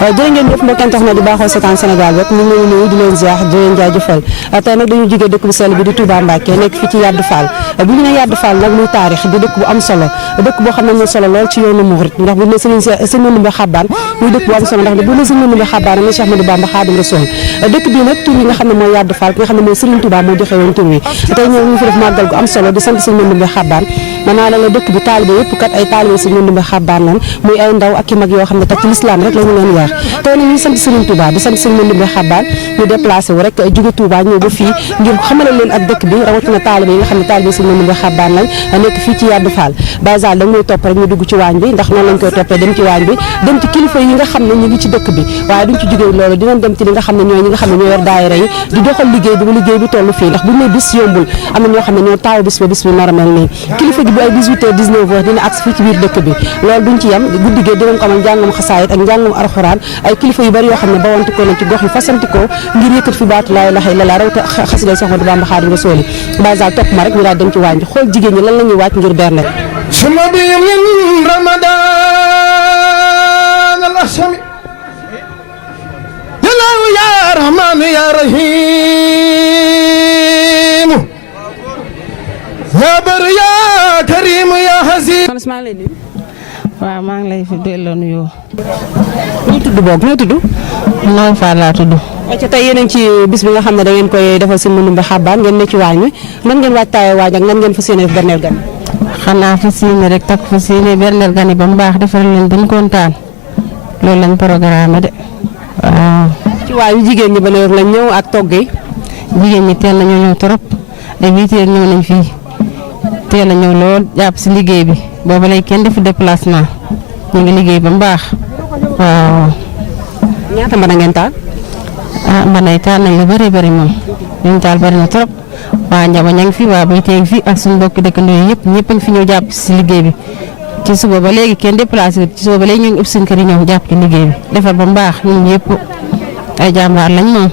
jërë ngeen jëf mbokk tax na di baaxoo seetaan Sénégal rek ñu ngi leen nuyu di leen ziar di leen jaajëfal tey nag dañu jógee dëkk bu sell bi di Touba Mbacké nekk fii ci Yadou Fall bu ñu ne Yadou Fall nag muy taarix di dëkk bu am solo dëkk boo xam ne am solo lool ci yoonu murit ndax bu ne sëñ Mandumbe Xabaan muy dëkk bu am solo ndax bu ne sëñ Mandumbe Xabaan ne Cheikh Ahmadou Bamba Xaadimu Rasuul dëkk bii nag tur yi nga xam ne mooy Yadou Fall ki nga xam ne mooy Serigne Touba moo joxe woon tur wi tey ñëw ñu fi def màggal gu am solo di sant sëñ Mandumbe Xabaan mën naa la dëkk bi taalibe yëpp kat ay taalibe sëñ Mandumbe Xabaan lan muy ay ndaw ak i mag yoo xam ne kat ci lislaam rek la ñu leen yar tey nag ñu sant Serigne Touba di sant sëñ Mandumbe Xabaan ñu déplacé wu rek jóge Touba ñëw ba fii ngir xamale leen ak dëkk bi rawatina taalibe yi nga xam ne taalibe sëñ Mandumbe Xabaan lañ nekk fii ci Yadou Fall basal da ngay topp rek ñu dugg ci waañ bi ndax noonu lañ koy toppee dem ci waañ bi dem ci kilifa yi nga xam ne ñu ngi ci dëkk bi waaye duñ ci jógee loolu dinañ dem ci li nga xam ne ñooy ñi nga xam ne ñoo yor daayira yi di doxal liggéey bi ba liggéey bi toll fii ndax buñ ne bis yombul am na ñoo xam ne ñoo taaw bis ba bis bi normal nii kilifa gi bu ay 18h 19h dina agsi fii ci biir dëkk bi loolu duñ ci yem guddi gi dinañ ko amal njàngam xasaayit ak njàngam alxuraan ay kilifa yu bari yoo xam ne bawantikoo nañ ci gox yi fasantikoo ngir yëkkat fi baatu laa ilaaha illallaah rawta xasida Cheikh Ahmadou Bamba Xaadimu Rasuul basal topp ma rek ñu daal dem ci waañ bi xool jigéen ñi lan la ñuy wàcc ngir berne suma bi min ramadan al asami yallahu ya rahman ya rahim ya bar ya karim ya hasim waaw maa ngi lay fi delloo nuyoo. ñu tudd boog ñoo tudd Noor Fall laa tudd. ci tey yéen ci bis bi nga xam ne da ngeen koy defal sëñ Mandumbe Xabaan ngeen ne ci waañ wi nan ngeen waajtaayee waaj ak nan ngeen fas yéene berneel gan xanaa fas yéene rek takk fas yéene berneel gan yi ba mu baax defal leen ba ñu kontaan loolu lañ programme de waaw. ci waañ wi jigéen ñi ba heure lañ ñëw ak togg yi. jigéen ñi teel nañoo ñëw trop ay 8 heures ñëw nañ fii teel a ñëw lool jàpp si liggéey bi booba lay kenn defu déplacement ñu ngi liggéey ba mu baax waaw. ñaata mbana ngeen taal. mbanay taal nañ la bëri bëri moom liñ taal bëri na trop waa Njaba ña ngi fi waa Bay teeg fi ak suñu mbokki dëkkandoo yi yëpp ñëpp a ngi fi ñëw jàpp si liggéey bi ci suba ba léegi kenn déplacé wut ci suba ba léegi ñu ngi ëpp seen kër yi ñëw jàpp ci liggéey bi defar ba mu baax ñun yëpp ay jàmbaar lañ moom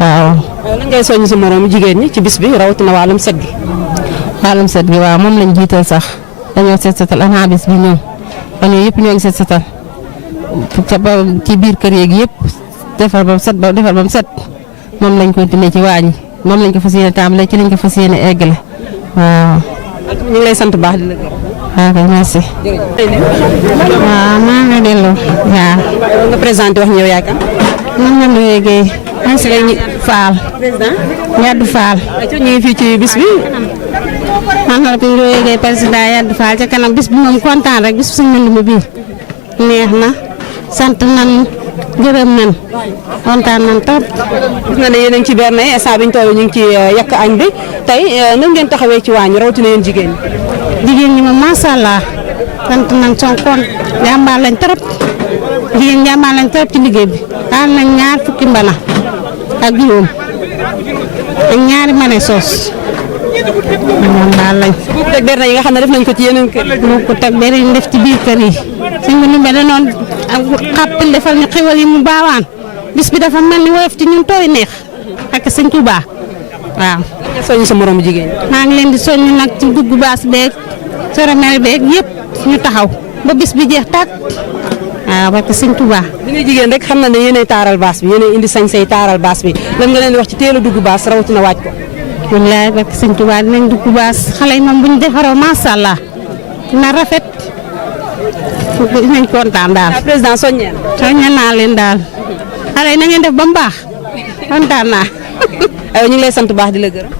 waaw. lan ngay soññ sa moroom jigéen ñi ci bis bi rawatina wàllum set gi. wàllum set gi waaw moom lañ jiital sax dañoo set setal ana bis bi ñëw fan yii yëpp ñoo ngi set setal ci biir kër yeeg yëpp. defar ba mu set moom lañ continué ci waañ moom lañ ko fas yéene tàmbale ci lañ ko fas yéene eggale waaw. ñu ngi lay sant bu baax di la gërëm. waaw kay merci. waaw maa ngi lay delloo waaw. nga présenté wax ñëw yaay kan. man la Ndoye Guèye. maa ngi si lay Fall. président Yadou Fall. ñu ngi fii ci bis bi. man la Ndoye Guèye président Yadou Fall ca kanam bis bi moom kontaan rek bis bu suñu Mandumbe bii neex na sant nañ gërëm nañ kontaan nañ trop. gis na ne yéen a ngi ci berne instant bi ñu toll ñu ngi ci yàq añ bi tey nan ngeen taxawee ci waañ rawatina yéen jigéen ñi. jigéen ñi moom macha allah sant nañ sonkoon jàmbaar lañ trop jigéen jàmbaar lañ trop ci liggéey bi daal nañ 2 fukki mbana ak juróom ak 2 mane soos jàmbaar lañ. bu teg berne yi nga xam ne def nañ ko ci yeneen kër. moo ko teg berne yi def ci biir kër yi sëñ Mandumbe da noon xàppil defal ñu xéwal yi mu baawaan bis bi dafa mel ni woyof ci ñun tooy neex ak sëñ Touba waaw. nga soññ sa moromu jigéen ñi. maa ngi leen di soññ nag ci dugg baas beeg cérémonie beeg yëpp ñu taxaw ba bis bi jeex tàkk waaw parce que sëñ Touba. bi nga jigéen rek xam na ne yéenay taaral baas bi yéenay indi sañ say taaral baas bi lan nga leen di wax ci teel a dugg baas rawatina waaj ko. wallaay parce que sëñ Touba dinañ dugg baas xale yi moom bu ñu defaroo macha allah na rafet dinañ kontaan daal. président soññeel. soññeel naa leen daal xale yi na ngeen def ba mu baax kontaan naa. ñu ngi lay sant baax di la gërëm.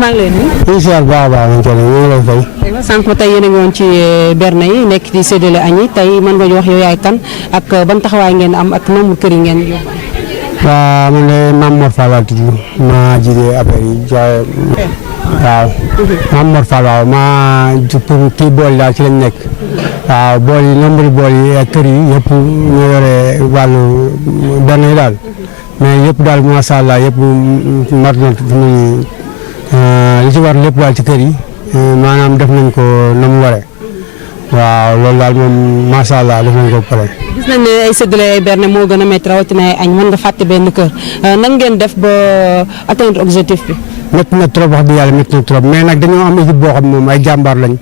maa ngi lay nuyu. ñu ngi baax a baax ñu ngi lay fay. sànq tey yéen a ngi woon ci berne yi nekk di séddale añ yi tey mën nga ñu wax yow yaay kan ak ban taxawaay ngeen am ak nombre kër yi ngeen yóbbu. waaw man de Mame Mor Fall laa tudd maa jiite affaire yi waaw. Mame Mor Fall waaw maa pour kii bool daal ci lañ nekk. waaw bool yi nombre bool yi ak kër yi yëpp ñoo yore wàllu berne yi daal mais yëpp daal macha allah yëpp mat na fi mu li ci war lépp daal ci kër yi maanaam def nañ ko na mu waree waaw loolu daal moom macha allah def nañ ko ba pare. gis nañ ne ay séddale ay berne moo gën a métti rawatina ay añ mën nga fàtte benn kër nan ngeen def ba atteindre objectif bi. métti na trop wax dëgg yàlla métti na trop mais nag dañoo am équipe boo xam ne moom ay jàmbaar lañ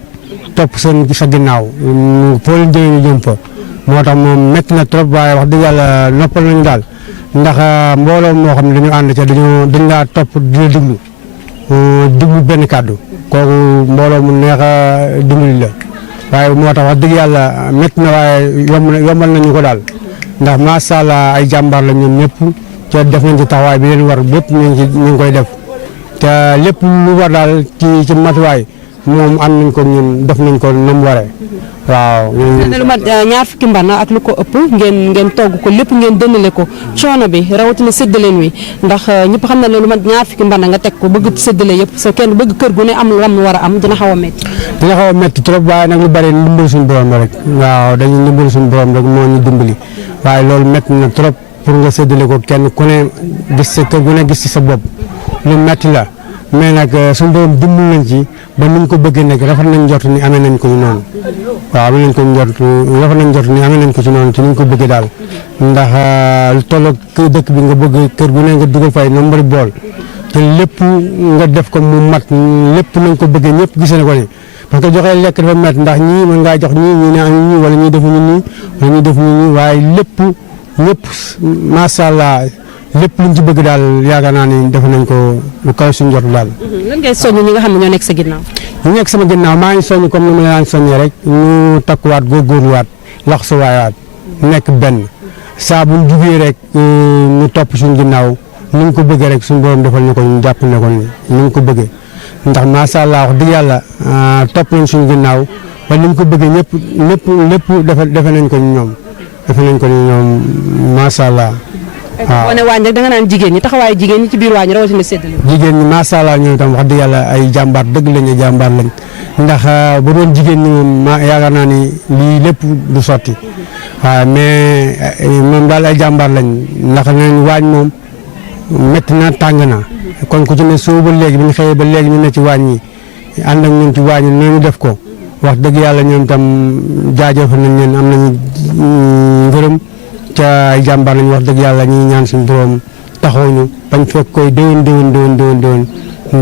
topp seen sa ginnaaw foo leen jëlee ñu jëm fa moo tax moom métti na trop waaye wax dëgg yàlla noppal nañu daal ndax mbooloo moo xam ne dañu ànd ca dañ laa topp di la déglu benn kàddu kooku mbooloo mu neex a dimbali la waaye moo tax wax dëgg yàlla métti na waaye yombal nañu ko daal ndax macha allah ay jàmbaar la ñoom ñëpp ca def nañ ci taxawaay bi leen war bépp ñu ngi koy def te lépp lu war daal ci matuwaay moom am nañ ko ñun def nañ ko na mu waree waaw. lu mat ñaar fukki mbana ak lu ko ëpp ngeen togg ko lépp ngeen dëndale ko coono bi rawatina séddaleen wi ndax ñëpp xam na ne lu mat ñaar fukki mbana nga teg ko bëgg séddale yëpp sa kenn bëgg kër gu ne am lam war a am dina xaw a métti. dina xaw a métti trop waaye nag lu bari ndimbal suñu borom rek waaw dañuy ndimbal suñu borom rek moo ñu dimbali waaye loolu métti na trop pour nga séddale ko kenn ku ne gis sa kër gu ne gis ci sa bopp lu métti la. mais nag suñu borom dimbali nañ ci ba ni ñu ko bëggee nag rafet nañ jot ni amee nañ ko ñu noonu waaw amee nañ ko ñu jot rafet nañ jot ni amee nañ ko ci noonu ci ni ñu ko bëggee daal ndax lu tolloog dëkk bi nga bëgg kër gu ne nga dugal fay nombari bool te lépp nga def ko mu mat lépp nañ ko bëggee ñëpp gisee na ko ni parce que joxe lekk dafa métti ndax ñii mën ngaa jox ñii ne amuñu ñii wala ñii defuñu nii wala ñii defuñu nii waaye lépp ñëpp macha allah. lépp luñ ci bëgg daal yaakaar naa ni def nañ ko lu kaw suñu jot daal. lan ngay soññ ñi nga xam ne ñoo nekk sa ginnaaw. ñu nekk sama ginnaaw maa ngi soññ comme ni ma leen soññee rek ñu takkuwaat góorgóorluwaat lax su waayaat nekk benn saa buñ jugee rek ñu topp suñu ginnaaw ni ñu ko bëggee rek suñu borom defal ñu ko ñu jàpp ne ko ni ñu ko bëggee ndax macha allah wax dëgg yàlla topp nañ suñu ginnaaw ba ni ñu ko bëggee lépp defe nañ ko ñoom defe nañ ko ni ñoom macha allah. waaw boo nee waañ rek da nga naan jigéen ñi taxawaayu jigéen ñi ci biir waañ rawatina séddale. jigéen ñi macha allah ñoom itam wax dëgg yàlla ay jàmbaar dëgg lañu jàmbaar lañ ndax bu doon jigéen ñi moom yaakaar naa ni lii lépp du sotti waaw mais moom daal ay jàmbaar lañ ndax nañ waañ moom métti na tàng na kon ku ci ne soo ba léegi bi ñu xëyee ba léegi ñu ne ci waañ yi ànd ak ñun ci waañ yi ñu def ko wax dëgg yàlla ñoom itam jaajëfal nañ leen am nañu ngërëm. ca ay jàmbaar lañu wax dëgg yàlla ñuy ñaan suñu borom taxaw ñu bañ fekk koy déwén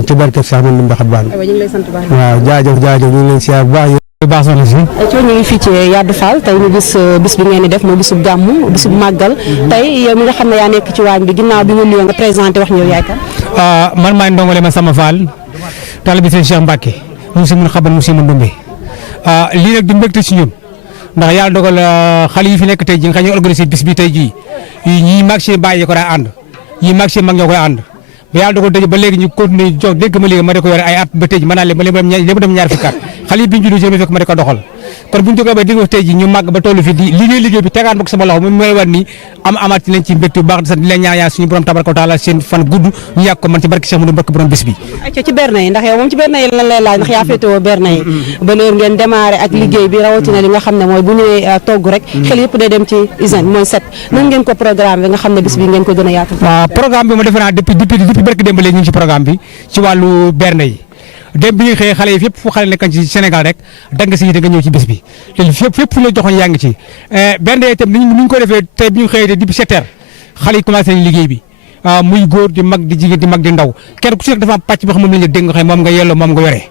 ci barke sax man Ndoumbé Xabane. aywa ñu ngi lay sant bu baax. waaw jaajëf ñu ngi leen siyaar bu baax yow baax soxna si. ñu ngi fii ci Yadou Fall tey ñu gis bis bi ngeen di def mooy bisub gàmmu bisub màggal tey yow mi nga xam ne yaa nekk ci waañ bi ginnaaw bi nga nuyoo nga présenté wax ñu yaay kan. man maay ndongole ma sama Fall taalibe Sëñ Cheikh Mbacke mu si mun xaban mu si mun Ndoumbé lii nag di mbégte ci ñun ndax yàlla dogal xale yi fi nekk tey jii nga xam ne organisé bis bi tey jii ñii mag seen bàyyi ko daa ànd ñii mag seen mag ñoo koy ànd ba yàlla dogal tey ba léegi ñu continuer jox dégg ma léegi ma da ko yore ay at ba tey jii mën naa leen dem ñaar fukki at xale yi bi ñu juddoo fekk ma da ko doxal kon bu ñu jógee ba dégg tey jii ñu màgg ba tollu fi di liggéey bi tegaan bokk sama loxo mu may war ni amaat ci leen ci mbégte bu baax di sant di leen ñaan suñu borom tabaraka taala seen fan gudd ñu yàgg ko man ci barke Cheikh Moudou barke borom bis bi ci berne yi ndax yow moom ci berne yi lan lay laaj ndax yaa féetewoo berne yi ba leer ngeen démarré ak liggéey bi rawatina li nga xam ne mooy bu ñëwee togg rek xel yëpp day dem ci hygiène mooy set nan ngeen ko programme bi nga xam ne bis bi ngeen ko gën a yaatu waaw programme bi ma defe naa depuis barke démb léegi ñu ngi ci programme bi ci wàllu berne yi dem bi ñu xëyee xale yi fépp fu xale nekkan ci Sénégal rek danga si yite nga ñëw ci bis bi te fépp fu la joxoon yaa ngi ci benn itam ni ñu ko defee tey bi ñu xëyee depuis 7 heures xale yi commencé nañ liggéey bi muy góor di mag di jigéen di mag di ndaw kenn ku si nekk dafa am pàcc boo xam moom lañ la dégg nga xam moom nga yelloo moom nga yore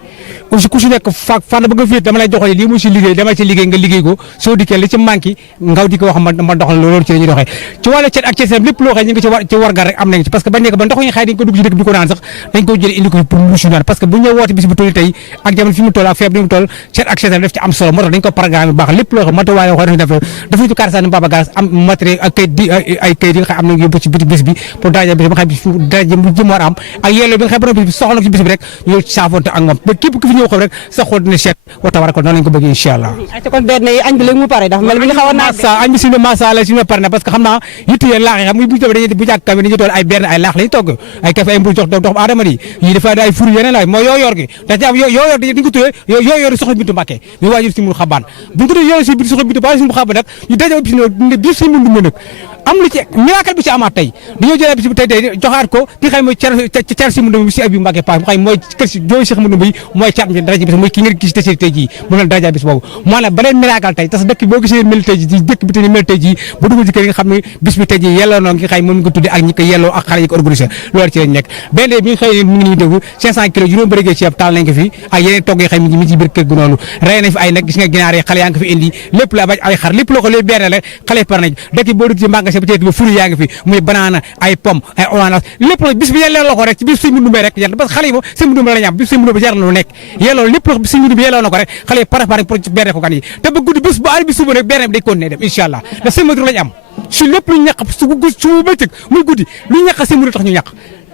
ku si nekk fànn ba nga féet dama lay joxoon lii mu si liggéey dama ci liggéey nga liggéey ko soo dikkee li ci manqué ngaw di ko wax ma doxal loolu ci la ñuy doxee ci wàllu cet ak cet lépp loo xam ñu ngi ci wargal rek am nañ ci parce que bañ nekk ba ndox yi xëy dañ ko dugg ci dëkk bi ko naan sax dañ ko jël indi ko pour musu naan parce que bu ñu woote bis bu tolli tey ak jamono fi mu toll ak feeb ni mu toll cet ak cet daf ci am solo moo tax dañ ko programme baax lépp loo xam matuwaay wax dafa ñu kaar sànni baba gas am matériel ak kayit di ay kayit yi nga xam am nañ yóbbu ci bis bi pour daraja bis bi nga xam daraja bu jëm war am ak yello bi nga xam bis bi soxla ci bis bi rek ñu saafonte ak moom ba képp ku fi ñëw xam rek sa xol dina seet wa tabaraka noonu lañ ko bëgg inshallah ay kon benn yi añ bi léegi mu pare dafa mel ni nga xaw a naaj sa añ bi suñu masa la suñu pare na parce que xam naa yitte yee laax yi xam muy bu dañuy bu jàkk kam dañuy toll ay benn ay laax lañu togg ay café ay mburu jox dox aadama yi yi dafa ay furu yeneen la mooy yoo yor gi da ci am yoo yor di ko tuddee yoo yor soxna Bintu Mbàkke mi waajur si mu xabaan bu ñu tuddee yoo si biir soxna Bintu ba si mu xabaan nag ñu daje bi si biir si mu nag am lu ci miracle bi ci amaat tey dañoo jëlee bis bi tey joxaat ko ki xam mooy cer si mundum bi si abi Mbacke Pa xam mooy kër si jooy Cheikh mundum bi mooy caat mi daraja bis mooy ki ngeen gis tey jii mu mel daraja bis boobu maanaam beneen miracle tey tas dëkk boo gisee mel tey jii dëkk bi tey mel tey jii bu dugg ci kër yi nga xam ne bis bi tey jii yelloo na nga xam moom nga tuddi ak ñi ko yelloo ak xale yi ko organisé loolu ci lañ nekk benn bi nga xëy mu ngi ñuy déglu 500 kilos juróom bëri ceeb taal nañ ko fi ak yeneen togg yi xam mi ci biir kër gu noonu rey nañ fi ay nag gis nga ginaar yi xale yaa ngi fi indi lépp la baj ay xar lépp loo ko lay benn la xale par nañ dëkk boo dugg ci magasin peut-être ba furu yaa ngi fi muy banana ay pomme ay orange lépp la bis bi yelloo la ko rek ci bis sëñ Mundu Mbay rek yàlla parce que xale yi moom sëñ Mundu Mbay la ñu am bis sëñ Mundu Mbay jar na lu nekk yelloo lépp loo sëñ Mundu Mbay yelloo na ko rek xale yi préparé pour benn ko gan yi te ba guddi bis bu ari bi suba rek benn bi day continuer dem incha allah ndax sëñ Mundu lañ am si lépp lu ñàq su bëccëg muy guddi lu ñàq sëñ Mundu tax ñu ñàq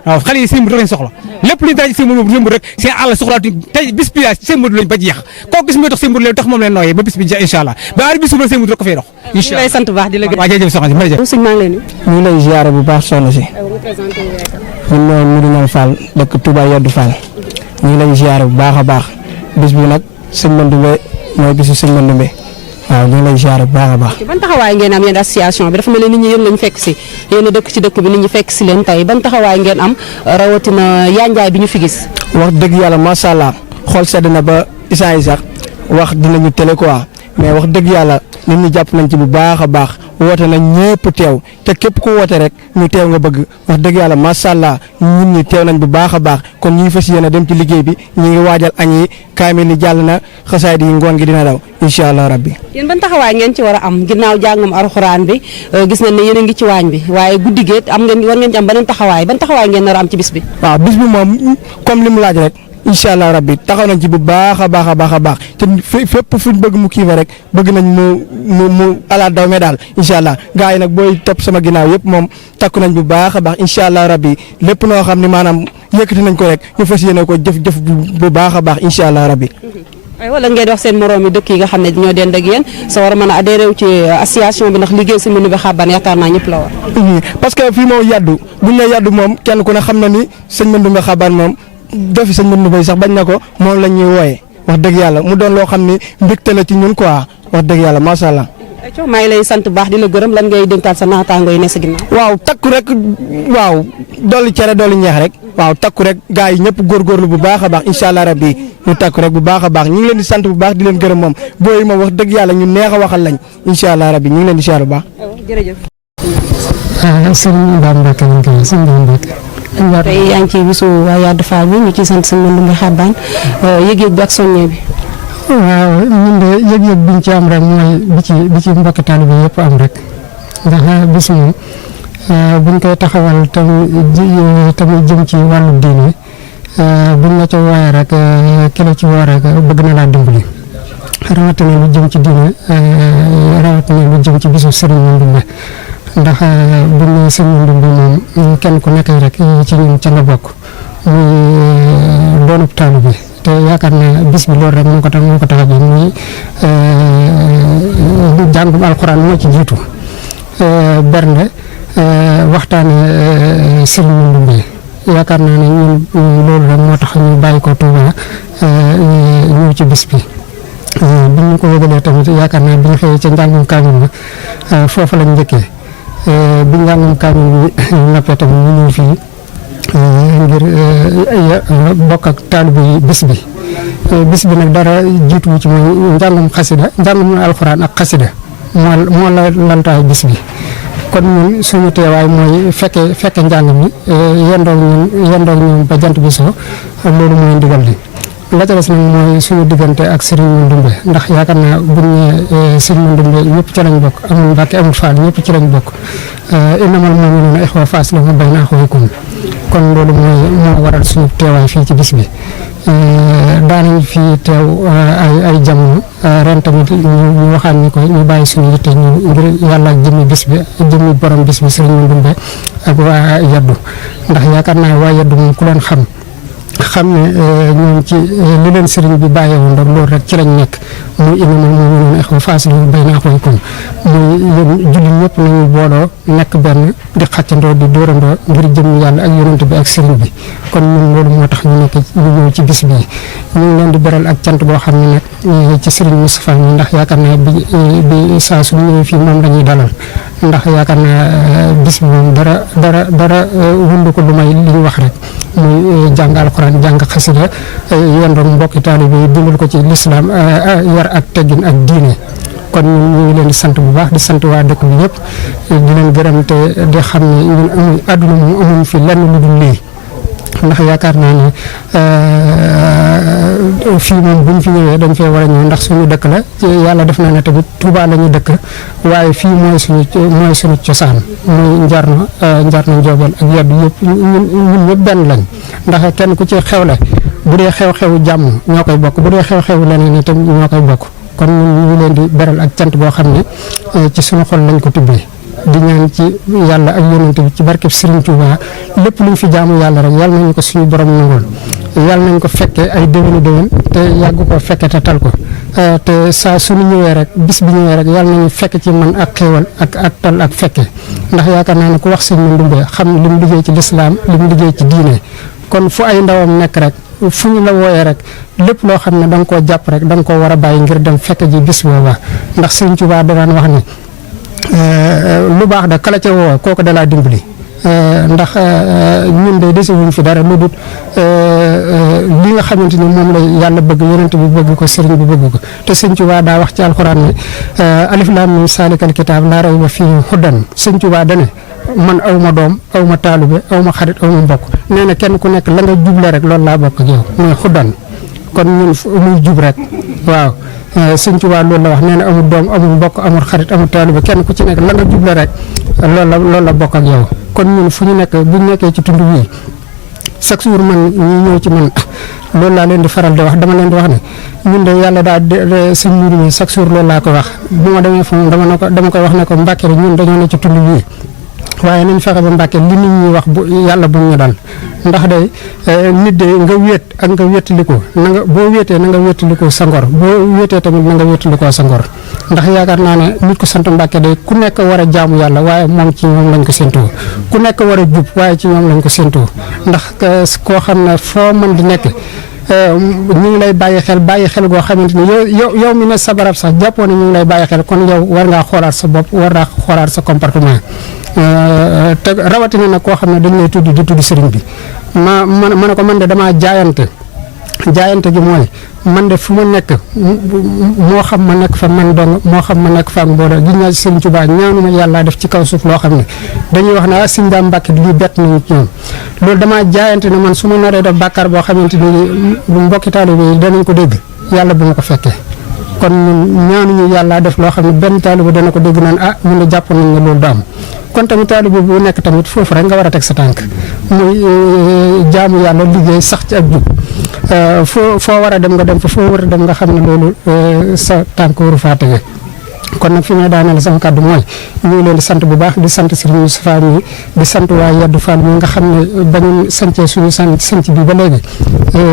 waaw xale yi sëñ Mundu lañ soxla lépp lu ñu dara ci sëñ Mundu rek seen àll soxla tey bis bi sëñ Mundu lañ ba jeex koo gis muy tax sëñ Mundu leen tax moom leen nooyee ba bis bi jeex incha allah ba ari bi suba sëñ Mundu rek ko fay dox incha allah lay sant baax di la gërëm waaw jërëjëf soxna si ma sëñ maa ngi lay nuyu ñu ngi lay ziare bu baax soxna si ñun ñoo Medina Fall dëkk Touba Yoddu Fall ñu ngi lay ziare bu baax a baax bis bi nag sëñ Mandoumbe mooy bisu sëñ Mandoumbe waaw ñu ngi lay ziare bu baax a baax. ban taxawaay ngeen am yéen association bi dafa mel ni nit ñi yéen lañ fekk si yéen a dëkk ci dëkk bi nit ñi fekk si leen tey ban taxawaay ngeen am rawatina yanjaay bi ñu fi gis. wax dëgg yàlla macha allah xool sedd na ba isaan yi sax wax dinañu télé quoi mais wax dëgg yàlla nit ñi jàpp nañ ci bu baax a baax woote nañ ñëpp teew te képp ku woote rek ñu teew nga bëgg wax dëgg yàlla macha allah ñun ñi teew nañ bu baax a baax kon ñu ngi fas yéene dem ci liggéey bi ñu ngi waajal añ yi kaamil yi jàll na xasaay di ngoon gi dina daw incha allah rabbi. yéen ban taxawaay ngeen ci war a am ginnaaw jàngam alxuraan bi gis nañ ne yéen a ngi ci waañ bi waaye guddi géet am ngeen war ngeen ci am beneen taxawaay ban taxawaay ngeen nar a am ci bis bi. waaw bis bi moom comme li mu laaj rek. incha allah rabbi taxaw nañ ci bu baax a baax a baax a baax te fépp fuñ bëgg mu kii fa rek bëgg nañ mu ala daw me daal incha allah gars yi nag booy topp sama ginnaaw yëpp moom takku nañ bu baax a baax incha allah rabbi lépp noo xam ne maanaam yëkkati nañ ko rek ñu fas yéene ko jëf bu baax a baax incha allah rabbi. ay wala ngeen wax seen moroom yi dëkk yi nga xam ne ñoo dend ak yéen sa war a mën a adhéré ci association bi ndax liggéey si Mandoumbe Xabane yaakaar naa ñëpp la war. parce que fii moom yaddu buñ ne yaddu moom kenn ku ne xam na ni sëñ Mandoumbe Xabane moom dofi sëñ Mandoumbe sax bañ na ko moom la ñuy wooyee wax dëgg yàlla mu doon loo xam ni mbégte la ci ñun quoi wax dëgg yàlla macha allah. maa ngi lay sant bu baax di la gërëm lan ngay dénkaat sa naataango yi ne sa ginnaaw. waaw takku rek waaw dolli cere dolli ñeex rek waaw takku rek gars yi ñëpp góorgóorlu bu baax a baax incha allah rabbi ñu takku rek bu baax a baax ñu ngi leen di sant bu baax di leen gërëm moom booy moom wax dëgg yàlla ñu neex a waxal lañ incha allah rabbi ñu ngi leen di siyaar bu baax. jërëjëf. sëñ Ba Mbacke lañ koy sëñ Ba Mbacke. tey yaa ngi ci bisu waa Yaddu Fall bi ñu ciy sant sëñ Mandoumbe Xabane yëg-yëg bi ak soññe bi. waaw ñun de yëg-yëg biñ ci am rek mooy bi ci mbokk taalibe bi yëpp am rek ndax bis moom buñ koy taxawal tamit jëm ci wàllu diine buñ la ca wooyee rek ki la ci woo rek bëgg na laa dimbali rawatina lu jëm ci diine rawatina lu jëm ci bisu Sëriñ Mandoumbe ndax buñ ne Sëriñ Mandoumbe moom kenn ku nekk rek ci ñun ca nga bokk muy doonub taalibe bi te yaakaar naa bis bi loolu rek moo ko tax a jóg muy jàngum alxuraan moo ci jiitu bernde waxtaane Sëriñ Mandoumbe yaakaar naa ne ñun loolu rek moo tax ñu bàyyi ko Touba ñëw ci bis bi bi ñu ko yëgalee tamit yaakaar naa bi ñu xëyee ca njàngum kaamil bi foofu lañ njëkkee bi njàngum kaamil bi noppee tamit ñu ñëw fii ngir bokk ak taalibe yi bis bi nag dara jiitu ci mooy njàngum xasida njàngum alxuraan ak xasida moo la lantaay bis bi kon ñun suñu teewaay mooy fekke njàng mi yendoog ñun ba jant bi so loolu mooy ndigal li la ca des nag mooy suñu diggante ak Sëriñ Mandoumbe ndax yaakaar naa buñ ne Sëriñ Mandoumbe ñëpp ci lañ bokk amul Mbàkke amul Faal ñëpp ci lañ bokk innamal mu'minuuna ixwa fa aslihu bayna axawaykum kon loolu moo waral suñu teewaay fii ci bis bi daanañ fii teew ay jamono ren tamit ñu waxaan ni ko ñu bàyyi suñu yitte ñu ngir yàlla ak jëmmi bis bi jëmmi borom bis bi Sëriñ Mandoumbe ak waa Yaddu ndax yaakaar naa waa Yaddu moom ku leen xam ne ñoom ci li leen sëriñ bi bàyyeewoon rek loolu rek ci lañ nekk muy innamal mu'minuuna ixwa fa aslihu bayna axawaykum muy yéen jullit ñëpp nañu booloo nekk benn di xàccandoo di dóorandoo ngir jëm yàlla ak yonent bi ak sëriñ bi kon ñun loolu moo tax ñu nekk ñu ñëw ci bis bii ñu ngi leen di beral ak cant boo xam ne nag ci sëriñ Moustapha mi ndax yaakaar naa bi saa su ñëwee fii moom la ñuy dalal ndax yaakaar naa bis bi moom dara wundu ko lu may li ñu wax rek muy jàng alxuraan jàng xasida yendoog mbokki taalibe yi dundal ko ci lislaam yar ak teggin ak diine. kon ñu ngi leen di sant bu baax di sant waa dëkk bi yëpp di leen gërëm te di xam ne ñun amuñ àdduna moom amuñ fi lenn lu dul lii ndax yaakaar naa ne fii moom buñ fi ñëwee dañ fee war a ñëw ndax suñu dëkk la yàlla def na ne tamit Touba la ñu dëkk waaye fii mooy suñu cosaan muy njarno njoobel ak yeddu yëpp ñun ñëpp benn lañ ndax kenn ku ci xewle bu dee xew-xewu jàmm ñoo koy bokk bu dee xew-xewu leneen itam ñoo koy bokk kon ñu ngi leen di beral ak cant boo xam ne ci suñu xol lañ ko tibbee di ñaan ci yàlla ak yonent bi ci barkeb Serigne Touba lépp luñ fi jaamu yàlla rek yàlla nañu ko suñu borom nangul yàlla nañ ko fekkee ay déwéni déwén te yàgg ko fekke te tal ko te saa suñu ñëwee rek bis bi ñëwee rek yàlla nañu fekk ci man ak xéewal ak tal ak fekke ndax yaakaar naa ne ku wax sëñ Mandoumbe xam li mu liggéey ci lislaam li mu liggéey ci diine kon fu ay ndawam nekk rek fu ñu la wooyee rek lépp loo xam ne da nga koo jàpp rek da nga koo war a bàyyi ngir dem fekk ji bis booba ndax Serigne Touba da daan wax ne lu baax da kala ca woo kooku da laa dimbali ndax ñun de desewuñ fi dara lu dul li nga xamante ni moom la yàlla bëgg yonent bi bëgg ko sëriñ bi bëgg ko te Sëñ Tuubaa daa wax ci alxuraan ne alif laam miim saalikal kitaab laa rayba fiihi hudan Sëñ Tuubaa dane man aw ma doom aw ma taalube aw ma xarit aw ma mbokk nee na kenn ku nekk la nga juble rek loolu laa bokk ak yow muy hudan kon ñun muy jub rek waaw Sëñ Tuubaa loolu la wax nee na amul doom amul mbokk amul xarit amul taalibe kenn ku ci nekk la nga juble rek loolu la bokk ak yow kon ñun fu ñu nekk bu ñu nekkee ci tund wi chaque jour man ñi ñëw ci man loolu laa leen di faral di wax dama leen di wax ne ñun de yàlla daa sëñ Mourou mi chaque jour loolu laa ko wax bu ma demee fa moom dama koy wax ne ko Mbàkke rek ñun dañoo ne ci tund wi waaye nañ fexe ba Mbàkke li nit ñi wax bu yàlla bu ñu dal ndax de nit de nga wéet ak nga wéetaliko na nga boo wéetee na nga wéetaliko sa ngor boo wéetee tamit na nga wéetalikoo sa ngor ndax yaakaar naa ne nit ko sant Mbàkke de ku nekk war a jaamu yàlla waaye moom ci ñoom lañ ko séentoo ku nekk war a jub waaye ci ñoom lañ ko séentoo ndax koo xam ne foo mën di nekk ñu ngi lay bàyyi xel goo xamante ni yow mi ne sa barab sax jàppoo ne ñu ngi lay bàyyi xel kon yow war ngaa xoolaat sa bopp war ngaa xoolaat sa comportement te rawatina nag koo xam ne dañ lay tudd di tudd sëriñ bi ma ne ko man de damaa jaayante gi mooy man de fu ma nekk moo xam ma nekk fa man dong moo xam ma nekk fa ak mbooloo gi ñaa Sëriñ Tuubaa ñaanuma yàlla def ci kaw suuf loo xam ne dañuy wax ne Sëriñ Daam Mbàkke lii bett nañu ci ñoom loolu damaa jaayante ne man su ma naree def bàkkaar boo xamante ni bu mbokki taalibe yi danañ ko dégg yàlla bu ma ko fekkee kon ñun ñaanuñu yàlla def loo xam ne benn taalibe dana ko dégg naan ñun de jàpp nañ ne loolu du am kon tamit taalibe bu nekk tamit foofu rek nga war a teg sa tànk muy jaamu yàlla liggéey sax ci ak jub foo war a dem nga dem fa foo war a dem nga xam ne loolu sa tànk waru faa tege kon nag fi may daaneel sama kàddu mooy ñu ngi leen di sant bu baax di sant Serigne Moustapha mi di sant waa Yeddu Fall mi nga xam ne ba ñu sancee suñu sanc bi ba léegi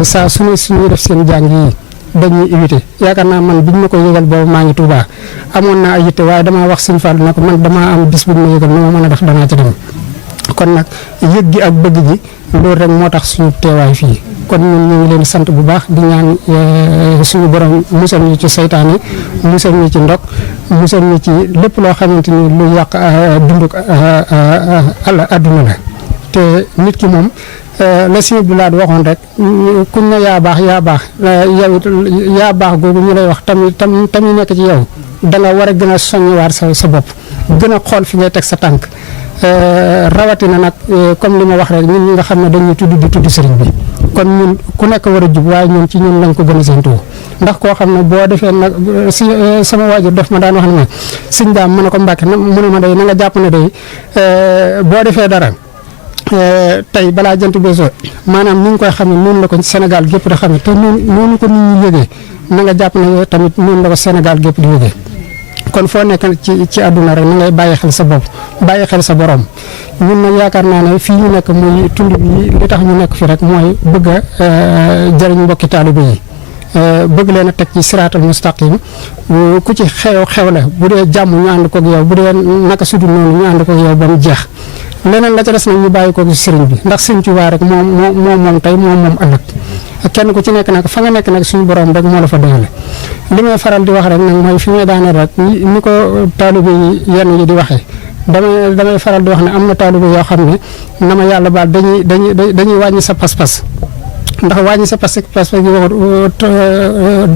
saa suñuy def seen jàng yi dañuy éviter yaakaar naa man biñ ma ko yëgal boobu maa ngi Touba amoon naa ay yitte waaye damaa wax Sëñ Fall na ko man damaa am bis bu ma yëgal nu ma mën a def danaa ci dem kon nag yëg gi ak bëgg gi loolu rek moo tax suñu teewaay fii kon ñun ñu ngi leen di sant bu baax di ñaan suñu borom musal ñu ci saytaane musal ñu ci ndog musal ñu ci lépp loo xamante ni lu yàq dunduk adduna la te nit ki moom la Sëñ Abdou Lahad waxoon rek kuñ ne yaa baax yow it yaa baax googu ñu lay wax tamit nekk ci yow da nga war a gën a soññiwaat sa bopp gën a xool fi ngay teg sa tànk rawatina nag comme li ma wax rek ñun ñi nga xam ne dañuy tudd sëriñ bi kon ñun ku nekk war a jub waaye ñun ci ñun lañ ko gën a séentoo ndax koo xam ne boo defee nag si sama waajur daf ma daan wax ne ma Sëñ Daam mën na ko Mbàkke mu ne ma day na nga jàpp ne day boo defee dara tey balaa jant beesoo maanaam ni nga koy xamee noonu la ko Sénégal gépp di xamee te noonu ko nit ñi yëgee na nga jàpp ne tamit noonu la ko Sénégal gépp di yëgee kon foo nekk ci àdduna rek na ngay bàyyi xel sa bopp bàyyi xel sa borom ñun nag yaakaar naa ne fii ñu nekk muy tund bi li tax ñu nekk fi rek mooy bëgg a jëriñ mbokki taalibe yi bëgg leen a teg ci siraatal mustaqim ku ci xewle bu dee jàmm ñu ànd koog yow bu dee naka sudul noonu ñu ànd koog yow ba mu jeex leneen la ca des nag ñu bàyyi ko ci sëriñ bi ndax Sëriñ Tuubaa rek moom tey moom ëllëg kenn ku ci nekk nag fa nga nekk nag suñu borom rek moo la fa doyale li may faral di wax rek nag mooy fi may daaneel rek ni ko taalibe yi yenn yi di waxee damay faral di wax ne am na taalibe yoo xam ne na ma yàlla baal dañuy wàññi sa pas-pas ndax wàññi sa pas-pas gi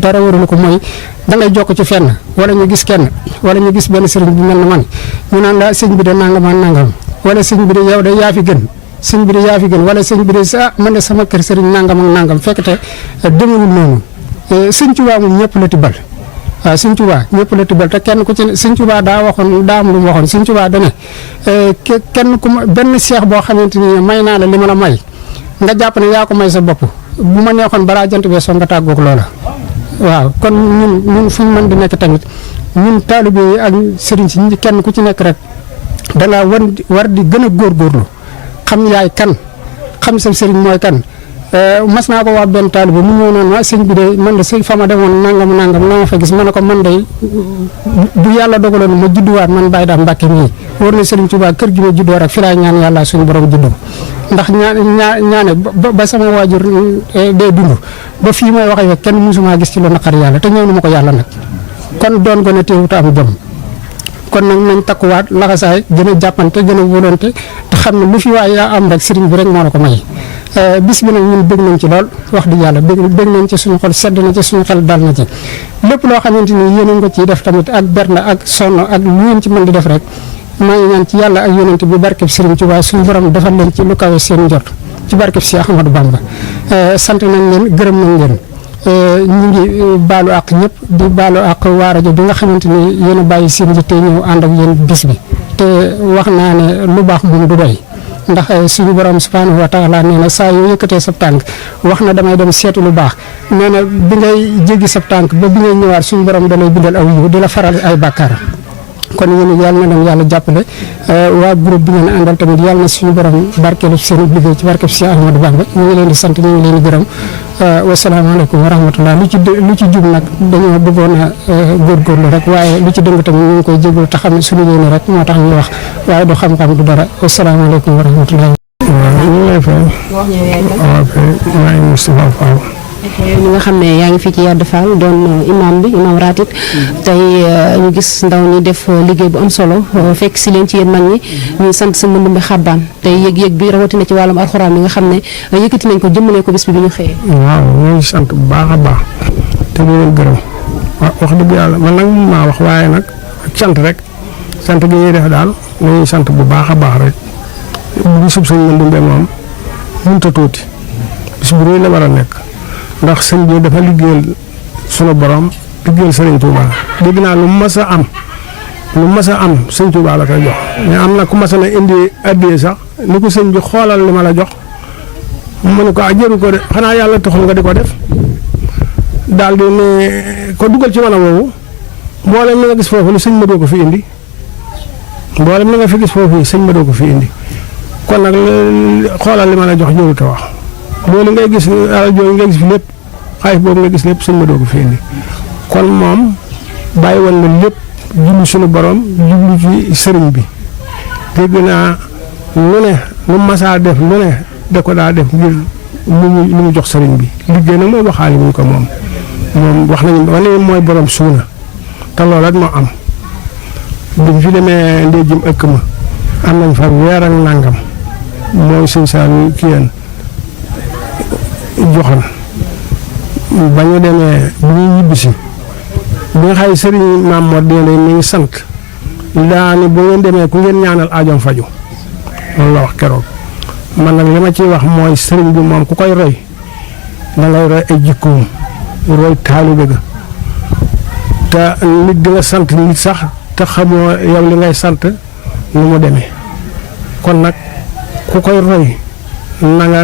dara warul ko mooy da ngay jokk ci fenn wala ñu gis kenn wala ñu gis benn sëriñ bu mel ne man ñu naan la sëñ bi de nangam ak nangam wala sëñ bi de yow de yaa fi gën sëñ bi de yaa fi gën wala sëñ bi de man de sama kër sëriñ nangam ak nangam fekk te demewul noonu sëñ Tuubaa moom ñëpp la tibbal waaw sëñ Tuubaa ñëpp la tibbal te kenn ku ci ne sëñ Tuubaa daa am lu mu waxoon sëñ Tuubaa da ne kenn ku ma benn seex boo xamante ni may naa la li ma la may nga jàpp ne yaa ko may sa bopp bu ma neexoon balaa jant bee soo nga tàggoog loola. waaw kon ñun fu ñu mën di nekk tamit ñun taalibe yi ak sëriñ si kenn ku ci nekk rek da ngaa war di gën a góorgóorlu xam yaay kan xam sa sëriñ mooy kan. mas naa ko wax benn taalibe mu ñëw noonu sëñ bi de man de sëñ fa ma demoon nangam la ma fa gis ma ne ko man de bu yàlla dogaloon ma judduwaat man Baye Dame Mbacke mii war na Sëriñ Tuubaa kër gi ma juddoo rek fi laay ñaan yàlla suñu borom juddoo ndax ñaane ba sama waajur dee dund ba fii may waxee ak kenn musuma gis ci lu naqar yàlla te ñëw na ma ko yàlla nag kon doon ko ne teewut am jom kon nag nañ takkuwaat laxasaay gën a jàppante gën a volonté te xam ne lu fi waay yaa am rek sëriñ bi rek moo la ko may bis bi nag ñun bëgg nañ ci lool wax dëgg yàlla bëgg nañ ci suñu xol sedd na ci suñu xel dal na ci lépp loo xamante ni yéen a ngi ko ciy def tamit ak bernde ak sonn ak lu ngeen ci mën di def rek maa ngi ñaan ci yàlla ak yonent bi barkeb Sëriñ Tuubaa suñu borom defal leen ci lu kawe seen njort ci barkeb Cheikh Ahmadou Bamba sant nañ leen gërëm nañ leen ñu ngi baalu àq ñëpp di baalu àq waa rajo bi nga xamante ni yéen a bàyyi seen yitte ñëw ànd ak yéen bis bi te wax naa ne lu baax moom du doy ndax suñu borom subhanahu wa taala nee na saa yoo yëkkatee sab tànk wax na damay dem seeti lu baax nee na bi ngay jéggi sab tànk ba bi ngay ñëwaat suñu borom da lay bindal aw yiw di la faral ay bàkkaar kon yéen yàlla na leen yàlla jàppale waa groupe bi ngeen àndal tamit yàlla na suñu borom barkeelu seen liggéey ci barke Cheikh Ahmadou Bamba ñu ngi leen di sant ñu ngi leen di gërëm wasalaamaaleykum wa rahmatullah lu ci jub nag dañoo bëggoon a góorgóorlu rek waaye lu ci dëng tamit ñu ngi koy jégalu te xam ne suñu yéene rek moo tax ñu wax waaye du xam-xam du dara wasalaamaaleykum wa rahmatullah. waaw ñu ngi lay fay. waaw kay maa ngi Moustapha Fall. ñi nga xam ne yaa ngi fii ci Yadou Fall doon imam ratib tey ñu gis ndaw ñi def liggéey bu am solo fekk si leen ci yéen mag ñi ñu sant sa mbëndumbi xabbaan tey yëg-yëg bi rawatina ci wàllum alxuraan bi nga xam ne yëkkati nañ ko jëmmalee ko bis bi ñu xëyee. waaw ñu ngi sant bu baax a baax te di leen gërëm wax dëgg yàlla man nag mun maa wax waaye nag sant rek sant gi ñuy def daal nañuy sant bu baax a baax rek bisub sëñ Mbëndumbe moom mënut a tuuti bis bu rëy la war a nekk. ndax sëñ bi dafa liggéeyal sunu borom liggéeyal sëriñ Touba dégg naa lu mas a am sëñ Touba la koy jox mais am na ku mas a na indi addiya sax ni ko sëñ bi xoolal li ma la jox mu ne ko jëru ko de xanaa yàlla taxul nga di ko def daal di ne ko dugal ci wana woowu mboolem li nga gis foofu lu sëñ ma doo ko fi indi mboolem li nga fi gis foofu sëñ ma doo ko fi indi kon nag xoolal li ma la jox jëru te wax loolu ngay gis alal jooju ngay gis fi lépp xaalis boobu nga gis lépp sëñ ma doo ko fi indi kon moom bàyyi woon na lépp jublu suñu borom jublu ci sëriñ bi dégg naa lu ne lu masaa def lu ne da ko daa def ngir lu mu jox sëriñ bi liggéey nag moom waxaale wuñ ko moom wax nañu wane mooy borom suuna te loolu rek moo am biñ fi demee ndey jëm ëkk ma am nañ fa weer ak nangam mooy sëñ Saalu kii yéen joxoon ba ñu demee bu ñuy ñibbisi bi nga xay sëriñ Maam Mor Dende mi ngi sant daa ni bu ngeen demee ku ngeen ñaanal aajoom faju loolu la wax keroog man nag li ma ciy wax mooy sëriñ bi moom ku koy roy da ngay roy ay jikkoom roy taalibe ga te nit di nga sant nit sax te xamoo yow li ngay sant nu mu demee kon nag ku koy roy nanga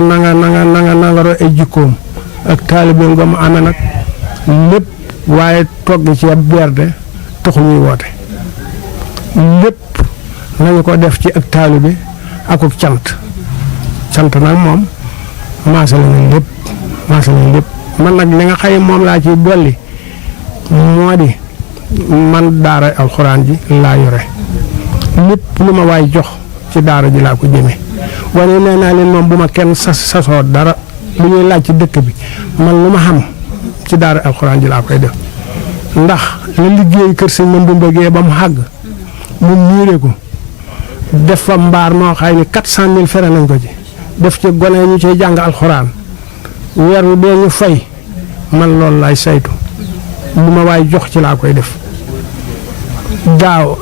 roy ay jikkoom ak taalibe nga mu amee nag lépp waaye togg ci ab berde taxul ñuy woote lépp nañu ko def ci ak taalibe ak ak cant nag moom maase lañu lépp man nag li nga xëy moom laa ci dolli moo di man daara alxuraan ji laa yore lépp lu ma waay jox ci daara ji laa ko jëmee wane nee naa leen moom bu ma kenn sasoo dara lu ñuy laaj ci dëkk bi man lu ma xam ci daara alxuraan ji laa koy def ndax la liggéey kër sëñ Mbëndumbe gee ba mu xàgg mu miire ko def fa mbaar moo xay ni 400 000 fere nañ ko ci def ci gone ñu cay jàng alxuraan weer wu dee ñu fay man loolu laay saytu lu ma waay jox ci laa koy def daaw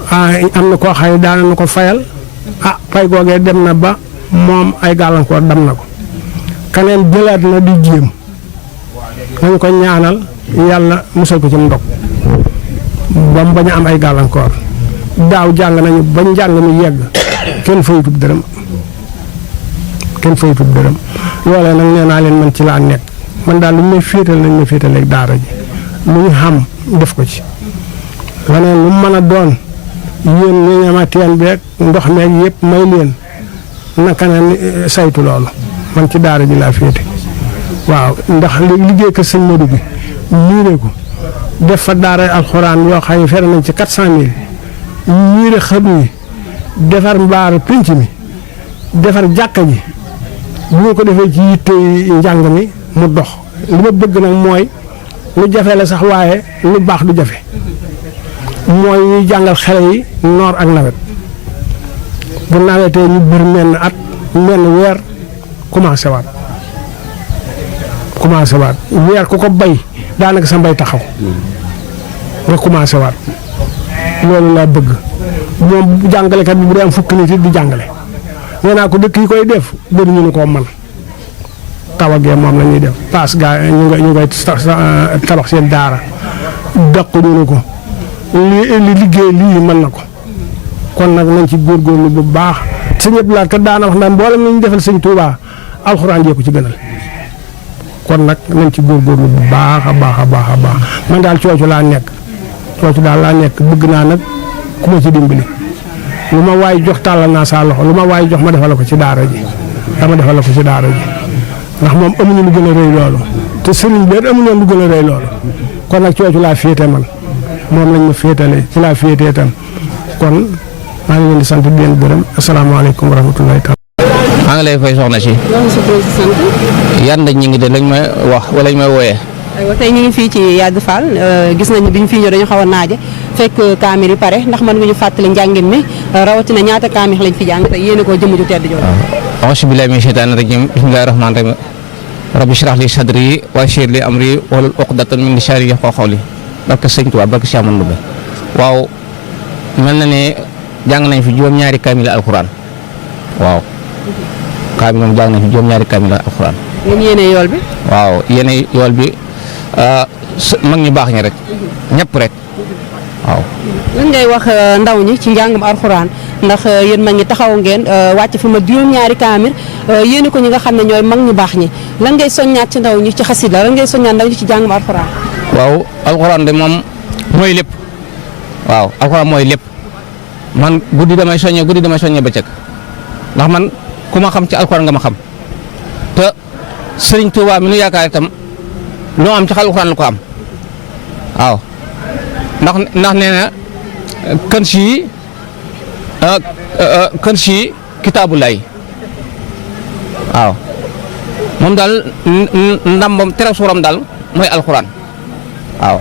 am na koo xam ne daana na ko fayal fay googee dem na ba moom ay gàllankoor dam na ko kaneen jëlaat na di jéem nañu ko ñaanal yàlla musal ko ci ndog ba mu bañ a am ay gàllankoor daaw jàng nañu ba njàng mi yegg kenn fayutub dërëm loolee nag nee naa leen man ci laa nekk man daal lu may féetal nañ ma féetaleeg daara ji lu ñu xam def ko ci leneen lu mën a doon yéen ñu ñama teen beeg ndox meeg yëpp may leen naka ne saytu loolu man ci daara ji laa féete waaw ndax liggéey ko sëñ Modou bi miire ko def fa daara alxuraan yoo xam ne fere nañ ci 400 000 miire xëdu yi defar mbaar pénc mi defar jàkka ji bu ñu ko defee ci yitte njàng mi mu dox li ma bëgg nag mooy lu jafe la sax waaye lu baax du jafe mooy ñuy jàngal xale yi noor ak nawet bu nawetee ñu bër menn at menn weer commencé waat weer ku ko bay daanaka sa mbay taxaw nga commencé waat loolu laa bëgg moom jàngalekat bi bu dee am fukki nit it di jàngale nee naa ko dëkk yi koy def bëri ñu ni koo man tawagee moom la ñuy def paas gaa ñu ngay tabax seen daara daq ñu ni ko li liggéey lii mën na ko kon nag nañ ci góorgóorlu bu baax sëñ Abdou Lahad kat daana wax naan mboolem nañu defal sëñ Touba alxuraan jee ko ci gënal kon nag nañ ci góorgóorlu bu baax a baax man daal coocu laa nekk bëgg naa nag ku ma ci dimbali lu ma waay jox tàllal naa saa loxo lu ma waay jox ma defal ko ci daara ji ndax moom amuñu lu gën a rëy loolu te sëriñ bi amuñu lu gën a rëy loolu kon nag coocu laa féete man moom lañ ma féetale ci laa féetee tam kon maa ngi leen di sant di leen gërëm asalaamaaleykum wa rahmatullahi taala. maa ngi lay fay soxna si. yan ñi ngi de lañ may wax wala lañ may wooyee. aywa tey ñu ngi fii ci Yadou Fall gis nañu bi ñu fii ñëw dañu xaw a naaje fekk kaamir yi pare ndax mën nga ñu fàttali njàngin mi rawatina ñaata kaamir lañ fi jàng te yéene koo jëmm ju tedd jooju. waaw auzu billaahi mina sheytaani rajiim bismillaahi rahmaani rahiim rabbi shrah li sadri wa yassir li amri wahlul uqdatan min lisaani yafqahu qawli barke sëñ Tuubaa barke Cheikh Amadou Bamba waaw mel na ne jàng nañ fi juróom-ñaari kaamil alxuraan waaw kaamil moom jàng nañ fi juróom-ñaari kaamil alxuraan. ngeen yéene yool bi. waaw yéene yool bi mag ñu baax ñi rek ñëpp rek waaw. lan ngay wax ndaw ñi ci njàngum alxuraan ndax yéen mag ñi taxaw ngeen wàcc fi ma juróom-ñaari kaamil yéene ko ñi nga xam ne ñooy mag ñu baax ñi lan ngay soññaat ci ndaw ñi ci xasida lan ngay soññaat ndaw ñi ci njàngum alxuraan. waaw alxuraan de moom mooy lépp waaw alxuraan mooy lépp man guddi damay soññee bëccëg ndax man ku ma xam ci alxuraan nga ma xam te Sëriñ Tuubaa mi nu yaakaar itam loo am ci alxuraan la ko am waaw ndax nee na kën si kitaabulaay waaw moom daal ndambam tere suuram daal mooy alxuraan waaw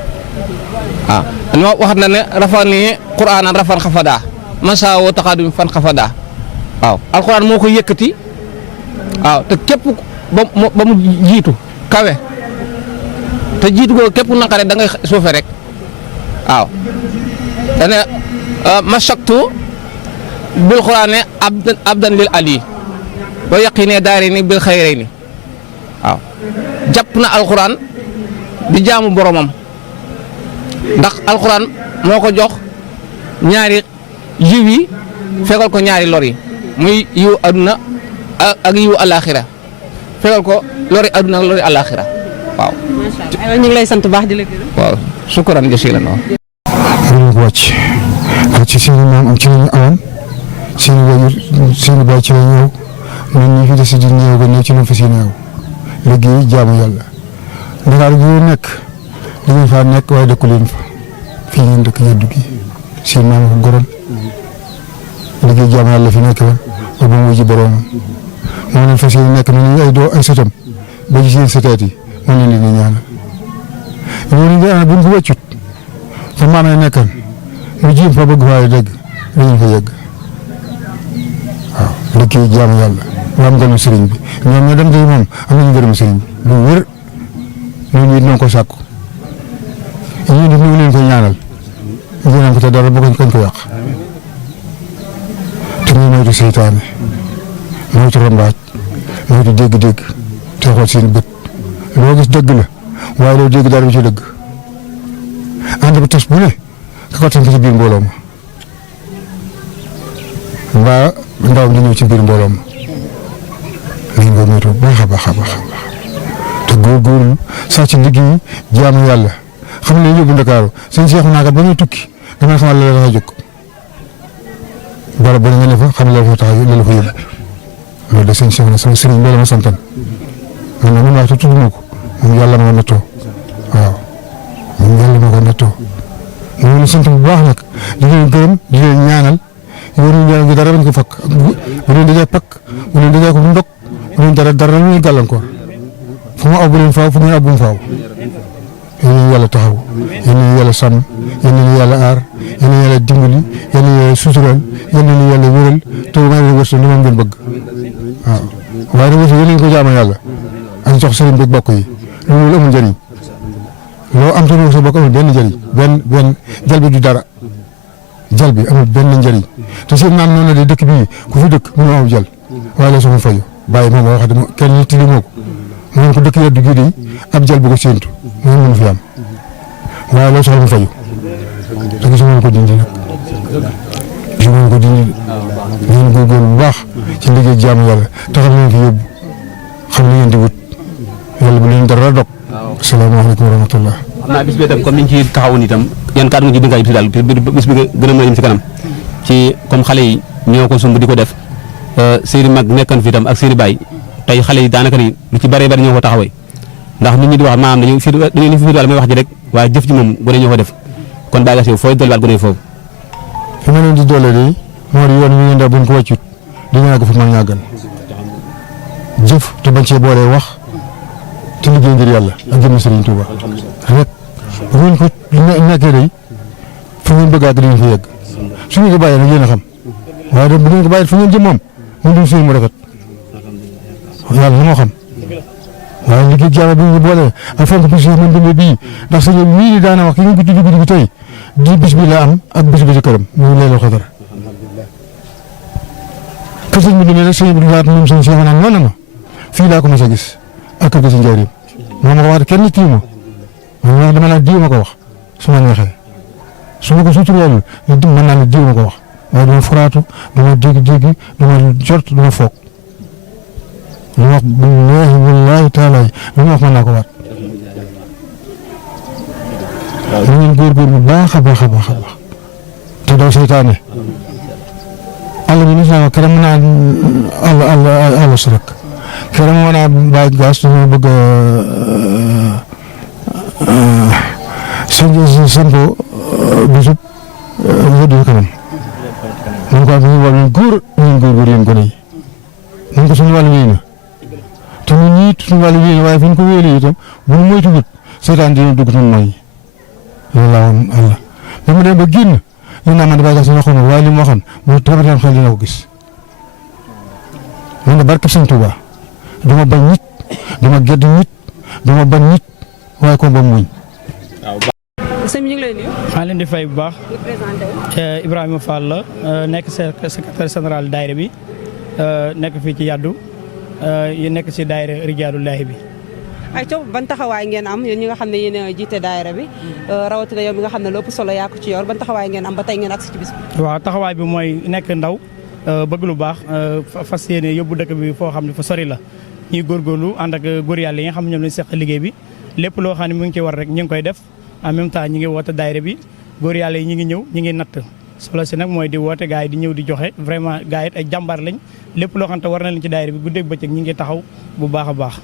no wax na ne rafani qur'aanan rafan xafadaa man saa woo taxaadum fan xafadaa waaw alxuraan moo ko yëkkati waaw te képp ba mu jiitu kawe te jiitu ko képp naqare da ngay suufe rek waaw dane masaktu bil qur'aani abdan lil ali ba yaqine daari ni bil xayre ni waaw jàpp na alxuraan di jaamu boromam ndax alxuraan moo ko jox ñaari yiw yi fegal ko ñaari lor yi muy yiw aduna ak yiw alaxira fegal ko lori aduna ak lori alaxira waaw. macha allah ñu ngi lay sant baax di la gërëm. waaw sukkuraan jasiilan waaw. ñu ko wàcc ci seen maam ci lañu amoon seen wajur seen baay ci la ñëw ñun ñu fi des di ñëw ba ne ci lañ fas yéene liggéey jaamu yàlla Ndakaar gi nekk da ngeen faa nekk waaye dëkku leen fa fii ngeen dëkk Yadou gi seen maam ko gorom liggéey jaamu yàlla fi nekk ba ba mu ji boroomam moo leen fas yéene nekk nañu ay sëtam ba ci seen sëtaat yi moo leen di ñaanal ñooñu daanaka bu ñu ko wàccut fa maanaam nekkan mu jiim fa bëgg faa dëgg dañu fa yegg liggéey jaamu yàlla lu am ngërëmu sëriñ bi ñoom ñoo dem tey moom am nañu ngërëmu sëriñ bi lu wér ñun it ñoo ko sàkku ñun it ñu ngi leen koy ñaanal ñaanal ko te dara bëgg kañ ko yàq te ñu moytu seytaane moytu rambaaj moytu dégg-dégg te xool seen bët loo gis dëgg la waaye loo dégg dara bi ci dëgg ànd ba tos bu ne ka ko tënk ci biir mbooloo ma mbaa ndaw di ñëw ci biir mbooloo ma nañ ko moytu baax a baax a baax te góorgóorlu sax ci liggéey jaamu yàlla xam ne yóbbu Ndakaaru sëñ Seexu naa kat ba muy tukki dama xamal la la fa jóg barab bu nga ne fa xam la fa tax la la fa yóbbu loolu de sëñ Seexu na sama sëriñ loolu ma santan man nag mun naa tudd ma ko moom yàlla moo nattoo waaw moom yàlla moo ko nattoo ñu ngi sant bu baax nag di leen gërëm di leen ñaanal yoonu ñaan gi dara bañ ko fakk bu leen dajee pakk bu leen dajee ko ndog bu leen dara ñu gàllankoor fu ma aw bu leen faaw fu ngeen aw bu mu faaw yéen a yàlla taxaw yéen a yàlla sàmm yéen a yàlla aar yéen a yàlla dimbali yéen a yàlla sutural yéen a yàlla wéral te may leen wërsëg li ma ngeen bëgg waaw waaye nag wërsëg yéen ko jaama yàlla ak jox sëriñ bi bokk yi loolu amul njëriñ loo am tamit sa bokk amul benn njëriñ benn jal bi du dara jal bi amul benn njëriñ te seen maam noonu la de dëkk bii ku fi dëkk mënoo am jal waaye la sama fayu bàyyi moom wax dama kenn nit li moo ko moom ko dëkk yeddu gii de ab jal bu ko séentu moom mënu fi am waaye loo soxla mu fayu te gisuma ko dindi nag gisuma ko dindi ngeen góorgóorlu bu baax ci liggéey jaamu yàlla taxal leen fi yóbbu xam li ngeen di wut yàlla bu leen dara dog. asalaamaaleykum wa rahmatullah. xam naa bis bi itam comme ni ñu ci taxawoon itam yan kàddu nga ci dénkaay bi daal bis bi gën a mën a jëm si kanam ci comme xale yi ñoo ko sumb di ko def seeni mag nekkan fi itam ak seeni baay tey xale yi daanaka ni lu ci bëree bëri ñoo ko taxawee ndax nit ñi di wax maanaam dañu li fi daal may wax ji rek waaye jëf ji moom gone ñoo ko def kon bàyyi nga si fooy dolliwaat gone yi foofu. fi ma leen di doole de moo di yoon wi ngeen def buñ ko wàccut di ñaan ko fi mag ñàggal jëf te bañ cee boolee wax te liggéey ngir yàlla ak jëmm Sëriñ Tuuba rek bu ngeen ko nekkee day fu ngeen bëgg àgg di ngeen fa yegg su ngeen ko bàyyee nag yéen a xam waaye de bu ngeen ko bàyyee fu ngeen jëm moom mu dul seen mu rafet yàlla na moo xam waaye liggéey jaama bi ñu boole ak fonk bis yi man dundee bii ndax sëñ mii di daana wax ki ngeen ko tuddi guddi gi tey di bis bi la am ak bis bi ci këram ñu leelal ko dara kër sëñ bi demee nag sëñ bi du waat moom sëñ Cheikh naan noonu ma fii laa ko mos a gis ak kër gi si njëriñ moo ma ko wax kenn tiimu ma wax dama naa diw ma ko wax su ma neexee su ma ko suturaalul mën naa ne diw ma ko wax waaye dama foraatu dama dégg-dégg dama jort dama foog lu wax billahi wallahi taala lu ma wax mën naa ko waat ñu ngeen góorgóor bu baax a baax a baax a baax te daw seytaane àll bi nis naa ko keroog mën naa àll si rek keroog mën naa bàyyi gaas dañoo bëgg sampo bisub yëddu kanam man ko am ñu wàllu góor ñu góorgóor yéen gone yi nañ ko suñu wàllu wéy na te ñun ñii suñu wàllu wéy na waaye fi ñu ko wéelee itam bu ñu moytuwul seetaan dina dugg suñu mooy loolu laa woon Allah ba mu dem ba génn ñu naan man dafay gas suñu xamoon waaye li mu waxoon mu tabataan xel dina ko gis man de barke Sëñ Tuuba dama bañ nit dama gedd nit dama bañ nit waaye ko ba muñ. sëñ bi ñu ngi lay nuyu. maa leen di fay bu baax. Ibrahima Fall la nekk secrétaire général daayira bi nekk fii ci Yaddu yi nekk si daayira Rijaalullaahi bi. ay coow ban taxawaay ngeen am yéen ñi nga xam ne yéen a jiite daayira bi rawatina yow mi nga xam ne lépp solo yaa ko ci yor ban taxawaay ngeen am ba tey ngeen agsi ci bis bi. waaw taxawaay bi mooy nekk ndaw bëgg lu baax fas yéene yóbbu dëkk bi foo xam ne fa sori la ñuy góorgóorlu ànd ak góor yàlla yi nga xam ne ñoom lañ seq liggéey bi lépp loo xam ne mu ngi ci war rek ñu ngi koy def en même temps ñi ngi woote daayira bi góor yàlla yi ñi ngi ñëw ñi ngi natt solo si nag mooy di woote gars yi di ñëw di joxe vraiment gars yi ay jàmbaar lañ lépp loo xam ne war na leen ci daayira bi guddeeg bëccëg ñi ngi taxaw bu baax a baax.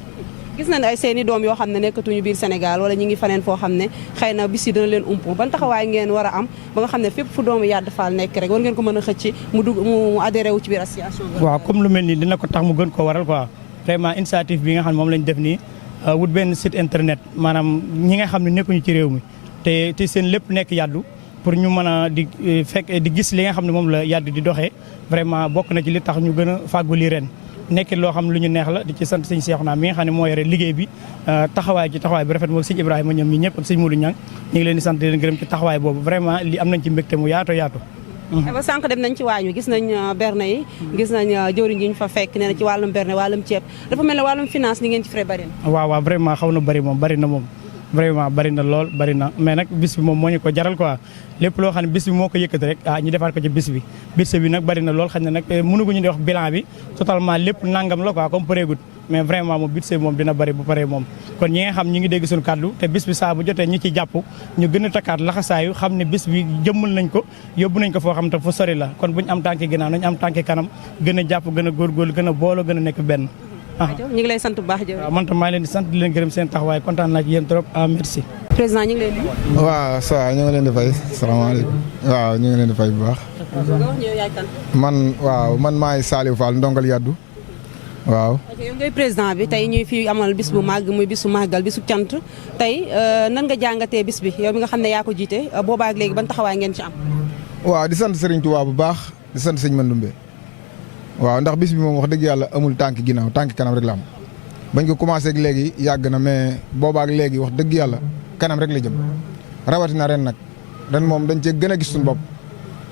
gis nañ ay seeni doom yoo xam ne nekkatuñu biir Sénégal wala ñi ngi faneen foo xam ne xëy na bis yi dana leen umpu ban taxawaay ngeen war a am ba nga xam ne fépp fu doomu Yade Fall nekk rek war ngeen ko mën a xëcc mu adhéré wu ci biir association bi. waaw comme lu mel nii dina ko tax mu gën ko waral quoi vraiment initiative bi nga xam ne moom lañ def nii wut benn site internet maanaam ñi nga xam ne nekkuñu ci réew mi te seen lépp nekk Yaddu pour ñu mën a di di gis li nga xam ne moom la yàdd di doxee vraiment bokk na ci li tax ñu gën a fàggu lii ren nekk loo xam ne lu ñu neex la di ci sant sëñ Seexuna mi nga xam ne moo yore liggéey bi taxawaay bi rafet moom sëñ Ibrahima ñoom ñi ñëpp ak sëñ Modou Niang ñu ngi leen di sant di leen gërëm ci taxawaay boobu vraiment li am nañ ci mbégte mu yaatu ba sànq dem nañ ci waañ wi gis nañ berne yi gis nañ jëwriñ yi ñu fa fekk nee na ci wàllum berne wàllum ceeb dafa mel ne wàllum finance li ngeen ci frais bari na waaw vraiment xaw na bari na moom vraiment bari na lool bari na mais nag bis bi moom moo ñu ko jaral quoi lépp loo xam ne bis bi moo ko yëkkati rek ñu defaat ko ci bis bi nag bari na lool xëy na nag mënuguñu di wax bilan bi totalement lépp nangam la quoi comme pareegut mais vraiment moom budget moom dina bari bu paree moom kon ñi nga xam ñi ngi dégg suñu kàddu te bis bi saa bu jotee ñi ci jàpp ñu gën a takkaat laxasaayu xam ne bis bi jëmmal nañ ko yóbbu nañ ko foo xam te fu sori la kon buñu am tànki ginnaaw nañ am tànki kanam gën a jàpp gën a góorgóorlu gën a booloo gën a nekk benn ñu ngi lay sant bu baax jërëjëf. waaw man tam maa ngi leen di sant di leen gërëm seen taxawaay kontaan naa ci yéen trop merci. président ñu ngi leen di. waaw ça va ñu ngi leen di fay salaamaaleykum. waaw ñu ngi leen di fay bu baax. man maay Saliou Fall ndongal yaddu waaw. yow ngay président bi tey ñuy fi amal bis bu màgg muy bisu màggal bisu cant tey nan nga jàngatee bis bi yow mi nga xam ne yaa ko jiite boobaak léegi ban taxawaay ngeen ci am. waaw di sant Serigne Touba bu baax di sant sëñ Mandoumbe. waaw ndax bis bi moom wax dëgg yàlla amul tànk ginnaaw tànk kanam rek la am bañ ko commencé ak léegi yàgg na mais boobaak léegi wax dëgg yàlla kanam rek la jëm rawatina ren nag ren moom dañ cee gën a gis suñu bopp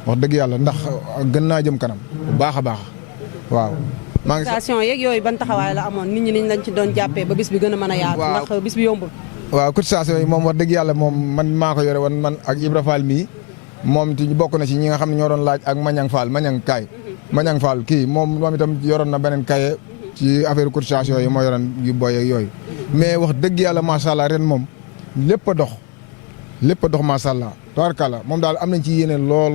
wax dëgg yàlla ndax gën naa jëm kanam bu baax a baax waaw. maa ngi station yeeg yooyu ban taxawaay la amoon nit ñi niñ lañ ci doon jàppee ba bis bi gën a mën a yaatu. ndax bis bi yombul. waaw cotisation yi moom wax dëgg yàlla moom man maa ko yore woon man ak Ibra Fall mii moom ti bokk na ci ñi nga xam ne ñoo doon laaj ak Mañang Fall Mañang Kaay Mañang Fall kii moom itam yoroon na beneen kaye ci affaire cotisation yi moo yoroon yu boy ak yooyu mais wax dëgg yàlla macha allah ren moom lépp a dox macha allah tabarkalla moom daal am nañ ci yéene lool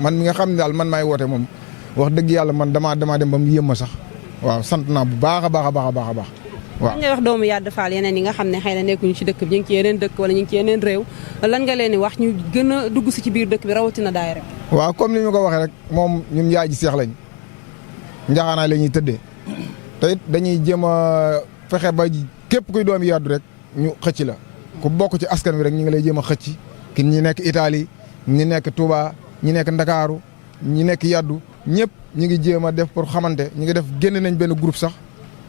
man mi nga xam ne daal man maay woote moom wax dëgg yàlla man damaa dem ba mu yéem ma sax waaw sant naa bu baax a baax waaw. lan ngay wax doomu Yade Fall yeneen yi nga xam ne xëy na nekkuñu ci dëkk bi ñu ngi ci yeneen dëkk wala ñu ngi ci yeneen réew lan nga leen di wax ñu gën a dugg si ci biir dëkk bi rawatina daay rek. waaw comme ni ñu ko waxee rek moom ñun yaay ji seex lañ njaxaanaay la ñuy tëddee te it dañuy jéem a fexe ba képp kuy doomu Yade rek ñu xëcc la ku bokk ci askan wi rek ñu ngi lay jéem a xëcc ki ñi nekk Italie ñi nekk Touba ñi nekk Ndakaaru ñi nekk Yaddu ñëpp ñu ngi jéem a def pour xamante ñu ngi def génn nañ benn groupe sax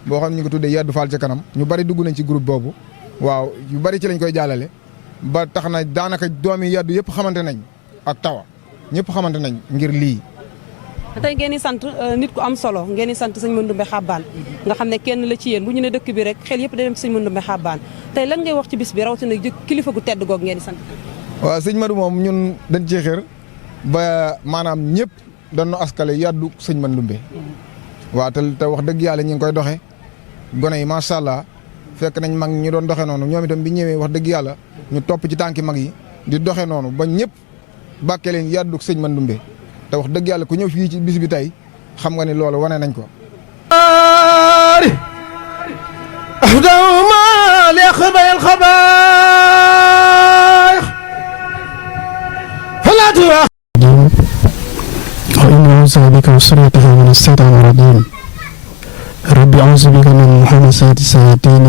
boo xam ñu ngi tuddee Yaddu Fall ca kanam ñu bari dugg nañ ci groupe boobu waaw yu bari ci lañ koy jàllale ba tax na daanaka doomi Yaddu yëpp xamante nañ ak tawa ñëpp xamante nañ ngir lii. tey ngeen di sant nit ku am solo ngeen di sant sëñ Mandoumbe Xabaan nga xam ne kenn la ci yéen bu ñu ne dëkk bi rek xel yëpp day dem ci sëñ Mandoumbe Xabaan tey lan ngay wax ci bis bi rawatina kilifa gu tedd googu ngeen di sant. waaw sëñ Madou moom ñun dañ cee xër ba maanaam ñëpp dañu askale Yaddu sëñ Mandoumbe waaw te wax dëgg yàlla ñu ngi koy doxee gone yi macha allah fekk nañ mag ñu doon doxee noonu ñoom itam bi ñëwee wax dëgg yàlla ñu topp ci tànki mag yi di doxee noonu ba ñëpp bàkkee leen Yaddu sëñ Mandoumbe te wax dëgg yàlla ku ñëw fii ci bis bi tey xam nga ni loolu wane nañ ko. أعوذ بك وسريتها من الشيطان الرجيم ربي أعوذ بك من محمسات الشياطين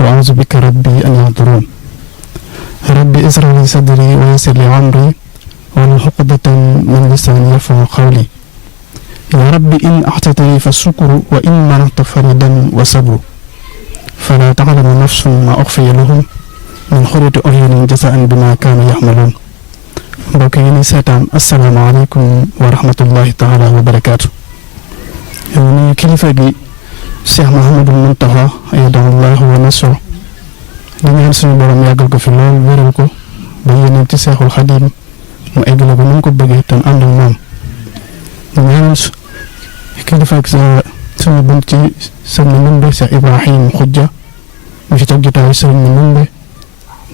وأعوذ بك ربي أن يحضرون ربي اشرح لي صدري ويسر لي أمري واحلل عقدة من لساني يفقهوا قولي يا ربي إن أعطيتني فالشكر وإن منعت فردا وصبر فلا تعلم نفس ما أخفي لهم من قرة أعين جزاء بما كانوا يعملون mbokk yi ni seetaan asalaamaaleykum wa rahmatullahi taala wa barakaatu yow nuyu kilifa gi Cheikh Mouhamadul Muntaxa ayyadahu wa nasro di ñaan suñu borom yàggal ko fi lool wéral ko ba yéeneen ci Seexul Xadim mu eggale ko nu mu ko bëggee te ànd ak moom ñaanal kilifa ak suñu bunt ci sëñ Mandoumbe Cheikh Ibrahim Xujja mu fi toog jotaayu sëñ Mandoumbe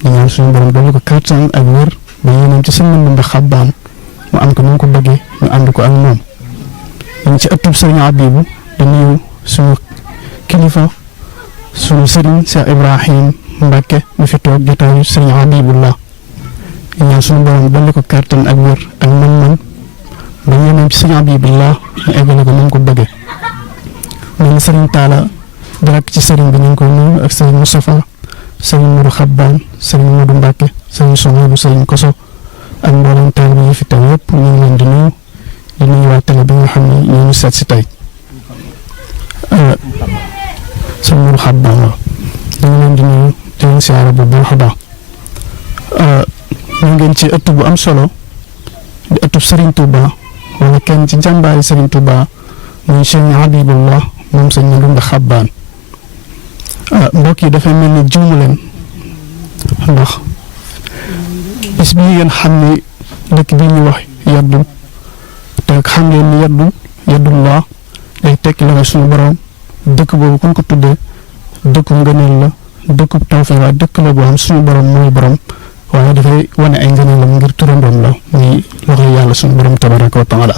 di ñaan suñu borom dolli ko kàttan ak wér ba yéeneen ci sëñ Mandoumbe Xabaan mu am ko nu mu ko bëggee ñu ànd ko ak moom dañ ci ëttub sëriñ Abibu di nuyu suñu kilifa suñu sëriñ Cheikh Ibrahim Mbacke mu fi toog jotaayu sëriñ Habibullah ñaan suñu borom dolli ko kàttan ak wér ak man-man ba yéeneen ci sëriñ Habibullah ñu eggale ko nu mu ko bëggee mel ni sëriñ Talla direk ci sëriñ bi ñu ngi koy nuyu ak sëriñ Moustapha sëriñ Modou Xabaan sëriñ Modou Mbacke sëriñ Soxna sëriñ Koso ak mboolem taalibe yi fi teew yëpp ñu ngi leen di nuyu waa télé bi nga xam ne ñoo ñu seet si tey sëñ Mourou Xab Ba ñu ngi leen di nuyu di leen siyaare bu baax a baax ñu ngeen ci ëtt bu am solo di ëttub Serigne Touba wala kenn ci jàmbaari Serigne Touba muy Sëñ Habibullah moom sëñ Mandumbe Xabbaan mbokk yi dafay mel ni juumu leen ndax bis bii ngeen xam ni dëkk bii ñu wax yaddu te xam ngeen ni yaddullah day tekki loxo suñu borom dëkk boobu ku ko tuddee dëkku ngëneel la dëkku tawfeex waaye dëkk la boo xam suñu borom mooy borom waaye dafay wane ay ngëneelam ngir turandoom la muy loxo yàlla suñu borom tabaraka wa taala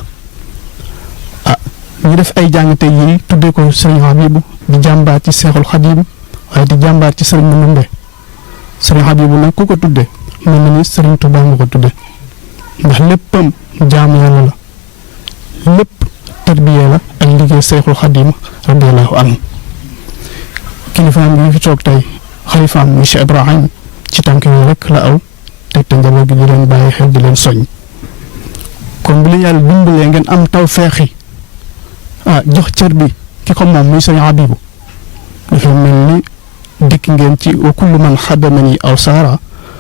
ñu def ay jàngate yi tuddee ko sëriñ Habibu di jàmbaar ci Seexul Xadim waaye di jàmbaar ci sëriñ Mandumbe sëriñ Habibu nag ku ko tuddee mel na ni sëriñ Tuubaa nga ko tuddee ndax léppam jaamu yàlla la lépp tarbiya la ak liggéey Seexul Xadim radiyallahu anhu kilifaam gi fi toog tey xalifaam monsieur Ibrahim ci tànk yooyu rek la aw teg te njaboot gi di leen bàyyi xel di leen soñ kon bu leen yàlla dimbalee ngeen am taw feexi jox cër bi ki ko moom muy sëñ Habibu dafay mel ni dikk ngeen ci wa kullu man xadamani aw saara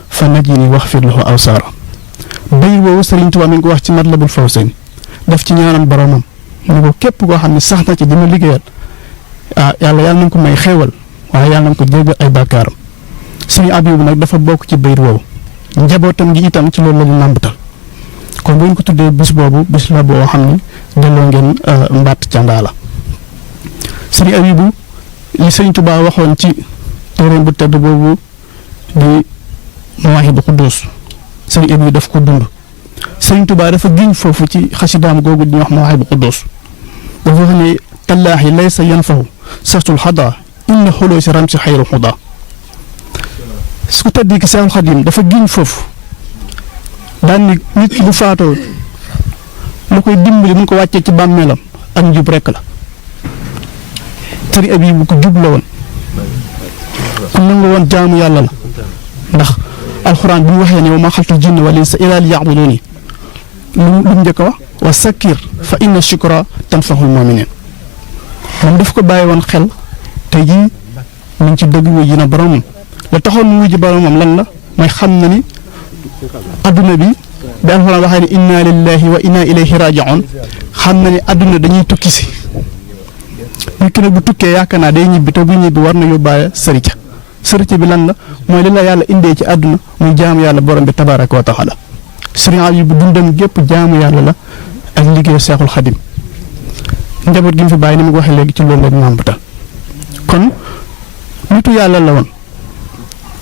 fa najini wax fir lahu aw saara bay woowu Sëriñ Tuubaa mi ngi ko wax ci Matlabul Fawzayni daf ci ñaanal boromam ne ko képp koo xam ne sax na ci dima liggéeyal yàlla nañ ko may xéewal waaye yàlla nañ ko jéggal ay bàkkaaram sëñ Habibu nag dafa bokk ci bayit woowu njabootam gi itam ci loolu la ñu nàmbatal kon bu ñu ko tuddee bis boobu bis la boo xam ni delloo ngeen mbatt candaa la sëriñ Habibu li sëriñ Tuubaa waxoon ci téereem bu tedd boobu di Mawaahibu Quddus sëriñ Habibu daf ko dund sëriñ Tuubaa dafa giñ foofu ci xasidaam googu di wax Mawaahibu Quddus dafa wax ne tallaahi laysa yanfahu sartul xada inna xuloo si ram si xayru xuda su teddi ki Seexul Xadim dafa giñ foofu daan ni nit ki bu faatoo lu koy dimbali mu ko wàccee ci bàmmeelam ak njub rekk la sëriñ Habibu ko jub la woon ku nangu woon jaamu yàlla la ndax alxuraan bi mu waxee ne wa maa xalaqtul jinna wal insa illaa liya'buduuni lu mu njëkk a wax wa sakkir fa inna shukra tanfa'ul mu'miniin moom daf ko bàyyi woon xel tey jii mu ngi ci dëgg wuyu na boromam la taxoon mu wuyu boromam lan la mooy xam na ni adduna bi alxuraan waxee ne inna lillahi wa inna ilayhi raji'un xam na ni adduna dañuy tukki si nit ki nag bu tukkee yaakaar naa day ñibbi te bu ñibbi war na yóbbaale sërica bi lan la mooy li la yàlla indee ci àdduna muy jaamu yàlla borom bi tabaraka wa taala sëriñ Habibu dundam gépp jaamu yàlla la ak liggéey Seexul Xadim njaboot gi mu fi bàyyi ni ma ko waxee léegi ci loolu la nàmpatal kon nitu yàlla la woon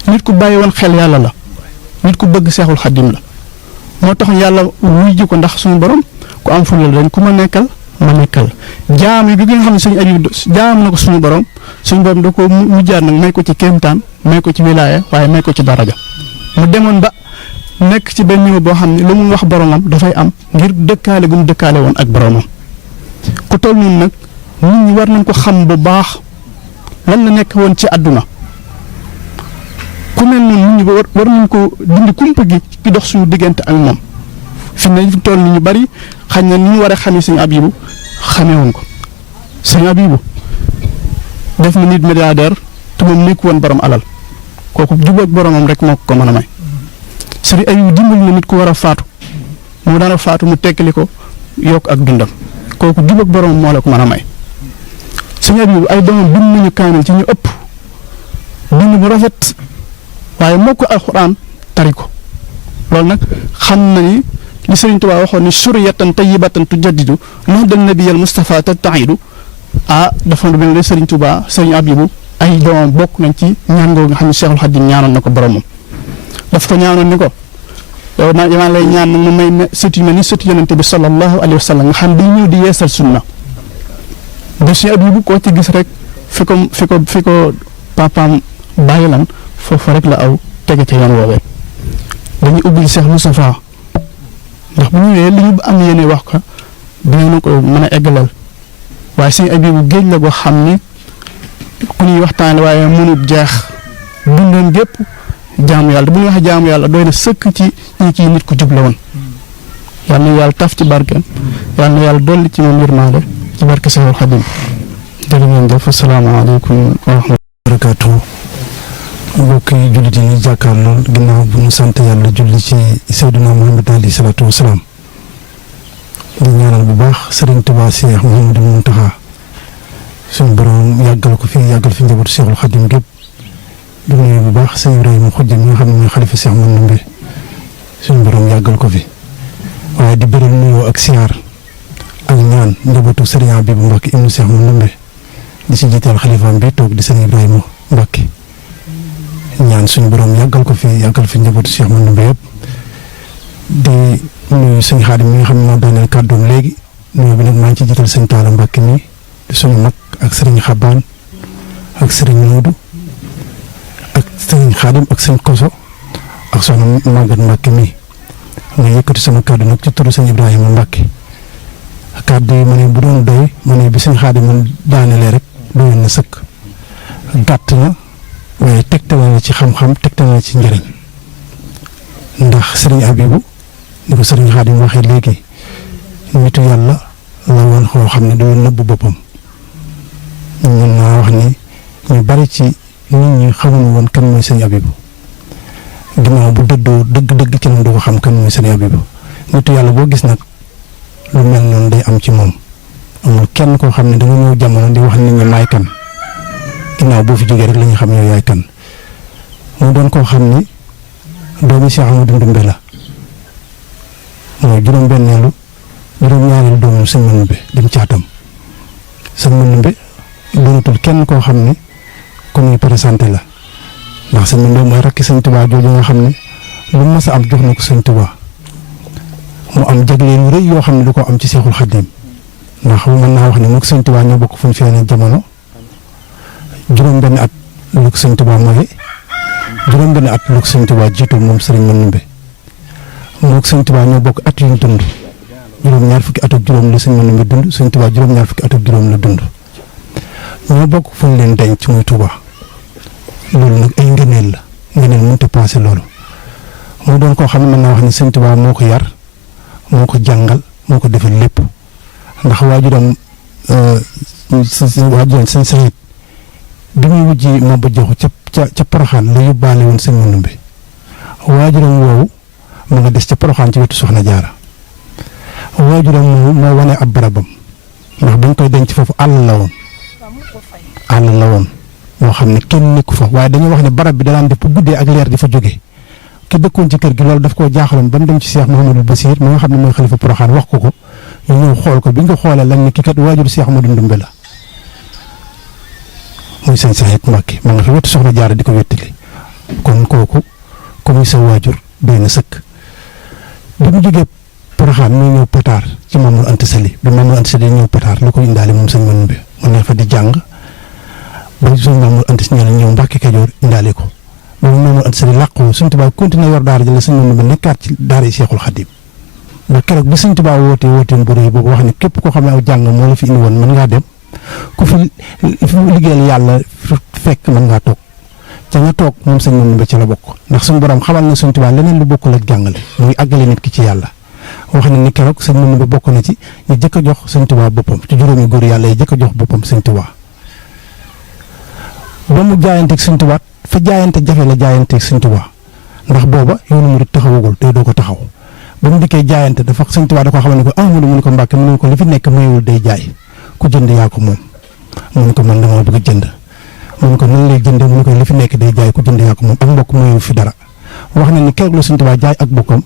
nit ku bàyyi woon xel yàlla la nit ku bëgg Seexul Xadim la moo tax yàlla wuy ji ko ndax suñu borom ku am fulla dañ ku ma nekkal ma nekkal jaam yi bi nga xam ne sëñ Habibu jaam na ko suñu borom da ko mujjaat nag may ko ci kéemtaan may ko ci wilaaya waaye may ko ci daraja mu demoon ba nekk ci benn niveau boo xam ne lu mu wax boromam dafay am ngir dëkkaale gu mu dëkkaale woon ak boromam ku toll noonu nag nit ñi war nañ ko xam bu baax lan la nekk woon ci àdduna ku mel noonu nit ñi war nañ ko dindi kumpa gi ki dox suñu diggante ak moom fi ne toll ni ñu bari xañ na ni ñu war a xamee sëñ Habibu xamee woon ko sëñ Habibu def na nit milliardaire te moom nekk woon borom alal kooku jubóog boromam rek moo ko mën a may sëñ Habibu dimbali na nit ku war a faatu mu daan a faatu mu tekkali ko yokk ak dundam kooku jubóog boromam moo la ko mën a may sëñ Habibu ay doomam bind nañu kaamil ci ñu ëpp bind bu rafet waaye moo ko alxuraan tari ko loolu nag xam na ni li Sëriñ Tuubaa waxoon ni suriyatan tayyibatan tujaddidu nahdal nabiyal Mustafa tattaidu dafa mel ne Sëriñ Tuubaa Sëriñ Habibu ay doomam bokk nañ ci ñaan ngoo nga xam ne Seexul Xadiim ñaanoon na ko boromam daf ko ñaanoon ni ko yow maa lay ñaan nag mu may sët yu mel ni sët yonente bi sallallahu alayhi wa sallam nga xam dañ ñëw di yeesal sunna ba Sëriñ Habibu koo ci gis rek fi ko papaam bàyyi lan foofu rek la aw tege ca yoon woowee dañuy ubbil Cheikh Moustapha ndax bu ñëwee li ñu am yéene wax ko dinañu ko mën a eggalal waaye Sëriñ Habibu géej la goo xam ni ku ñuy waxtaan waaye mënut jeex dundam gépp jaamu yàlla bu ñu waxee jaamu yàlla doy na sëkk ci ñi kii nit ku jub la woon yal na yàlla taf ci barkeem yal na yàlla dolli ci moom yërmande ci barke Seexul Xadim jërë ngeen jëf asalaamaaleykum wa rahmatulah barakaatu mbokk yi jullit yi ñuy jàkkaarloo ginnaaw bu ñu sant yàlla julli ci Seydina Muhammad alayhi salaatu wa salaam di ñaanal bu baax Serigne Touba Cheikh Mouhamadou Mountakha suñu borom yàggal ko fi yàggal fi njabootu Cheikhul Khadim gépp di nuyu bu baax sëñ Ibrahima Khoudia mi nga xam ne mooy xalifa Cheikh Manoumbe suñu borom yàggal ko fi waaye di bëral nuyoo ak siyaar ak ñaan njabootu Serigne Abibou Mbacke ibnu Cheikh Manoumbe di si jiital xalifaam bi toog di sëñ Ibrahima Mbacke ñaan suñu borom yàggal ko fi yàggal fi njabootu Cheikh Manoumbe yëpp di nuyu sëñ Xaadim mi nga xam ne moo daaneel kàddoom léegi nuyu bi nag maa ngi ci jiital sëñ Talla Mbacke mi di suñu mag ak sëriñ Xabaan ak sëriñ Moodu ak sëriñ Xaadim ak sëñ Koso ak soxna Maguette Mbacke mi nga yëkkati sama kàddu nag ci turu sëñ Ibrahima Mbacke kàddu yi ma ne bu doon doy ma ne bi sëñ Xaadim man daanelee rek doyoon na sëkk gàtt na waaye tegtal na ci xam-xam tegtal na ci njëriñ ndax sëriñ Abibou ni ko sëriñ Xaadim waxee léegi nitu yàlla la woon xoo xam ne doon nëbbu boppam ñun naa wax ni ñu bari ci nit ñi xamuñu woon kan mooy sëriñ Abibou ginnaaw bu dëddoo dëgg-dëgg ci lañ doo ko xam kan mooy sëriñ Abibou nitu yàlla boo gis nag lu mel noonu day am ci moom amul kenn koo xam ne da nga ñëw jamono di wax nit ñi maay kan ginnaaw boo fi jógee rek la ñu xam yow yaay kan mu doon koo xam ni doomi Cheikh Amadou Ndoumbé la mooy juróom-ñaareelu doomam sëñ Manoumbe dem caatam sëñ Manoumbe doonatul kenn koo xam ne ku ñuy présenté la ndax sëñ Manoumbe mooy rakki sëñ Touba jooju nga xam ne lu mas a am jox na ko sëñ Touba mu am jagleel yu rëy yoo xam ne du ko am ci Seexul Xadim ndax mën naa wax ne moog sëñ Touba ñoo bokk fu ñu feeñee jamono juróom-benn at lu ko sëñ Touba mooy juróom-benn at lu ko sëñ Touba jiitu moom sëriñ Manoumbe moog sëñ Touba ñoo bokk at yu ñu dund juróom-ñaar fukki at ak juróom la sëñ Manoumbe dund sëñ Touba juróom-ñaar fukki at ak juróom la dund ñoo bokk fu ñu leen denc muy Touba loolu nag ay ngëneel la ngëneel mënut a passé loolu mu doon koo xam ne mën naa wax ne sëñ Touba moo ko yar moo ko jàngal moo ko defal lépp ndax waajuram sëñ Sayid bi muy wujji Maba Jaxu ca Poroxaan la yóbbaale woon sëñ Manoumbe waajuram woowu mu nga des ca Poroxaan ci wetu Soxna Jaara waajuram moomu moo wane ab barabam ndax bañ koy denc foofu àll la woon moo xam ne kenn nekku fa waaye dañuy wax ne barab bi danaan def bu guddee ak leer di fa jóge ki dëkkoon ci kër gi loolu daf koo jaaxaloon ba mu dem ci Cheikh Mouhamadou Bassir mi nga xam ne mooy xalifa Poroxaan wax ko ñu ñëw xool ko bi nga ko xoolee lañ ne kii kat waajur Cheikh Amadou Ndoumbé la muy sëñ Sayid Mbacke ma nga fa wetu Soxna Jaara di ko wettali kon kooku ku muy sa waajur doy na sëkk bi mu jógee Poroxaan muy ñëw Pataar ci Mamour Anta Sali bi Mamour Anta Sali ñëw Pataar la ko indaale moom sëñ Manoumbe mu ne fa di jàng ba suñ Mamour Anta Sali ñëw Mbacke Kajoor indaale ko ba Mamour Anta Sali làqoo sëñ Tuubaa continué yor daara ji la sëñ Manoumbe nekkaat ci daara yi Seexul Xadim ba keroog bi sëñ Tuubaa wooteem bu rëy boobu wax ne képp koo xam ne aw jàng moo la fi indi woon mën ngaa dem ku fi liggéeyal yàlla fekk mën ngaa toog ca nga toog moom sëñ Manoumbe ci la bokk ndax suñu borom xamal na sëñ Tuubaa leneen lu bokkul ak jàngale muy àggale nit ki ci yàlla wax na ni keroog sëñ Manoumbe bokk na ci ñu jëkk a jox sëñ Tuubaa boppam ci juróomi góor yàlla yi jëkk a jox boppam sëñ Tuubaa ba mu jaayanteeg sëñ Tuubaa fa jaayante jafe la jaayanteeg sëñ Tuubaa ndax booba yoonu murid taxawagul tey doo ko taxaw ba mu dikkee jaayante dafa sëñ Tuubaa da ko xamal ne ko Ahmadu mu ne ko Mbàkke mu ne ko li fi nekk mayewul day jaay ku jënd yaa ko moom mu ne ko man dama bëgg jënd mu ne ko nan lay jëndee mu ne ko li fi nekk day jaay ku jënd yaa ko moom ak mbokk mayewul fi dara wax na ni keroog la sëñ Tuubaa jaay ak bokkam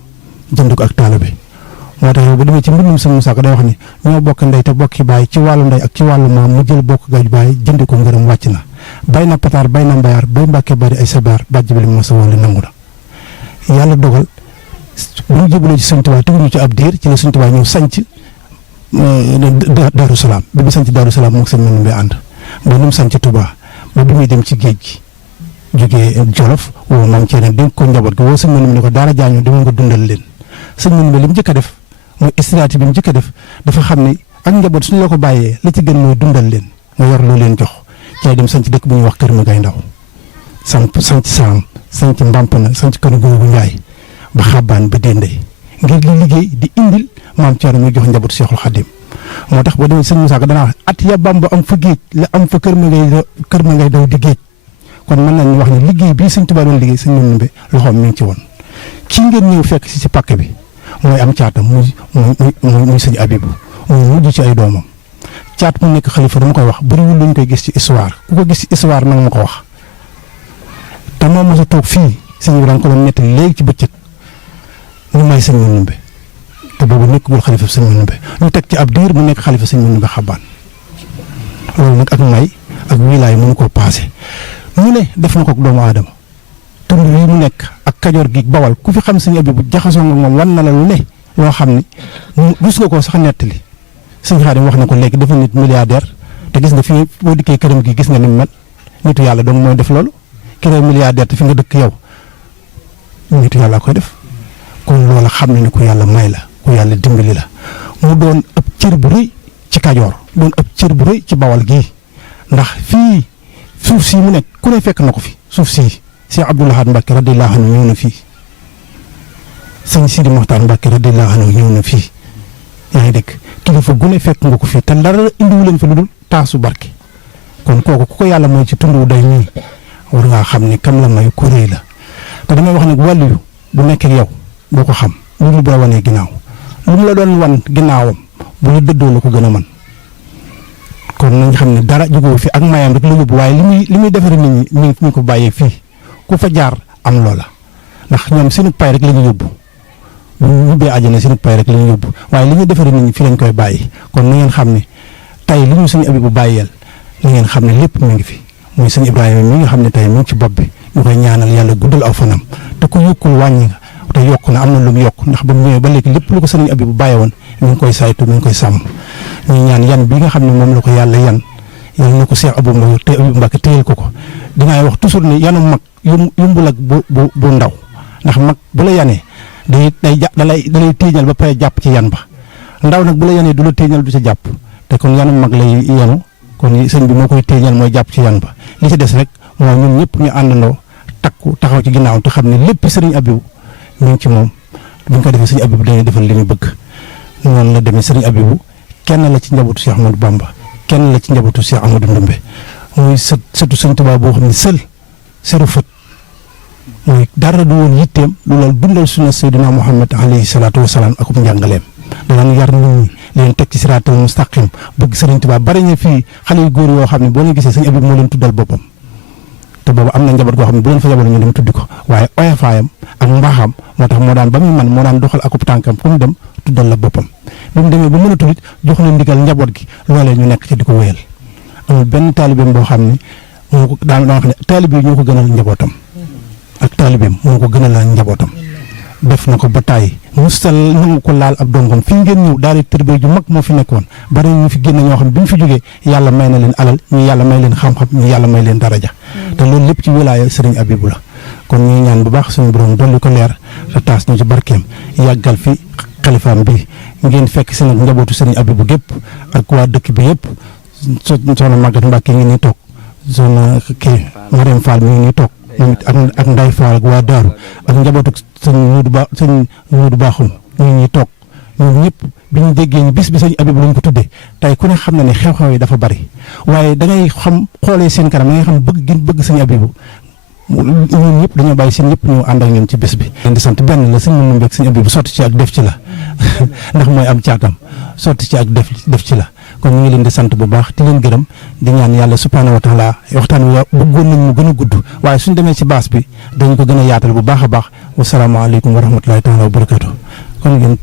jënd ko ak taalibe moo tax yow bu demee ci mbindum sëñ Musaa Ka day wax ni ñoo bokk ndey te bokki baay ci wàllu ndey ak ci wàllu maam mu jël bokk gaaj baay jënd ko ngërëm wàcc na bay na Pataar bay na Mbayaar bay Mbàkke bari ay sabaar bàjj bi li ma sa wóolu nangu na yàlla dogal bu ñu jébbaloo ci sëñ Tuubaa teguñu ci ab diir ci la sëñ Tuubaa ñëw sanc Daaru Salaam bi mu sanc Daaru Salaam moog sëñ Manoumbe ànd ba nu mu sanc Tuubaa ba bi muy dem ci géej gi jógee Jolof woo maam Ceerno dénk ko njaboot gi woo sëñ Manoumbe ne ko daara jaañu dama nga dundal leen sëñ Manoumbe li mu njëkk a def mooy stratégie bi mu njëkk a def dafa xam ne ak njaboot suñu la ko bàyyee la ci gën mooy dundal leen nga yor loo leen jox ci dem sanc dëkk bu ñuy wax Kër Magay Ndaw sanc Saam sanc Mbampana sanc Kër Googu Njaay ba Xabaan ba Dendey ngir li liggéey di indil maam Thierno mi jox njabootu Seexul Xadim moo tax boo demee sëñ Moussa Ka danaa wax at ya Bamba am fa géej la am fa kër ma ngay daw di géej kon mën nañu wax ne liggéey bii sëñ Tuubaa doon liggéey sëñ Mandumbe loxoom mi ngi ci woon kii ngeen ñëw fekk si pàkk bi mooy am caatam muy sëñ Abibu muy mujj ci ay doomam caat mu nekk xalifa dama koy wax bëriwul lu ñu koy gis ci histoire ku ko gis ci histoire nag ma ko wax te moom mos a toog fii sëñ bi danga ko doon nettali léegi ci bëccëg ñu may sëñ Mandumbe te boobu nekkagul xalifa sëñ Mandumbe ñu teg ci ab diir mu nekk xalifa sëñ Mandumbe Xabaan loolu nag ak may ak wilaay mënu koo paase mu ne def na ko doomu aadama tund yi mu nekk ak Kajoor gi Bawal ku fi xam sëñ Abibu jaxasoo nga moom wan na la lu ne loo xam ni rus nga koo sax nettali sëñ Xaadim wax na ko léegi dafa nit milliardaire te gis nga fi boo dikkee këram gi gis nga ni mu mel nitu yàlla donc mooy def loolu ki ngay milliardaire te fi nga dëkk yow nitu yàlla koy def kon loola xam ne ni ku yàlla may la ku yàlla dimbali la mu doon ab cër bu rëy ci Kajoor doon ab cër bu rëy ci Bawal gii ndax fii suuf sii mu nekk ku ne fekk na ko fi suuf sii Cheikh Abdoul Ahad Mbacké radiyallahu anhu ñëw na fii sëñ Sidi Mokhtar Mbacké radiyallahu anhu ñëw na fii yaa ngi dégg kilifa gu ne fekk nga ko fii te dara indiwu leen fa lu dul taasu barke kon kooku ku ko yàlla mooy ci tundu day nii war ngaa xam ni kam la may ku rëy la te damay wax nag wàllu bu nekkee yow boo ko xam lu bu la wanee ginnaaw lu mu la doon wan ginnaawam bu la dëddoo la ko gën a mën kon nañ xam ne dara jógoo fi ak mayam rek la yóbbu waaye li muy defaree nit ñi ñu ko bàyyee fii ku fa jaar am loola ndax ñoom seenu pay rek la ñu yóbbu bu ñu ñibbee àjjana seenu pay rek la ñu yóbbu waaye li ñuy defaree nit ñi fii lañ koy bàyyi kon na ngeen xam ne tey li ñu sëñ Abibu bàyyeel na ngeen xam ne lépp mi ngi fi muy sëñ Ibrahima mi nga xam ne tey mi ngi ci bopp bi ñu koy ñaanal yàlla guddal aw fanam te ku yokkul wàññi nga te yokk na am na lu mu yokk ndax ba mu ñëwee ba léegi lépp lu ko sëñ Abibu bàyyi woon mi ngi koy saytu mi ngi koy sàmm ñu ñaan yan bi nga xam ne moom la ko yàlla yan yàlla na ko Cheikh Abou Mbacké téyel ko dinaay wax toujours ne yanu mag yumbul ak bu ndaw ndax mag bu la yanee dalay téeñal ba pare jàpp ci yan ba ndaw nag bu la yanee du la téeñal du ca jàpp te kon yanu mag lay yanu kon sëñ bi moo koy téeñal mooy jàpp ci yan ba li ci des rek mooy ñun ñëpp ñu àndandoo takku taxaw ci ginnaaw te xam ne lépp sëriñ Abibu ñu ngi ci moom bu ñu ko defee sëriñ Abibu dañuy defal li ñu bëgg noonu la demee sëriñ Abibu kenn la ci njabootu Cheikh Ahmadou Bamba kenn la ci njabootu Cheikh Amadou Ndumbe muy sëtu sëñ Tuubaa boo xam ne seru fët mooy dara du woon yitteem lu loolu dundal sunna Seydina Muhammad alayhi salaatu wa salaam akum njàngaleem danañ yar nit ñi leen teg ci siraatal mustaqim bëgg sëriñ Tuubaa bari na fii xale yu góor yoo xam ne boo leen gisee sëñ Abibu moo leen tuddal boppam te boobu am na njaboot goo xam ne bu leen fa yabal ñu dem tuddi ko waaye oyofaayam ak mbaaxam moo tax moo daan ba muy man moo daan doxal akub tànkam fu mu dem tuddal la boppam bi mu demee ba mën a tuddit jox na ndigal njaboot gi loolee ñu nekk ci di ko wéyal amul benn taalibeem boo xam ne moo ko daan wax ne taalibe yi ñoo ko gënal njabootam ak taalibeem moo ko gënal njabootam def na ko ba tàyyi mustal nangu ko laal ab dongom fii ngeen ñëw daal di tërbiya ju mag moo fi nekkoon bari ñu fi génn ñoo xam ne bi ñu fi jógee yàlla may na leen alal ñu yàlla may leen xam-xam ñu yàlla may leen daraja te loolu lépp ci wilaaya sëriñ Abibu la kon ñuy ñaan bu baax suñu borom dolli ko leer te taas ñu ci barkeem yàggal fi xalifaam bi ngeen fekk seen ak njabootu sëriñ Abibu gépp ak waa dëkk bi yëpp soxna Maguette Mbacke ngi nii toog soxna kii Mariam Fall mi ngi nii toog moom it ak Nday Fall ak waa Daaru ak njabootu sëñ Muudu Baaxum ñu ngi nii toog ñoom ñëpp bi ñu déggee ni bis bi sëñ Abibu lañ ko tuddee tey ku ne xam na ne xew-xew yi dafa bari waaye da ngay xam xoolee seen kanam da ngay xam bëgg sëñ Abibu ñun ñëpp dañoo bàyyi seen ñëpp ñëw ànd ak ñun ci bés bi. leen di sant benn la sëñ Mandumbe ak sëñ Abibu sotti ci ak def ci la ndax mooy am caatam sotti ci ak def ci la kon ñu ngi leen di sant bu baax di leen gërëm di ñaan yàlla subhaanahu wa taala waxtaan wi bëggoon nañ mu gën a gudd waaye suñ demee ci baas bi dañu ko gën a yaatal bu baax a baax wasalaamaaleykum wa rahmatulahi taala wa barakatu kon ngeen.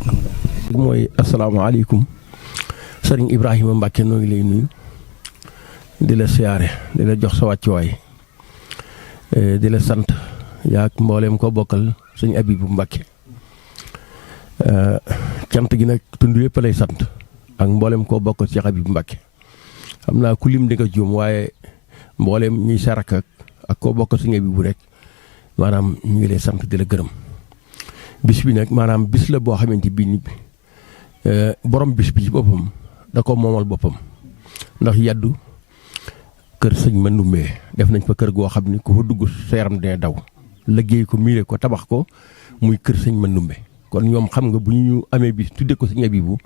mooy asalaamaaleykum sëriñ Ibrahima Mbacke noo ngi lay nuyu di la siyaare di la jox sa wàccuwaay di la sant yaa ak mbooleem ko bokkal sëñ Abibu Mbacke cant gi nag tund yëpp lay sant ak mboolem koo bokkal Cheikh Abibu Mbacke xam naa ku lim di nga juum waaye mboolem ñuy sarak ak koo bokkal sëñ Abibu rek maanaam ñu ngi lay sant di la gërëm bis bi nag maanaam bis la boo xamante bi ni borom bis bi ci boppam da ko moomal boppam ndax yaddu kër sëñ Mandumbe def nañ fa kër goo xam ni ku fa dugg sa yaram dina daw liggéey ko miire ko tabax ko muy kër sëñ Mandoumbe kon ñoom xam nga bu ñu amee bis tudde ko sëñ Abibu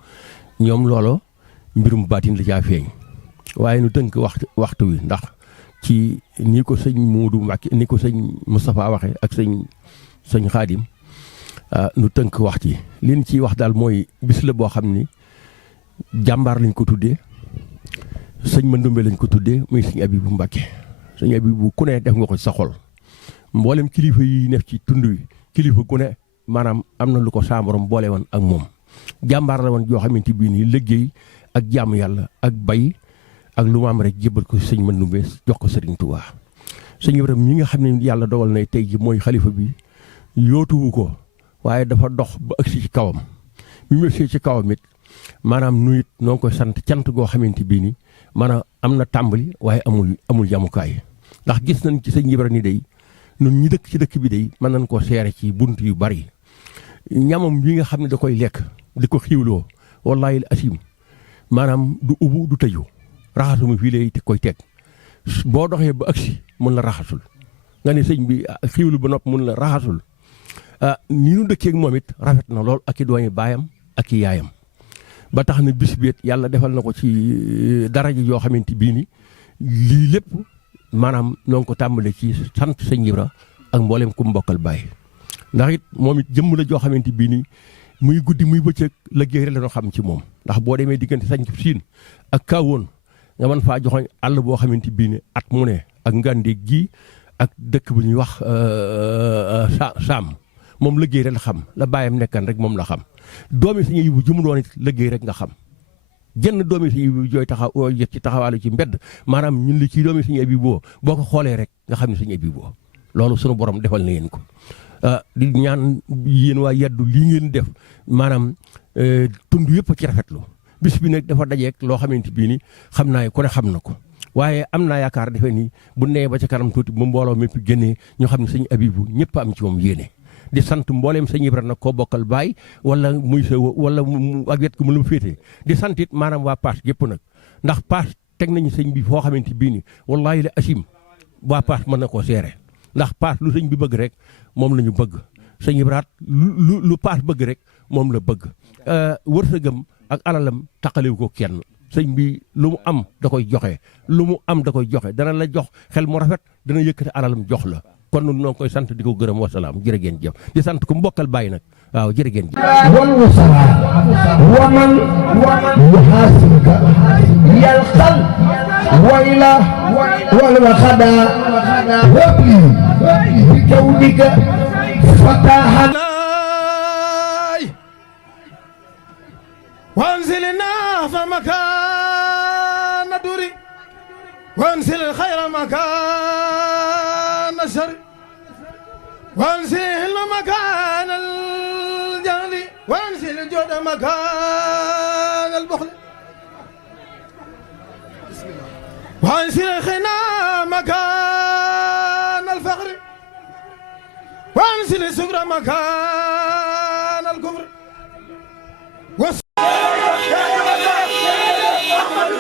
ñoom loolo mbirum baatin la caa feeñ waaye nu tënk waxtu wi ndax ci ni ko sëñ Muudu Mbàkke ni ko sëñ Moustapha waxe ak sëñ Xaadim nu tënk wax ci liñ ciy wax daal mooy bis la boo xam ni jàmbaar lañ ko tuddee sëñ Mandoumbe lañ ko tuddee muy sëñ Abibu Mbàkke sëñ Abibu ku ne def nga ko ci sa xol mboolem kilifa yi nekk ci tund wi kilifa ku ne maanaam am na lu ko saa borom boole woon ak moom jàmbaar la woon joo xamante bii nii liggéey ak jaamu yàlla ak bay ak lu ma am rek jébbal ko sëñ Mandoumbe jox ko Sëriñ Tuubaa sëñ Ibrahima mi nga xam ne yàlla dogal na tey ji mooy xalifa bi yootuwu ko waaye dafa dox ba agsi ci kawam bi mu agsi ci kawam it maanaam nu it noo ngi koy sant cant goo xamante bii nii maanaam am na tàmbali waaye amul yamukaay ndax gis nañ ci sëñ Ibrahima ni day nun ñi dëkk ci dëkk bi day mën nañ koo seere ci bunt yu bari ñamam bi nga xam ne da koy lekk di ko xiiwloo wallaahi asim maanaam du ubbu du tëju raxasuma fii lay te koy teg boo doxee ba agsi mun la raxasul nga ne sëñ bi xiiwlu ba nopp mun la raxasul ni nu dëkkee ak moom it rafet na lool ak i doomi baayam ak i yaayam ba tax na bis bi yàlla defal na ko ci daraja yoo xamante bii ni lii lépp maanaam noo ngi ko tàmbale ci sant sëñ Ibra ak mboolem ku mbokkal baay ndax it moom it jëmm la joo xamante bii ni muy guddi muy bëccëg liggéey rek la ñu xam ci moom ndax boo demee diggante sañ siin ak kaawoon nga mën faa joxoñ àll boo xamante bii ni at mu ne ak ngànde gi ak dëkk bu ñuy wax saam moom liggéey rek la xam la bàyyam nekkan rek moom la xam doomi sëñ Abibu jëmu doon it liggéey rek nga xam jenn doomi sëñ Abibu jooy taxaw yëg ci taxawaalu ci mbedd maanaam ñun li ci doomi sëñ Abibu boo ko xoolee rek nga xam ne sëñ Abibu loolu sunu borom defal na yéen ko di ñaan yéen waa Yaddu lii ngeen def maanaam tund yëpp ci rafetlu bis bi nag dafa dajeek loo xamante bii ni xam naa ku ne xam na ko waaye am naa yaakaar defe ni bu nee ba ca kanam tuuti bu mbooloo mépp génnee ñu xam ne sëñ Abibu ñëpp am ci moom yéene di sant mbooleem sëñ Ibra nag koo bokkal baay wala muy sa wala ak wet ko mu la mu féetee di sant it maanaam waa Paas gépp nag ndax Paas teg nañu sëñ bi foo xamante bii ni wallaahi la asim waa Paas mën na koo seere ndax Paas lu sëñ bi bëgg rek moom la ñu bëgg sëñ Ibra lu Paas bëgg rek moom la bëgg wërsëgam ak alalam taqalewu ko kenn sëñ bi lu mu am da koy joxe lu mu am da koy joxe dana la jox xel mu rafet dana yëkkati alalam jox la kon noo ngi koy sant di ko gërëm wasalaam jërë ngeen jëf di sant ku mbokkal bàyyi nag waaw jërë ngeen jëf wal wasala waman yuhasibka yalqal wayla wal waxada wabli bi kawnika fatahan وانزلنا فمكان دوري وانزل الخير مكان الشر وانزل مكان الجهل وانزل الجود مكان البخل وانزل الخنا مكان الفقر وانزل السكر مكان الكفر Ahmadu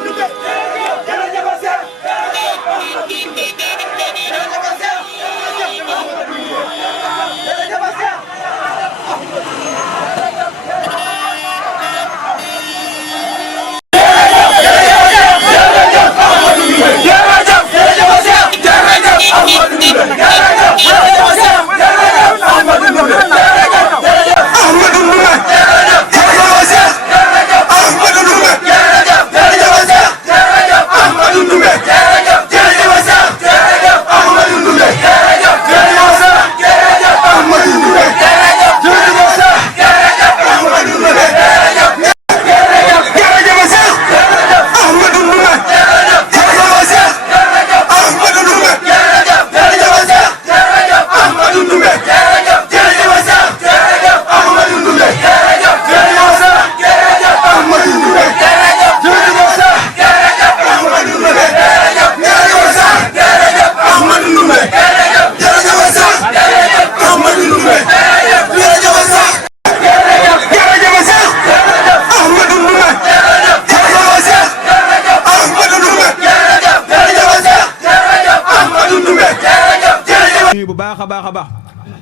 a baax a baax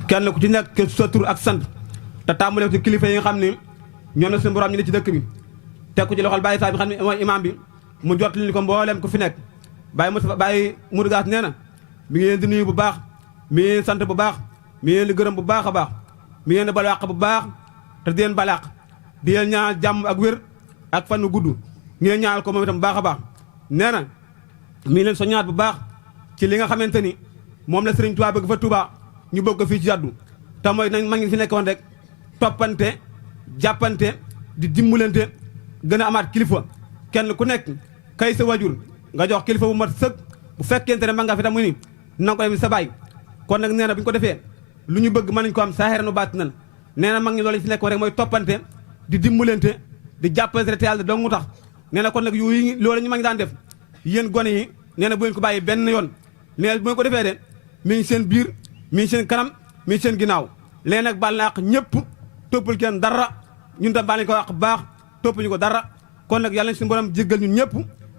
kenn ku ci nekk sa tur ak sant te tàmbale ci kilifa yi nga xam ni ñoom na suñu borom ñu ne ci dëkk bi teg ko ci loxol Baye Sall bi xam ne mooy imam bi mu jot li ko mbooleem ku fi nekk Baye Modou Gass nee na mi ngi leen di nuyu bu baax mi ngi leen sant bu baax mi ngi leen di gërëm bu baax a baax mi ngi leen di balaax bu baax te di leen balaax di leen ñaanal jàmm ak wér ak fan wu gudd ngeen ñaanal ko moom itam bu baax a baax nee na mi ngi leen soññaat bu baax ci li nga xamante ni moom la Serigne Touba bëgg fa Touba ñu bëgg ko fii ci jàddu te mooy nañ ma ngi fi nekkoon rek toppante jàppante di dimbalante gën a amaat kilifa kenn ku nekk kay sa wajur nga jox kilifa bu mat sëg bu fekkente ne ma nga fi tam mu ni na ko dem sa baay kon nag nee na bu ñu ko defee lu ñu bëgg mën nañu ko am saaxeeranu baat nan nee na mag ñi loolu ñu fi nekkoon rek mooy toppante di dimbalante di jàppante te yàlla dong mu tax nee na kon nag yooyu loolu ñu mag ñi daan def yéen gone yi nee na bu ngeen ko bàyyi benn yoon nee na bu ngeen ko defee de mi ngi seen biir mi ngi seen kanam mi ngi seen ginnaaw léegi nag baal na àq ñëpp toppul kenn dara ñun tam baal nañu ko àq baax toppuñu ko dara kon nag yàlla nañ suñu borom jéggal ñun ñëpp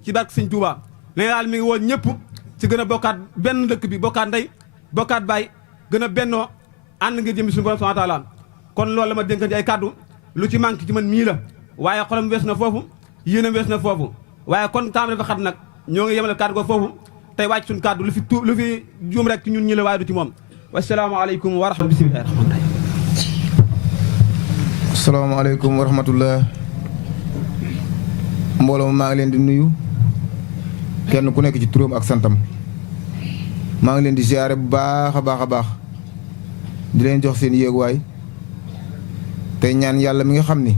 ci barke Sëñ Tuuba nee daal mi ngi woon ñëpp ci gën a bokkaat benn dëkk bi bokkaat ndey bokkaat baay gën a bennoo ànd ngir jëm suñu borom subhaanahu wa taala kon loolu la ma dénkan ci ay kàddu lu ci manqué ci man mii la waaye xolam wees na foofu yéenam wees na foofu waaye kon taam dafa xat nag ñoo ngi yemale kàddu ko foofu tey wàcc suñu kàddu lu fi juum rek ci ñun ñi la waaye du ci moom wasalaamaaleykum wa rahmatulah bisimilah rahmaan asalaamaaleykum wa rahmatullah mbooloo maa ngi leen di nuyu kenn ku nekk ci turam ak santam maa ngi leen di ziare bu baax a baax a baax di leen jox seen yéeguwaay tey ñaan yàlla mi nga xam ni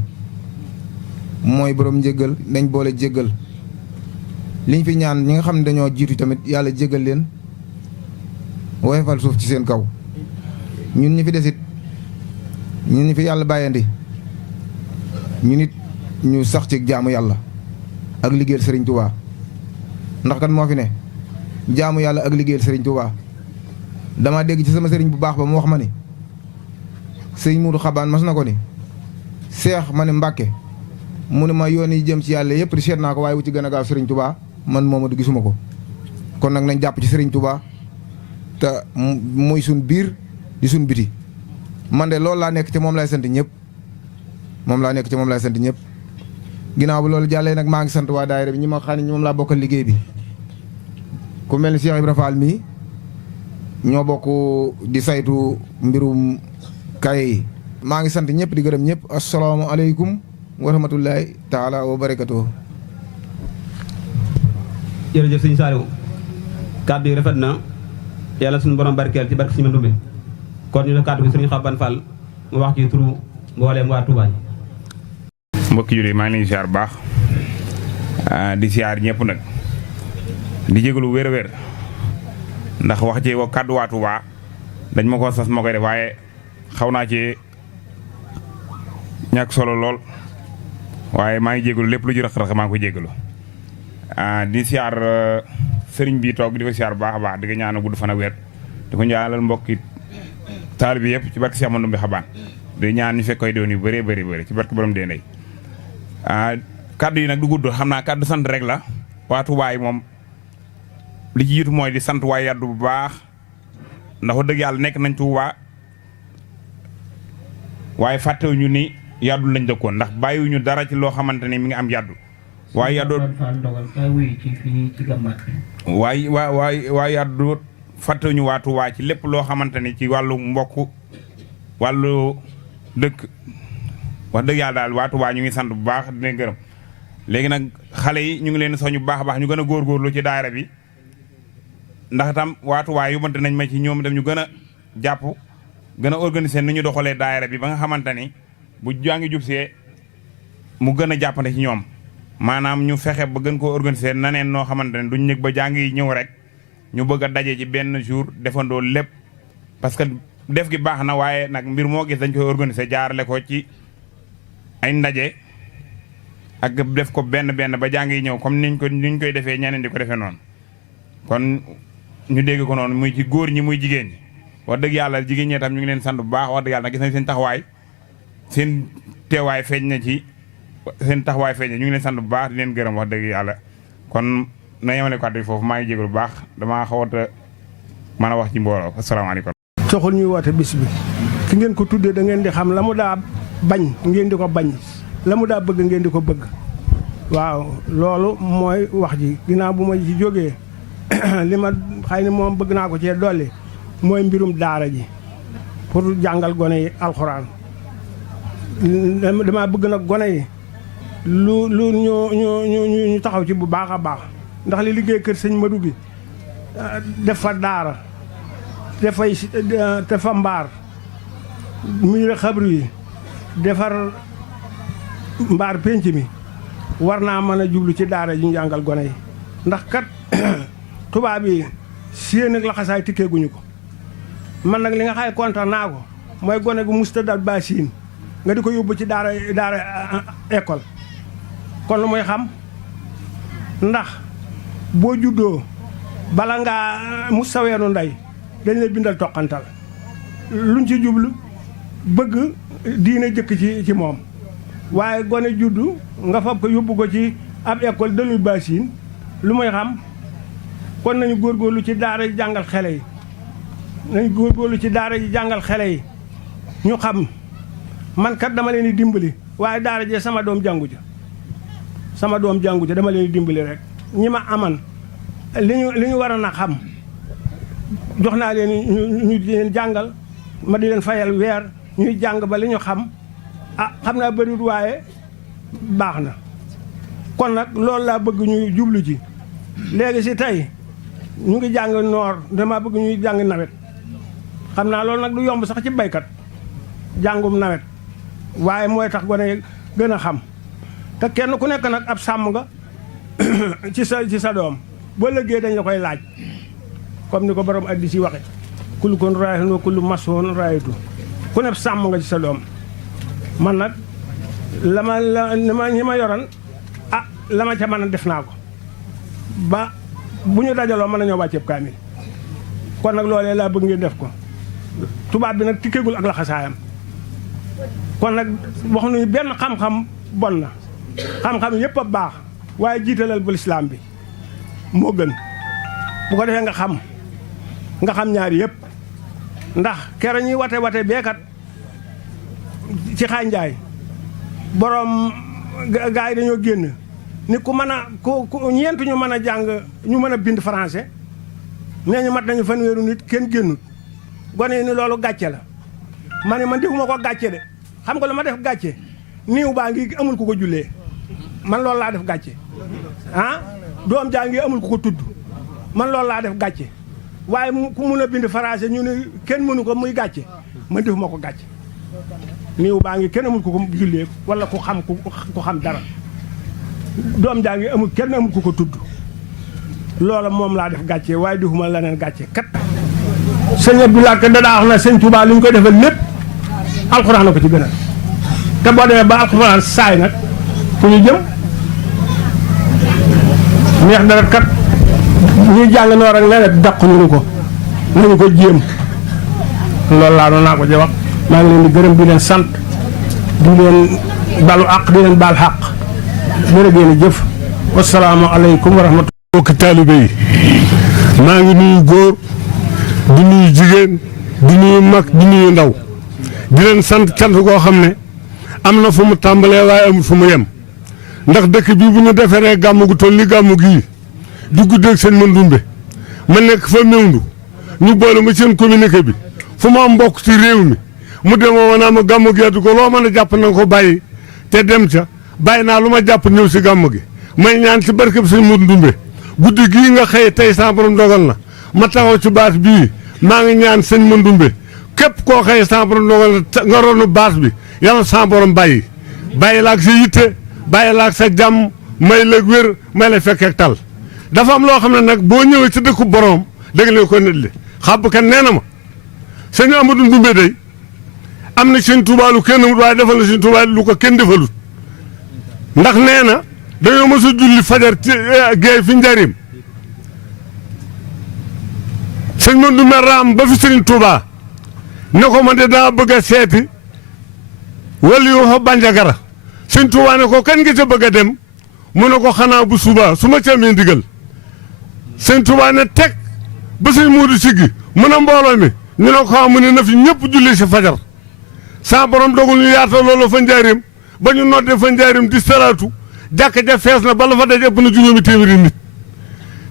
mooy borom njéggal nañ boole jéggal liñ fi ñaan ñi nga xam ne dañoo jiitu tamit yàlla jéggal leen woyofal suuf ci seen kaw ñun ñi fi desit ñun ñi fi yàlla bàyyandi ñu nit ñu sax ci jaamu yàlla ak liggéeyal Serigne Touba ndax kan moo fi ne jaamu yàlla ak liggéeyal Serigne Touba dama dégg ci sama Serigne bu baax ba mu wax ma ni sëñ Muudu Xabaan mas na ko ni seex ma ne Mbàkke mu ne ma yoon yi jëm ci yàlla yëpp di seet naa ko waaye wu ci gën a gaaw Serigne Touba man Momadou gisuma ko kon nag nañ jàpp ci Serigne Touba te muy suñ biir di suñ biti man de loolu laa nekk ci moom lay sant ñëpp moom laa nekk ci moom lay sant ñëpp ginnaaw bu loolu jàllee nag maa ngi sant waa daayira bi ñi ma xam ne moom laa bokkal liggéey bi ku mel ni Cheikh Ibrahima Fall mii ñoo bokk di saytu mbirum kaye yi maa ngi sant ñëpp di gërëm ñëpp asalaamaaleykum wa rahmatullahi taala wa barakatuh jërëjëf sëñ Saliou kàddu yi rafet na yàlla suñu borom barkeel ci barke si Mandumbe kon ñu def kàddu gi sëriñ Xaban Fall mu wax ci turu mbooleem waa Touba. mbokki jullit maa ngi leen di siyaar bu baax di siyaar ñëpp nag di jégalu wér a wér ndax wax ci kàddu waa Touba dañ ma ko sas ma koy def waaye xaw naa ci ñàkk solo lool waaye maa ngi jégalu lépp lu ji rëq-rëq maa ngi koy jégalu di siyaar sëriñ bi toog di ko siyaar bu baax a baax di ko ñaanal gudd fan ak wér di ko ñaanal mbokki taal bi yëpp ci barke Cheikh Mandumbe Xabaan di ñaan ñu fekk koy doon yu bëree bëri ci barke borom dee ndey kaddu yi nag du gudd xam naa kaddu sant rek la waa Touba yi moom li ci jiitu mooy di sant waa Yaddu bu baax ndax wax dëgg yàlla nekk nañ Touba waaye fàttewuñu ni Yaddu lañ dëkkoon ndax bàyyiwuñu dara ci loo xamante ni mi ngi am Yaddu waaye Yaddu waaye Yaddu fàttewuñu waa Touba ci lépp loo xamante ni ci wàllu mbokk wàllu dëkk wax dëgg yàlla daal waa Touba ñu ngi sant bu baax dina gërëm léegi nag xale yi ñu ngi leen soñu bu baax a baax ñu gën a góorgóorlu ci daayira bi ndax tam waa Touba yóbbante nañ ma ci ñoom dem ñu gën a jàpp gën a organiser ni ñu doxalee daayira bi ba nga xamante ni bu jàngi jub see mu gën a jàppante ci ñoom maanaam ñu fexe ba gën koo organiser naneen noo xamante ne duñ nekk ba jàngi ñëw rek ñu bëgg a daje ci benn jour defandoo lépp parce que def gi baax na waaye nag mbir moo gis dañ koy organiser jaarale ko ci ay ndaje ak def ko benn ba jàng yi ñëw comme niñ koy defee ñeneen di ko defee noonu kon ñu dégg ko noonu muy ci góor ñi muy jigéen ñi wax dëgg yàlla jigéen ñi tam ñu ngi leen sant bu baax wax dëgg yàlla gis nañ seen taxawaay seen teewaay feeñ na ci seen taxawaay feeñ na ñu ngi leen sant bu baax di leen gërëm wax dëgg yàlla kon na yemale kàddu foofu maa ngi jégalu bu baax damaa xawat a mën a wax ci mbooloo asalaamaaleykum soxul ñuy woote bis bi ki ngeen ko tuddee da ngeen di xam la mu daa bañ ngeen di ko bañ la mu daa bëgg ngeen di ko bëgg waaw loolu mooy wax ji ginnaaw bu ma ci jógee li ma xëy na moom bëgg naa ko cee dolli mooy mbirum daara ji pour jàngal gone yi alxuraan dama bëgg nag gone yi lu ñu taxaw ci bu baax a baax ndax li liggéey kër sëñ Madou gi def fa daara te fa mbaar muy xabru yi defar mbaar pénc mi war naa mën a jublu ci daara ji ñu jàngal gone yi ndax kat tubaab yi séen ak laxasaay tikkeeguñu ko man nag li nga xay kontaan naa ko mooy gone gu musta dal baasiin nga di ko yóbbu ci daara école kon lu muy xam ndax boo juddoo bala ngaa musta weenu ndey dañ lay bindal toqantal luñ ci jublu bëgg diine jëkk ci moom waaye gone juddu nga fab ko yóbbu ko ci ab école dalul baasiin lu muy xam kon nañu góorgóorlu ci daara yi jàngal xele yi nañu góorgóorlu ci daara yi jàngal xele yi ñu xam man kat dama leen di dimbali waaye daara jee sama doom jàngu ja dama leen di dimbali rek ñi ma aman li ñu war a na xam jox naa leen ñu di leen jàngal ma di leen fayal weer ñuy jàng ba li ñu xam xam naa bëriwul waaye baax na kon nag loolu laa bëgg ñu jublu ci léegi si tey ñu ngi jàng noor dama bëgg ñuy jàng nawet xam naa loolu nag du yomb sax ci baykat jàngum nawet waaye mooy tax gone gën a xam te kenn ku nekk nag ab sàmm nga ci sa doom boo lëggee dañ la koy laaj comme ni ko borom addi si waxe kullu kon raayun wa kullu masoon raayatu ku ne sàmm nga ci sa doom man nag ñi ma yoroon la ma ca mën a def naa ko ba bu ñu dajaloo mën nañoo wàcceeb kaamil kon nag loolee laa bëgg ngeen def ko tubaab bi nag tikkegul ak laxasaayam kon nag wax nañu benn xam-xam bon na xam-xam yëpp a baax waaye jiitalal bu lislaam bi moo gën bu ko defee nga xam ñaari yëpp ndax kere ñuy wate beekat ci xaanjaay borom gaa yi dañoo génn ni ku mën a ku ñeent ñu mën a jàng ñu mën a bind français nee ñu mat nañu fanweeru nit kenn génnut gone yi ni loolu gàcce la ma ne man defuma ko gàcce de xam nga lu ma def gàcce niiw baa ngi amul ku ko jullee man loolu laa def gàcce doom jaa ngi amul ku ko tudd man loolu laa def gàcce waaye ku mun a bind français ñu ne kenn mënu ko muy gàcce man defuma ko gàcce niiw baa ngi kenn amul ku ko jullee wala ku xam dara doom jaa ngi amul kenn amul ku ko tudd loola moom laa def gàcce waaye defuma leneen gàcce kat sëñ Abdoulaye Ka dadaa wax na sëñ Touba li ñu ko defal lépp alxuraan na ko ci gënal te boo demee ba alxuraan saay nag fu ñu jëm neex dara kat ñuy jàng noor ak nawet daq ñu ko nañu ko jéem loolu laa doon naa ko ci wax maa ngi leen di gërëm di leen sant di leen balu àq di leen baal xàq jërë ngeen jëf wasalaamu aleykum wa rahmatulah. mbokki taalibe yi maa ngi nuyu góor di nuyu jigéen di nuyu mag di nuyu ndaw di leen sant cant koo xam ne am na fu mu tàmbalee waaye amul fu mu yem ndax dëkk bii bu ñu defaree gàmmu gu toll ni gàmmu gii di guddeeg seen Mandumbe ma nekk fa Mewndu ñu boole ma seen communiqué bi fu ma am mbokk ci réew mi mu demoo wanaa ma gàmmu gi yaddu ko loo mën a jàpp na ko bàyyi te dem ca bàyyi naa lu ma jàpp ñëw si gàmmu gi may ñaan ci barkeb seen Mandumbe guddi gii nga xëy tey sa borom dogal na ma taxaw ci baas bii maa ngi ñaan sëñ Mandumbe képp koo xëy sa borom dogal na nga ronu baas bi yàlla sa borom bàyyi la ak sa yitte bàyyi la ak sa jàmm may la wér may la fekk ak tal dafa am loo xam ne nag boo ñëwee ci dëkku borom dégg nga ko nettali xàbb kan nee na ma sëñ Amadou Ndumbe day am na sëñ Tuubaa lu kenn amut waaye defal na sëñ Tuubaa lu ko kenn defalut ndax nee na dañoo mës a julli fajar ci géej fi njariñ sëñ Mandumbe raam ba fi sëñ Tuubaa ne ko man de daa bëgg a seeti wala yoo fa Bandiagara sëñ Tuubaa ne ko kan nga ca bëgg a dem mu ne ko xanaa bu subaa su ma ca amee ndigal sëñ Tuubaa ne teg ba sëñ Moodu siggi mu ne mbooloo mi ñu ne ko amu ne na fi ñëpp julli si fajar sa borom dogul ñu yaatal loolu fa njaareem ba ñu noddee fa njaareem di salaatu jàkka ja fees na bala fa daje ëpp na juróomi téeméeri nit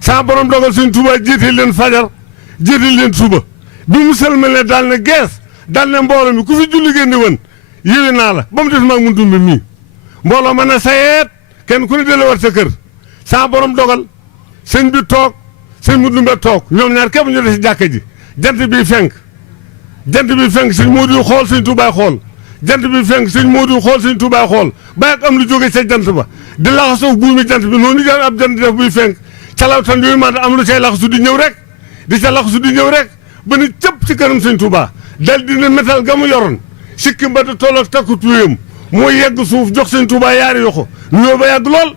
sa borom dogal Sëñ Tuubaa jiite leen fajar jiite leen suba bi mu sëlmalee daal ne gees daal ne mbooloo mi ku fi julli ngeen di woon yéwe naa la ba mu des maag mu dund mii mbooloo ma ne sayeet kenn ku ne delluwaat sa kër sa borom dogal sëñ bi toog sëñ mu dumbe toog ñoom ñaar képp ñu des si jàkka ji jant bi fenk sëñ Moodu xool Sëñ Tuubaa xool jant bi fenk sëñ Moodu xool Sëñ Tuubaa xool ba ak am lu jóge sa jant ba di laxasoo buumi jant bi noonu jaar ab jant def buy fenk calawtan yooyu man am lu cay laxasu di ñëw rek di ca laxasu di ñëw rek ba ni cëpp ci kanam Sëñ Tuubaa dal dina métal ga mu yoroon sikki ba te toll ak takku tuyam mooy yegg suuf jox Sëñ Tuubaa yaari yoxo nuyoo ba yàgg lool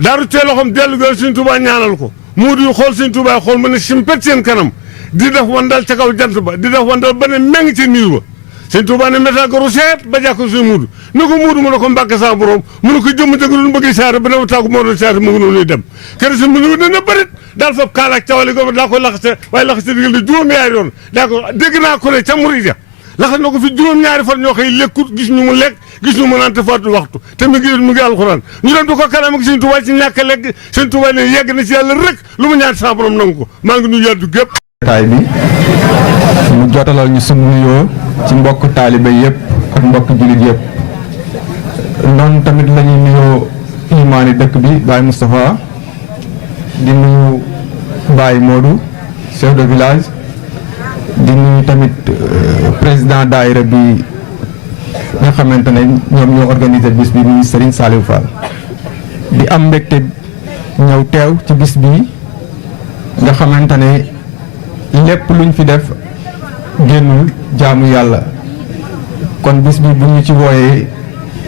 daaru tee loxoom dellu ga Sëñ Tuubaa ñaanal ko Moodu xool Sëñ Tuubaa xool ma ne simpet seen kanam di def wandal ca kaw jant ba di def wandal ba ne meng ci niir ba Sëñ Tuubaa ne métal ko ruseet ba jàkko Sëñ Moodu ne ko Moodu mu ne ko Mbàkke sa borom mu ne ko jëmm jëg doon bëgg saare ba ne tàggu moo doon saare mu ngi noonu dem kër si mu ne na bërit daal fab kaalaak cawali ko daa ko laxase waaye laxase digal di juróom-ñaari yoon daa ko dégg naa ko ne ca murid ja laxas na ko fi juróom-ñaari fan ñoo xëy lekkut gis ñu mu lekk gis ñu mu naan te fàttu waxtu te mu ngi alxuraan ñu dem du ko kanam ak Sëñ Tuubaa ci ñàkk a lekk Sëñ Tuubaa ne yegg na ci yàlla rek lu mu ñaan sa borom nangu ko maa ngi nuyu yàddu gépp taay bi mu jotalal ñu sunu nuyoo ci mbokk taalibe yëpp ak mbokk jullit yëpp noonu tamit la ñuy nuyoo imaani dëkk bi Baye Moustapha di nuyu Baye Modou chef de village di nuyu tamit président daayira bi nga xamante ne ñoom ñoo organisé bis bi muy Serigne Saliou Fall di am mbégte ñëw teew ci bis bi nga xamante ne lépp luñ fi def génnul jaamu yàlla kon bis bi bu ñu ci wooyee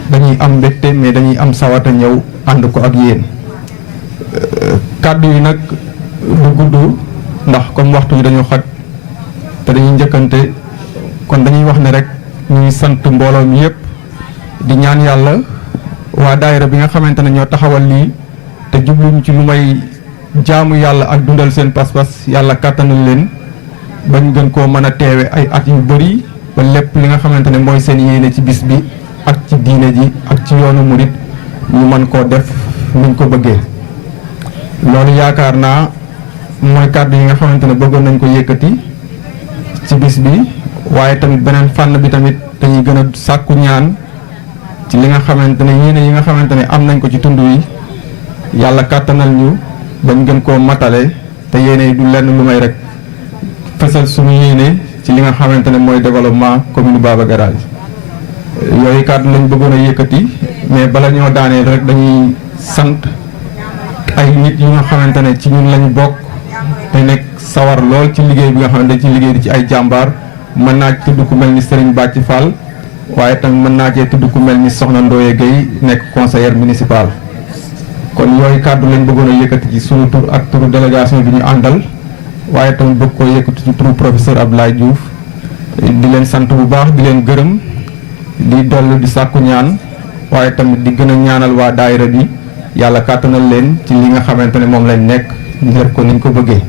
dañuy am mbégte mais dañuy am sawata ñëw ànd ko ak yéen kàddu yi nag du gudd ndax comme waxtu yi dañoo xat te dañuy njëkkante kon dañuy wax ne rek ñuy sant mbooloo mi yëpp di ñaan yàlla waa daayira bi nga xamante ne ñoo taxawal lii te jubluñ ci lu may jaamu yàlla ak dundal seen pas-pas yàlla kàttanal leen bañ gën koo mën a teewe ay at yu bëri ba lépp li nga xamante ne mooy seen yéene ci bis bi ak ci diine ji ak ci yoonu murit ñu mën koo def niñ ko bëggee loolu yaakaar naa mooy kàddu yi nga xamante ne bëggoon nañ ko yëkkati ci bis bi waaye tamit beneen fànn bi tamit dañuy gën a sàkku ñaan ci li nga xamante ne yéene yi nga xamante ne am nañ ko ci tund wi yàlla kàttanal ñu bañ gën koo matale te yéene du lenn lu may rek fësal suñu yéene ci li nga xamante ne mooy développement commune Baba Garage yooyu kàddu lañ bëggoon a yëkkati mais bala ñoo daaneel rek dañuy sant ay nit yi nga xamante ne ci ñun lañu bokk te nekk sawar lool ci liggéey bi nga xamante ne ci liggéey di ci ay jàmbaar mën naa tudd ku mel ni Serigne Bàcci Fall waaye tamit mën naa cee tudd ku mel ni Soxna Ndoye Gueye nekk conseillère municipal kon yooyu kàddu lañ bëggoon a yëkkati ci sunu tur ak turu délégation bi ñu àndal waaye tamit bëgg koo yëkkati ci turu professeur Abdoulaye Diouf di leen sant bu baax di leen gërëm di dollu di sàkku ñaan waaye tamit di gën a ñaanal waa daayira bi yàlla kàttanal leen ci li nga xamante ne moom lañ nekk ñu def ko niñ ko bëggee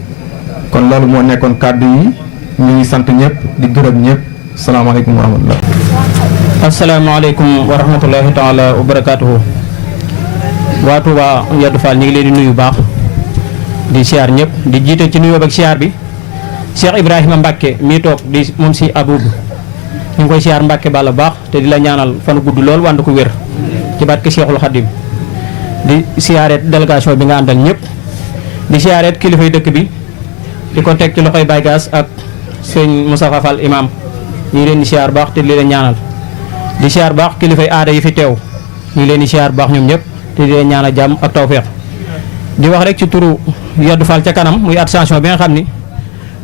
kon loolu moo nekkoon kàddu yi ñu ngi sant ñëpp di gërëm ñëpp salaamaaleykum wa rahmatullah asalaamaaleykum wa rahmatullahi taala wa barakaatuhu waa Touba Yaddu Fall ñu ngi leen di nuyu baax di siyaar ñëpp di jiite ci nuyoo ak siyaar bi Cheikh Ibrahima Mbacke mii toog di moom si Aboubu ñu ngi koy siyaar Mbacke bala baax te di la ñaanal fan gudd lool wànd ko wér ci barke Cheikhul Khadim di siyaareet délégation bi nga àndal ñëpp di siyaareet kilifay dëkk bi di ko teg ci loxoy Baye Gass ak sëñ Moustapha Fall imam ñu ngi leen di siyaar baax te di leen ñaanal di siyaar baax kilifay aada yi fi teew ñu ngi leen di siyaar baax ñoom ñëpp te di leen ñaanal jàmm ak tawfeex di wax rek ci turu Yaddu Fall ca kanam muy association bi nga xam ni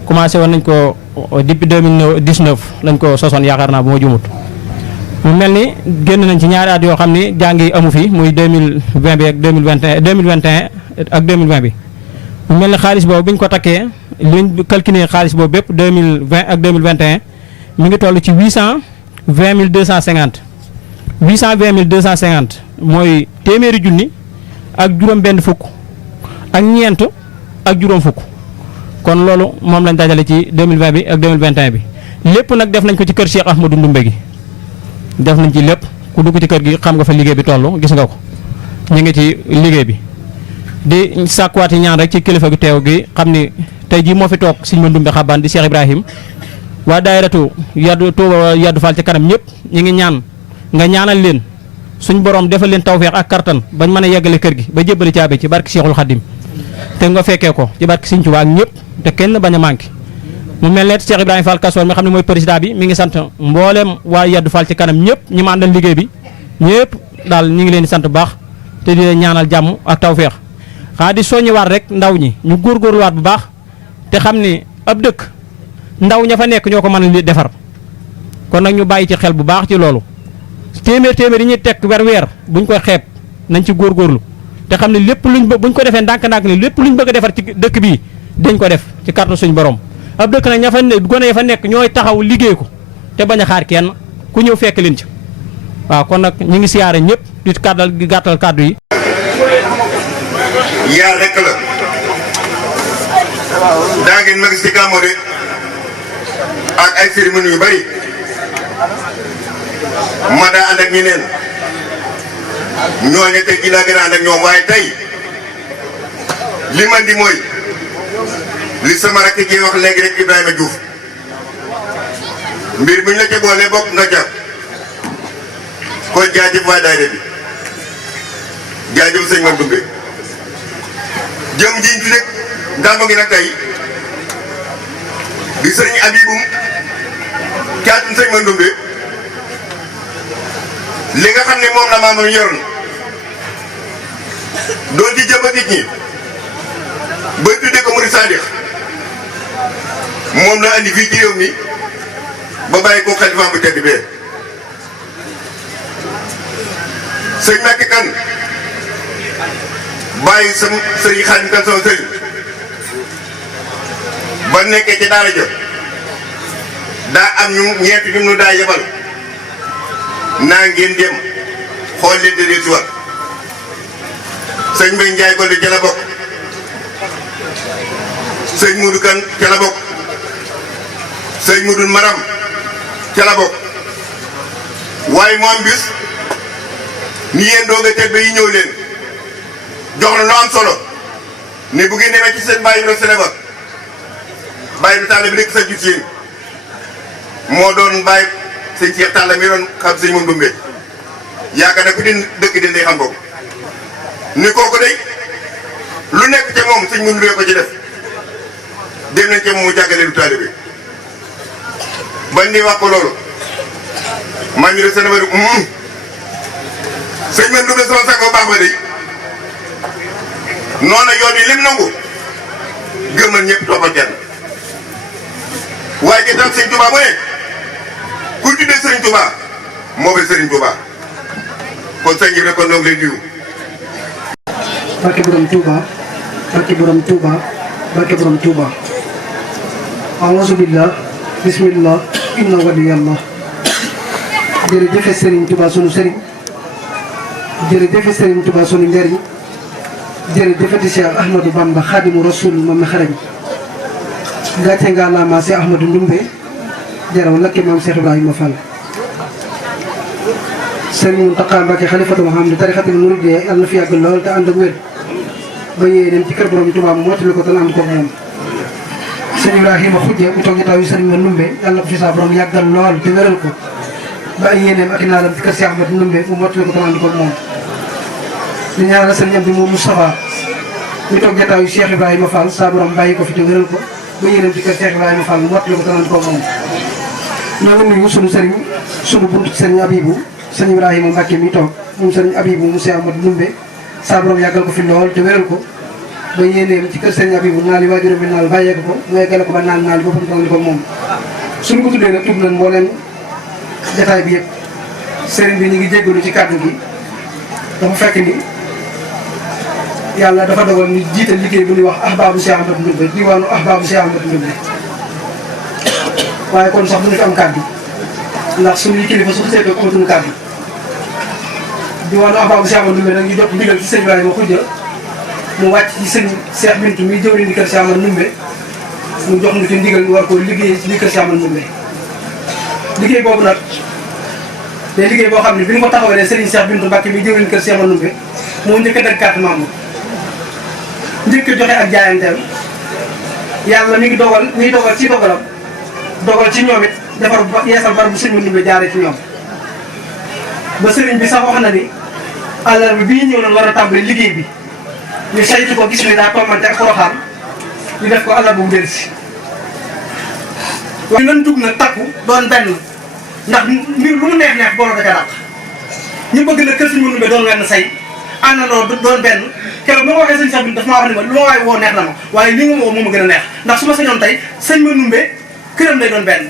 commencé woon nañ ko depuis 2019 lañ ko sosoon yaakaar naa bu ma jumut mu mel ni génn nañ ci ñaari at yoo xam ni jàng yi amu fi muy 2020 bi ak 2021 ak 2020 bi mu mel ni xaalis boobu bi ñu ko takkee liñ calculé xaalis boobu bépp 2020 ak 2021 mi ngi toll ci 820 250 820 250 mooy téeméeri junni ak juróom benn fukk ak ñeent ak juróom fukk kon loolu moom lañ dajale ci 2020 bi ak 2021 bi lépp nag def nañ ko ci kër Cheikh Ahmadou Ndoumbé gi def nañ ci lépp ku dugg ci kër gi xam nga fa liggéey bi toll gis nga ko ñu ngi ci liggéey bi di sàkkuwaati ñaan rek ci kilifa gi teew gi xam ni tey jii moo fi toog Sëñ Mandoumbe Xabaan di Cheikh Ibrahim waa daayiratu Touba Yaddu Fall ci kanam ñëpp ñi ngi ñaan nga ñaanal leen suñ borom defal leen tawfeex ak kartan bañ mën a yeggale kër gi ba jébbali caabi ci barke Cheikhul Khadim te nga fekkee ko ci barke Sëñ Tuubaa ak ñëpp te kenn bañ a manqué mu mel ne Cheikh Ibrahima Fall Kasoor mi xam ne mooy président bi mi ngi sant mbooleem waa Yaddu Fall ci kanam ñëpp ñi ma àndal liggéey bi ñëpp daal ñi ngi leen di sant bu baax te di leen ñaanal jàmm ak tawfeex xanaa di soññiwaat rek ndaw ñi ñu góorgóorluwaat bu baax te xam ni ab dëkk ndaw ña fa nekk ñoo ko mën a defar kon nag ñu bàyyi ci xel bu baax ci loolu téeméer yi ñuy teg weer buñ koy xeeb nañ ci góorgóorlu te xam ne lépp luñ buñ ko defee ndànk-ndànk ni lépp luñ bëgg a defar ci dëkk bii dañ ko def ci kàttan suñu borom ab dëkk nag ña fa ne gone ya fa nekk ñooy taxaw liggéey ko te bañ a xaar kenn ku ñëw fekk leen ci waaw kon nag ñu ngi siyaare ñëpp di gàttal kàddu yi. yaa rekk la daa ngeen ma gis ci gàmmu de ak ay cérémonie yu bari ma daa ànd ak ñeneen ñooñu tey jii laa gën a ànd ak ñoom waaye tey li man di mooy li sama rakk ji wax léegi rek Ibrahima Diouf mbir bu ñu la ca boolee bokk nga jàpp kon jaajëf waa daayira bi jaajëf sëñ Mandoumbe jëm jiñ fi rek gàmmu gi nag tey di sëñ Abibum caatum sëñ Mandoumbe li nga xam ne moom la maamam yoroon doon ci jëmbat nit ñi ba tuddee ko murid saadix moom la andi fii ci réew mi ba bàyyi ko xalifaam bu tedd bee sëñ Màkki Kan bàyyi sam sëriñ Xaadim Kan sama sëriñ ba nekkee ci daara ja daa am ñu ñeent ñu nu daa yebal naa ngeen dem xool leen de dee si wat sëñ Mbay Njaay Golle ca la bokk sëñ Mudu Kan ca la bokk sëñ Mudu Maram ca la bokk waaye mu am bis ni yéen doog a tedd ba yi ñëw leen jox na lu am solo ne bu ngeen demee ci seen bàyyi ro sene ba bàyyi bi tàll bi nekk sa jut yéen moo doon bàyyi sëñ Cheikh Talla mi doon xam sëñ Mandoumbe yaakaar na ku din dëkk din day xam boobu ni kooku day lu nekk ca moom sëñ Mandoumbe ko ci def dem nañ ca moom mu jàggale lu taalibe bañ di wax ko loolu maa ngi def seen bëri sëñ Mandoumbe sama sax baax ba day noonu yoon yi lim nangu gëmal ñëpp toppal kenn waaye ci tam sëñ Touba mu ne ku tuddee Serigne Touba moo bay Serigne Touba kon sëñ bi rek kon noonu lay nuyu. barke borom Touba barke borom Touba barke borom Touba. a'uuzu billah bismillah inna waliyallah. jërëjëf Serigne Touba sunu Serigne jërëjëf Serigne Touba sunu njariñ jërëjëfati Cheikh Ahmadou Bamba Khadimu Rasul moom mi xarañ gàcce nga laamaa Cheikh Ahmadou Ndoumbé jaraw lakki maam Cheikh Ibrahima Fall Serigne Mountakha Mbacké xalifatu Muhammad tarixatul muridiyya yàlla na fi yàgg lool te ànd ak wér ba yee dem ci kër borom Touba mu mottali ko te ànd ko moom Serigne Ibrahima Khoudia mu toog jotaayu Serigne Ndoumbé yàlla na ko fi saa borom yàggal lool te wéral ko ba ay yéeneem ak naalam ci kër Cheikh Ahmadou Ndoumbé mu mottali ko te ànd ko moom di ñaanal Serigne Amdi moom Moustapha mu toog jotaayu Cheikh Ibrahima Fall saa borom bàyyi ko fi te wéral ko ba yéeneem ci kër Cheikh Ibrahima Fall mu mottali ko te ànd ko moom ñoo ngi nuyu sunu sëriñ sunu buntu sëriñ Abibou sëriñ Ibrahima Mbacke mi toog moom sëriñ Abibou mu Cheikh Ahmadou Ndoumbé saa borom yàggal ko fi lool te wéral ko ba yéeneem ci kër sëriñ Abibou naal yi waajuram bi naal bàyyee ko mu yeggale ko ba naal yi boppam tamit ko moom suñu ko tuddee nag tudd nañ mbooleem jataay bi yëpp sëriñ bi ñu ngi jéggalu ci kàddu gi dafa fekk ni yàlla dafa dogal ni jiite liggéey bu ñuy wax ahbaabu Cheikh Ahmadou Ndoumbé diwaanu ahbaabu Cheikh Ahmadou Ndoumbé waaye kon sax duñu fi am kàddu ndax suñuy kilifa su xasee toog amatuñu kàddu diwaanu ahbaabu Cheikh Ahmadou Ndoumbé nag ñu jot ndigal ci sëñ Ibrahima Khoudia mu wàcc ci sëñ Cheikh Bintou muy jëwriñ di kër Cheikh Ahmadou Ndoumbé mu jox ñu ci ndigal ñu war koo liggéey ci kër Cheikh Ahmadou Ndoumbé liggéey boobu nag day liggéey boo xam ne bi ñu ko taxawalee Serigne Cheikh Bintou Mbacke bi jëwriñ kër Cheikh Ahmadou Ndoumbé moo njëkk a dagg carte membre njëkk a joxe ak jaayanteem yàlla mi ngi dogal ñuy dogal ci dogalam dogal ci ñoom it defar yeesal bar bu Serigne Ndoumbé jaaree ci ñoom ba Serigne bi sax wax na ni àllarba bii ñëw nañ war a tàmbali liggéey bi ñu saytu ko gis ni daa tombante ak Porokhane ñu def ko àllarba bu dellusi. waaye nan jug nag takku doon benn ndax mbir lu mu neex neex booloo da ca dàq ñu bëgg na kër Serigne Ndoumbé doon wenn say àndandoo doon benn keroog bi ma waxee sëñ Cheikh bi daf maa wax ni ma lu ma waay woo neex na ma waaye li nga ma woo moo ma gën a neex ndax su ma sañoon tey sëñ Ndoumbé këram lay doon benn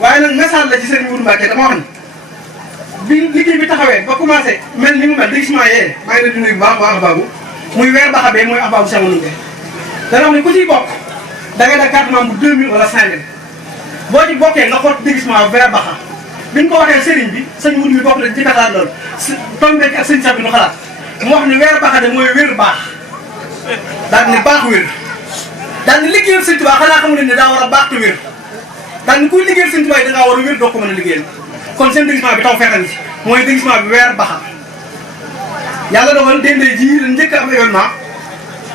waaye nag message la ci Serigne Modou Mbacke dama wax ni bi liggéey bi taxawee ba commencé mel ni mu mel déguisement yee maa ngi leen di nuyu bu baax a baax muy weer ba xamee mooy abaabu Cheikh Ndoumbé dana wax ne ku ciy bokk da ngay da carte membre bu 2000 wala 5000 boo ci bokkee nga xool déguisement weer ba xam bi ñu ko waxee Serigne bi sëñ Modou mi bokk dañ ci kataat loolu tombé ak sëñ Cheikh bi nu xalaat mu wax ne weer baxade mooy wér baax daal ne baax wér daal ne liggéeyal sëñ Tuubaa xanaa xamu leen ne daa war a baax te wér daal ne kuy liggéeyal sëñ Tuubaa yi da ngaa war a wér doo ko mën a liggéeyal kon seen déguisement bi taw fexal ci mooy déguisement bi weer baxa yàlla dogal déndee ji la njëkk am événement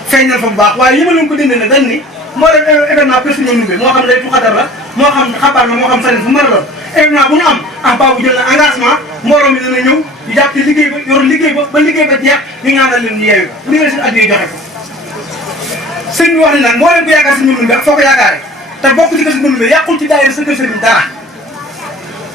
feeñ na fa bu baax waaye yëmaloon ko déndee ne dañ ni moo def événement Kër Serigne Ndoumbé moo xam lay tuxadar la moo xam xabaar la moo xam feneen fu mën a doon événement bu ñu am ah baabu jël na engagement mbooloo mi dana ñëw ñu jàpp ci liggéey ba yor liggéey ba liggéey ba jeex ñu ñaanal leen ñu yeewi ko li nga si addiya joxe ko sëñ bi wax ne nag moo leen ko yaakaar Serigne Ndoumbé ak foo ko yaakaare te bokk ci Kër Serigne Ndoumbé yàqul ci daayira sa kër Serigne dara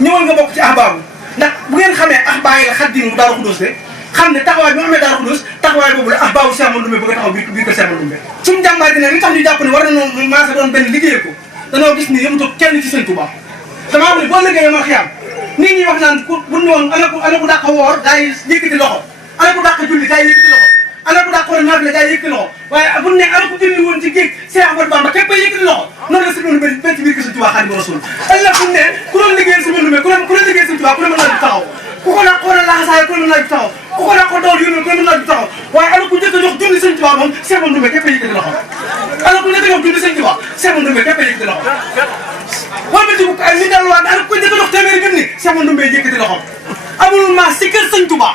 ñëwal nga bokk ci ahbaabu ndax bu ngeen xamee ahbaayi la xaddimu bu Daaru Xudoos de xam ne taxawaay bi mu amee Daaru Xudoos taxawaay boobu la ahbaabu Cheikh Ahmadou Ndoumbé bëgg a taxaw biir kër Cheikh Ahmadou Ndoumbé suñu jàmbaar gi nag li tax ñu jàpp ne war nañoo maasa doon benn liggéeyal ko danoo gis ni yëmutoo kenn ci sëñ Touba damaa xam ne boo liggéeyee ma xiyam nit ñi wax naan ku bu ñu woon ana ku dàq woor daay yëkkati loxo ana ku dàq julli daay yëkkati loxo ana ku dàq woon naafile daay yëkkati loxo waaye bu ne ana ku julli woon ci géej Cheikh Ahmadou Bamba képp ay yëkkati loxo noonu la Serigne Ndoumbé benn ci biir kër Sëñ Touba Xaadimu Rasuul ëllëg bu ne ku doon liggéeyal Serigne Ndoumbé ku doon liggéeyal Sëñ Touba ku ne mën naa di taxaw ku ko dàq woon laxasaay ku ne mën naa di taxaw ku ko dàq dool yónni ku ne mën naa di taxaw waaye ana ku njëkk a jox junni Sëñ Touba moom Cheikh Ahmadou Ndoumbé képp ay yëkkati loxo ana ku njëkk a jox junni Sëñ Touba Cheikh Ahmadou Ndoumbé képp ay yëkkati loxo wala ci ay ñu delluwaat ana ku njëkk a jox téeméeri junni Cheikh Ahmadou Ndoumbé yëkkati loxo amul maas ci kër Sëñ Touba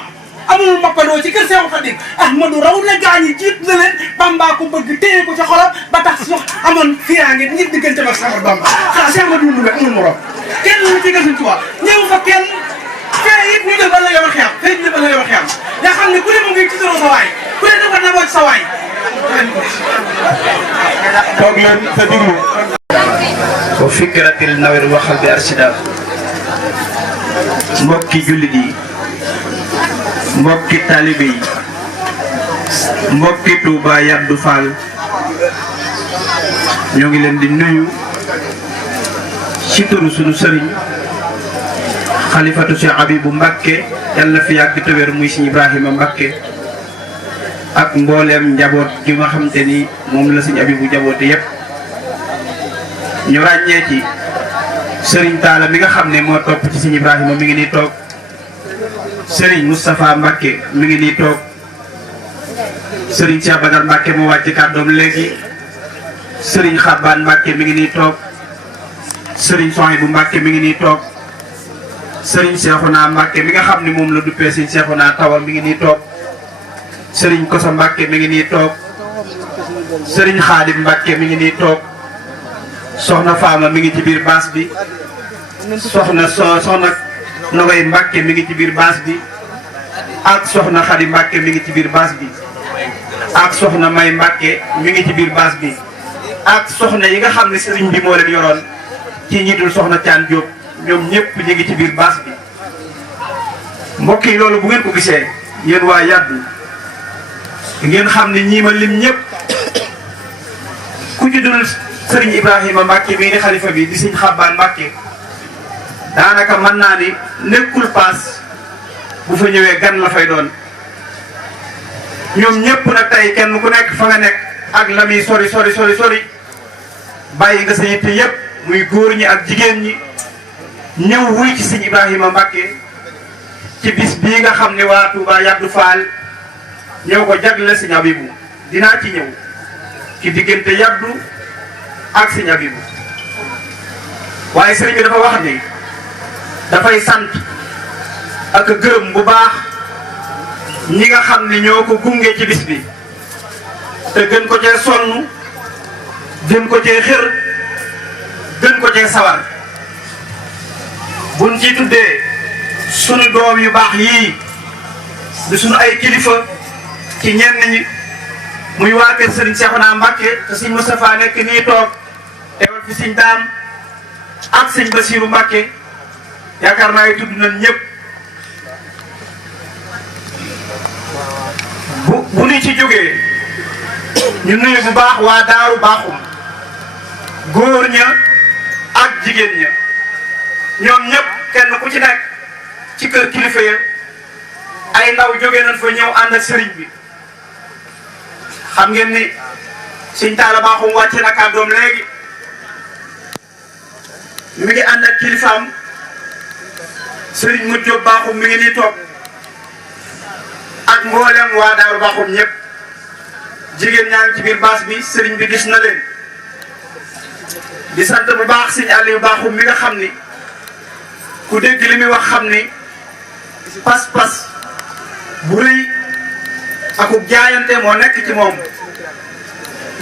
amul mappadoo ci kër Seexul Xadiim Ahmadou raw la gaañi jiit na leen Bamba ko bëgg téye ko ci xolam ba tax sox amoon fiiraange ngir diggante ak Seex Bamba xanaa Cheikh Ahmadou Ndoumbé amul morom kenn lu ci kër Sëñ Touba ñëw fa kenn fee it ñu def ba la yow xiyam fee it ñu def ba la yow xiyam nga xam ne ku ne mu ngi ci toro sa waay ku ne dafa naboo ci sa waay toog leen sa diglu wa fikratil nawir waxal bi arsida mbokki jullit yi mbokki taalibe yi mbokki Touba Yaddu Fall ñoo ngi leen di nuyu ci turu sunu sëriñ xalifatu Cheikh Abibou Mbacké yàlla fi yàgg te wér muy Sëriñ Ibrahima Mbacké ak mbooleem njaboot gi nga xamante ni moom la Sëriñ Abibou njaboote yépp ñu ràññee ci sëriñ Talla mi nga xam ne moo topp ci Sëriñ Ibrahima mi ngi nii toog Serigne Moustapha Mbacké mi ngi nii toog Serigne Cheikh Badar Mbacké moo wàcc kàddoom léegi Serigne Xabbaan Mbacké mi ngi nii toog Serigne Souhaïbou Mbacké mi ngi nii toog Serigne Cheikhouna Mbacké mi nga xam ne moom la duppee Serigne Cheikhouna Tawa mi ngi nii toog Serigne Kosa Mbacké mi ngi nii toog Serigne Khadim Mbacké mi ngi nii toog Soxna Fama mi ngi ci biir baas bi soxna Nogay Mbacké mi ngi ci biir baas bi ak soxna Xadi Mbacké mi ngi ci biir baas bi ak soxna May Mbacké mi ngi ci biir baas bi ak soxna yi nga xam ne sëriñ bi moo leen yoroon ci njiitul soxna Thian Diop ñoom ñëpp ñu ngi ci biir baas bi mbokk yi loolu bu ngeen ko gisee yéen waa Yaddu ngeen xam ne ñii ma lim ñëpp ku ci dul sëriñ Ibrahima Mbacké mii di xalifa bi di Sëriñ Xabbaan Mbacké daanaka mën naa ni nekkul paas bu fa ñëwee gan la fay doon ñoom ñëpp nag tey kenn ku nekk fa nga nekk ak la muy sori bàyyi nga sa yitte yëpp muy góor ñi ak jigéen ñi ñëw wuy ci Sëriñ Ibrahima Mbacké ci bis bii nga xam ne waa Touba Yaddu Fall ñëw ko jagle Sëriñ Abibou dinaa ci ñëw ci diggante Yaddu ak sëñ Abibu waaye sëriñ bi dafa wax ni dafay sant ak gërëm bu baax ñi nga xam ne ñoo ko gunge ci bis bi te gën ko cee sonn gën ko cee xër gën ko cee sawar buñ ci tuddee sunu doom yu baax yii di sunu ay kilifa ci ñenn ñi muy waa kër Serigne Cheikhouna Mbacké te Serigne Moustapha nekk nii toog teewal fi Serigne Daam ak Serigne Bassirou Mbacké yaakaar naa tudd nañ ñëpp bu ñu ci jógee ñu nuyu bu baax waa Daaru Baaxum góor ña ak jigéen ña ñoom ñëpp kenn ku ci nekk ci kër kilifa ya ay ndaw jógee nañ fa ñëw ànd ak sëriñ bi xam ngeen ni Sëriñ Talla Baaxum wàcce na kàddoom léegi mi ngi ànd ak kilifaam sëriñ Modou Diop Baaxum mi ngi nii toog ak mboolem waa Daaru Baaxum ñëpp jigéen ñaa ngi ci biir baas bi sëriñ bi gis na leen di sant bu baax Sëriñ Aliou Baaxum mi nga xam ni ku dégg li muy wax xam ni pas-pas bu rëy akub jaayante moo nekk ci moom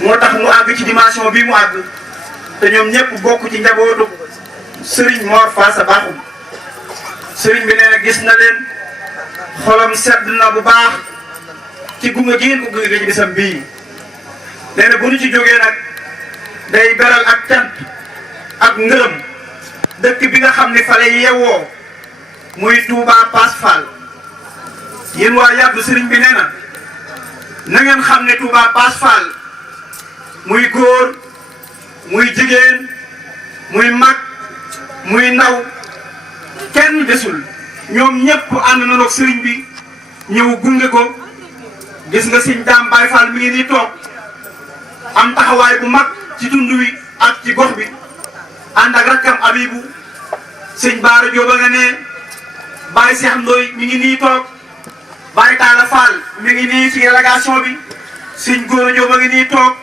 moo tax mu àgg ci dimension bii mu àgg te ñoom ñëpp bokk ci njabootu Serigne Mor Faasa Baaxum Serigne bi nee na gis na leen xolam sedd na bu baax ci gunge gi ngeen ko gunge ci bisam bii nee na bu ñu ci jógee nag day beral ak cant ak ngërëm dëkk bi nga xam ne fa lay yewwoo muy Touba Pass Fall yéen waa yàgg Serigne bi nee na ngeen xam ne Touba Pass Fall muy góor muy jigéen muy mag muy ndaw kenn desul ñoom ñëpp ànd na ak sëriñ bi ñëw gunge ko gis nga Sëriñ Daam Baay Fall mi ngi nii toog am taxawaay bu mag ci tund wi ak ci gox bi ànd ak rakkam Abibu Sëriñ Baara Jóoba nga ne Baay Seex Ndooy mi ngi nii toog Baay Taala Fall mi ngi nii ci délégation bi Sëriñ Góora Jóoba ngi nii toog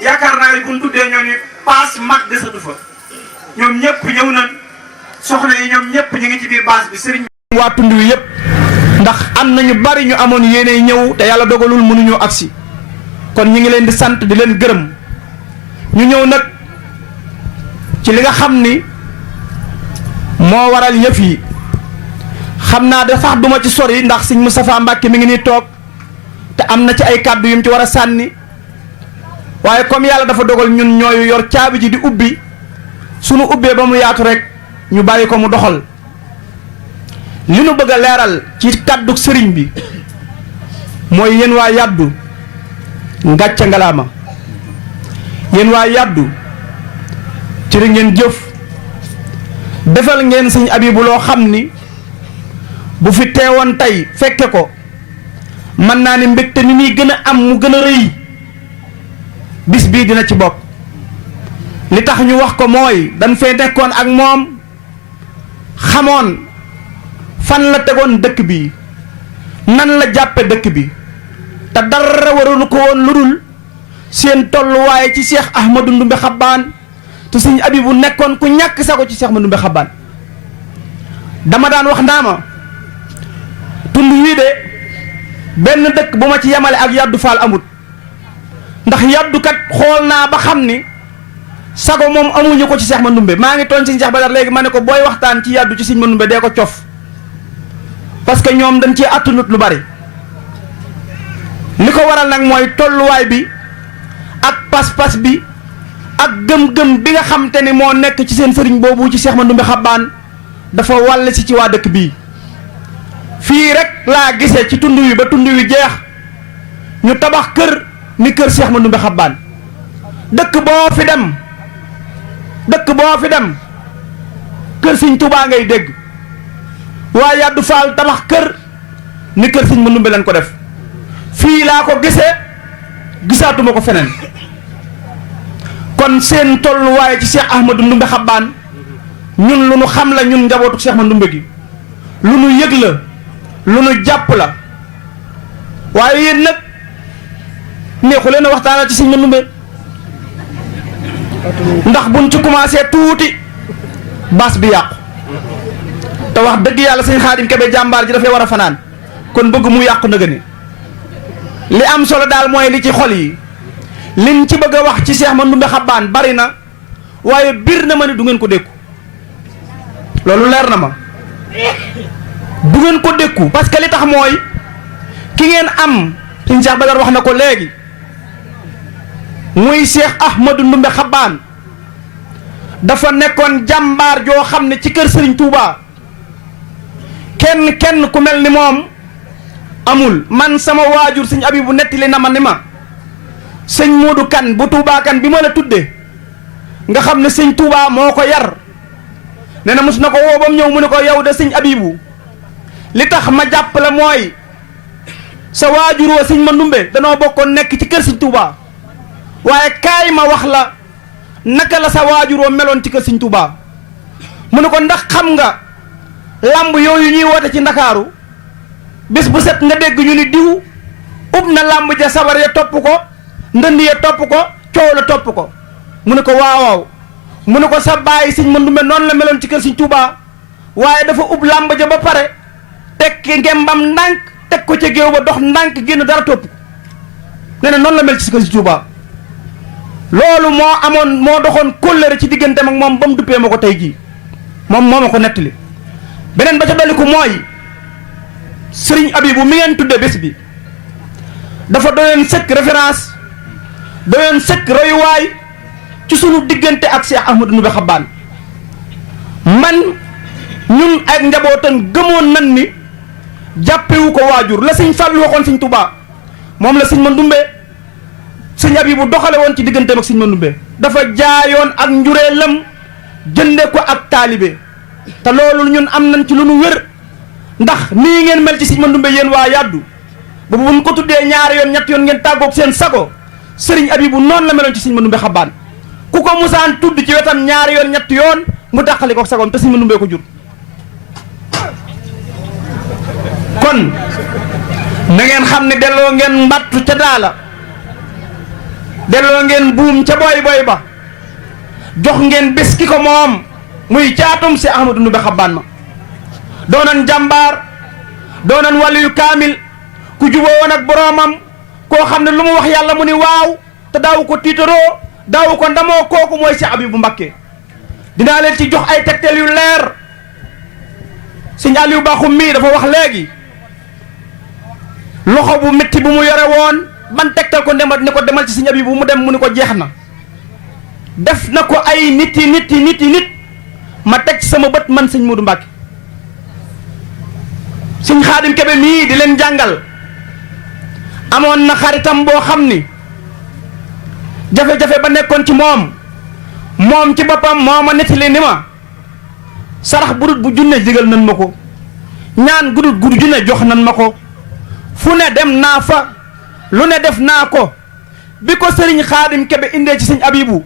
yaakaar naa ne bu ñu tuddee ñooñu paas mag desatu fa ñoom ñëpp ñëw nañ soxna yi ñoom ñëpp ñu ngi ci biir baas bi sëriñ waa tund wi yëpp ndax am na ñu bari ñu amoon yéene ñëw te yàlla dogalul mënuñoo agsi kon ñu ngi leen di sant di leen gërëm ñu ñëw nag ci li nga xam ni moo waral yëf yi xam naa de sax duma ci sori ndax sëñ Moustapha Mbacké mi ngi nii toog te am na ci ay kàddu yu mu ci war a sànni waaye comme yàlla dafa dogal ñun ñooy yor caabi ji di ubbi sunu ubbee ba mu yaatu rek ñu bàyyi ko mu doxal li nu bëgg a leeral ci kàddu sëriñ bi mooy yéen waa yàddu ngàcca ngalaama yéen waa yàddu cëri ngeen jëf defal ngeen sëñ Abibu loo xam ni bu fi teewoon tey fekke ko mën naa ni mbégte ni muy gën a am mu gën a rëy bis bii dina ci bokk li tax ñu wax ko mooy dañ fee nekkoon ak moom xamoon fan la tegoon dëkk bi nan la jàppe dëkk bi te dara warulu ko woon lu dul seen tolluwaay ci Cheikh Ahmadou Ndumbe Xabbaan te sëñ Abibu nekkoon ku ñàkk sago ci Cheikh Ahmadou Ndumbe Xabbaan dama daan wax naa ma tund wii de benn dëkk bu ma ci yemale ak Yaddu Fall amut ndax yaddukat xool naa ba xam ni sago moom amuñu ko ci Cheikh Mandoumbe maa ngi tooñ sëñ Cheikh Badar léegi ma ne ko booy waxtaan ci yaddu ci sëñ Mandoumbe dee ko cof parce que ñoom dañ ci attunut lu bari li ko waral nag mooy tolluwaay bi ak pas-pas bi ak gëm-gëm bi nga xam te ni moo nekk ci seen sëriñ boobu ci Cheikh Mandoumbe Xabbaan dafa wàll si ci waa dëkk bii fii rek laa gisee ci tund wi ba tund wi jeex ñu tabax kër ni kër Cheikh Mandoumbe Xabbaan dëkk boo fi dem kër Sëñ Tuubaa ngay dégg waa Yaddu Fall tabax kër ni kër Sëñ Mandoumbe lañ ko def fii laa ko gisee gisaatuma ko feneen kon seen tolluwaay ci Cheikh Ahmadou Ndumbe Xabbaan ñun lu nu xam la ñun njabootu Cheikh Mandoumbe gi lu nu yëg la lu nu jàpp la waaye yéen nag neexu leen a waxtaanal ci Sëñ Mandoumbe ndax buñ ci commencé tuuti bas bi yàqu te wax dëgg yàlla sëñ Xaadim Kebe jàmbaar ji dafay war a fanaan kon bëgg mu yàqu ndëgë ni li am solo daal mooy li ci xol yi liñ ci bëgg a wax ci Cheikh Mandoumbe Xabaan bari na waaye biir na ma ne du ngeen ko dékku loolu leer na ma du ngeen ko dékku parce que li tax mooy ki ngeen am sëñ Cheikh Badar wax na ko léegi muy Cheikh Ahmadou Ndumbe Xabaan dafa nekkoon jàmbaar joo xam ne ci kër Serigne Touba kenn ku mel ni moom amul. man sama waajur sëñ Abibu nettali na ma ni ma sëñ Moodu Kan bu Touba Kan bi ma la tudde nga xam ne sëñ Touba moo ko yar nee na mos na ko woo ba mu ñëw mu ne ko yow de sëñ Abibu li tax ma jàpp la mooy sa waajur wa sëñ Mandumbe danoo bokkoon nekk ci kër sëñ Touba waaye kaay ma wax la naka la sa waajur wa meloon ci kër sëñ Touba mu ne ko ndax xam nga lamb yooyu ñuy woote ci Ndakaaru bés bu set nga dégg ñu ni diw ub na lamb ja sabar ya topp ko ndënd ya topp ko coow la topp ko mu ne ko waaw mu ne ko sa baay sëñ Mandumbe noonu la meloon ci kër sëñ Touba waaye dafa ub lamb ja ba pare tekki ngembam ndànk teg ko ca géew ba dox ndànk génn dara topp nee na noonu la mel ci kër sëñ Touba loolu moo doxoon kóllëre ci digganteem ak moom ba mu duppee ma ko tey jii moom moo ma ko nettali beneen ba ca dolliku mooy sëriñ Abibu mi ngeen tudde bés bi dafa doyoon sëkk référence doyoon sëkk royuwaay ci sunu diggante ak Cheikh Ahmadou Ndumbe Xabaan man ñun ak njabootam gëmoon nan ni jàppewu ko waajur la sëñ Fallu waxoon sëñ Touba moom la sëñ Mandumbe sëñ Abibu doxale woon ci digganteem ak sëñ Mandumbe dafa jaayoon ak njureelam jënde ko ak taalibe te loolu ñun am nañ ci lu nu wér ndax nii ngeen mel ci sëñ Mandumbe yéen waa Yaddu boobu bu ñu ko tuddee ñaari yoon ñetti yoon ngeen tàggoog seen sago sëriñ Abibu noonu la meloon ci sëñ Mandumbe Xabaan ku ko musaan tudd ci wetam ñaari yoon ñetti yoon mu dàqali ko sagoom te sëñ Mandumbe ko jur kon na ngeen xam ne delloo ngeen mbattu ca daala delloo ngeen buum ca boy boy ba jox ngeen bés ki ko moom muy caatum si Ahmadou Ndumbe Xabaan ma doonan jàmbaar doonan waliyu kaamil ku juboo woon ak boroomam koo xam ne lu mu wax yàlla mu ni waaw te daawu ko tiitaroo daawu ko ndamoo kooku mooy si Abibu Mbakke dinaa leen ci jox ay tegtal yu leer sëñ Aliou Bakhoum mii dafa wax léegi loxo bu métti bu mu yore woon ban tegtal ko demal ni ko demal ci sëñ Abibu mu dem mu ni ko jeex na def na ko ay nit ma teg ci sama bët man sëñ Modou Mbacke sëñ Xaadim Kebe mii di leen jàngal amoon na xaritam boo xam ni jafe-jafe ba nekkoon ci moom ci boppam moo ma nettali ni ma sarax budut bu junne digal nan ma ko ñaan gudut junne jox nan ma ko fu ne dem naa fa lu ne def naa ko bi ko sëriñ Xaadim Kebe indee ci sëñ Abibu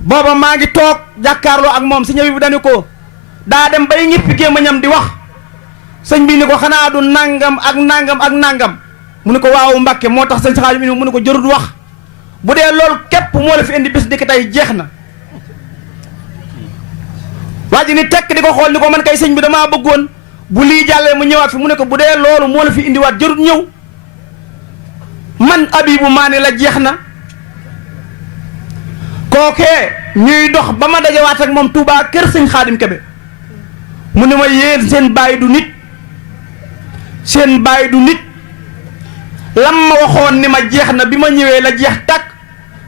booba maa ngi toog jàkkaarloo ak moom sëñ Abibu dañu ko daa dem bay ñippi gémmiñam di wax sëñ bi ni ko xanaa du nangam ak nangam ak nangam mu ne ko waaw Mbàkke moo tax sëñ Xaadim mu ne ko jërut wax bu dee loolu képp moo la fi indi bis dikk tey jeex na waa ji ni tekk di ko xool ni ko man kay sëñ bi damaa bëggoon bu lii jàllee mu ñëwaat fi mu ne ko bu dee loolu moo la fi indiwaat jërut ñëw man Abibu maa ne la jeex na kookee ñuy dox ba ma dajawaat ak moom Touba kër sëñ Xaadim Kebe mu ne ma yéen seen baay du nit lam ma waxoon ni ma jeex na bi ma ñëwee la jeex tàkk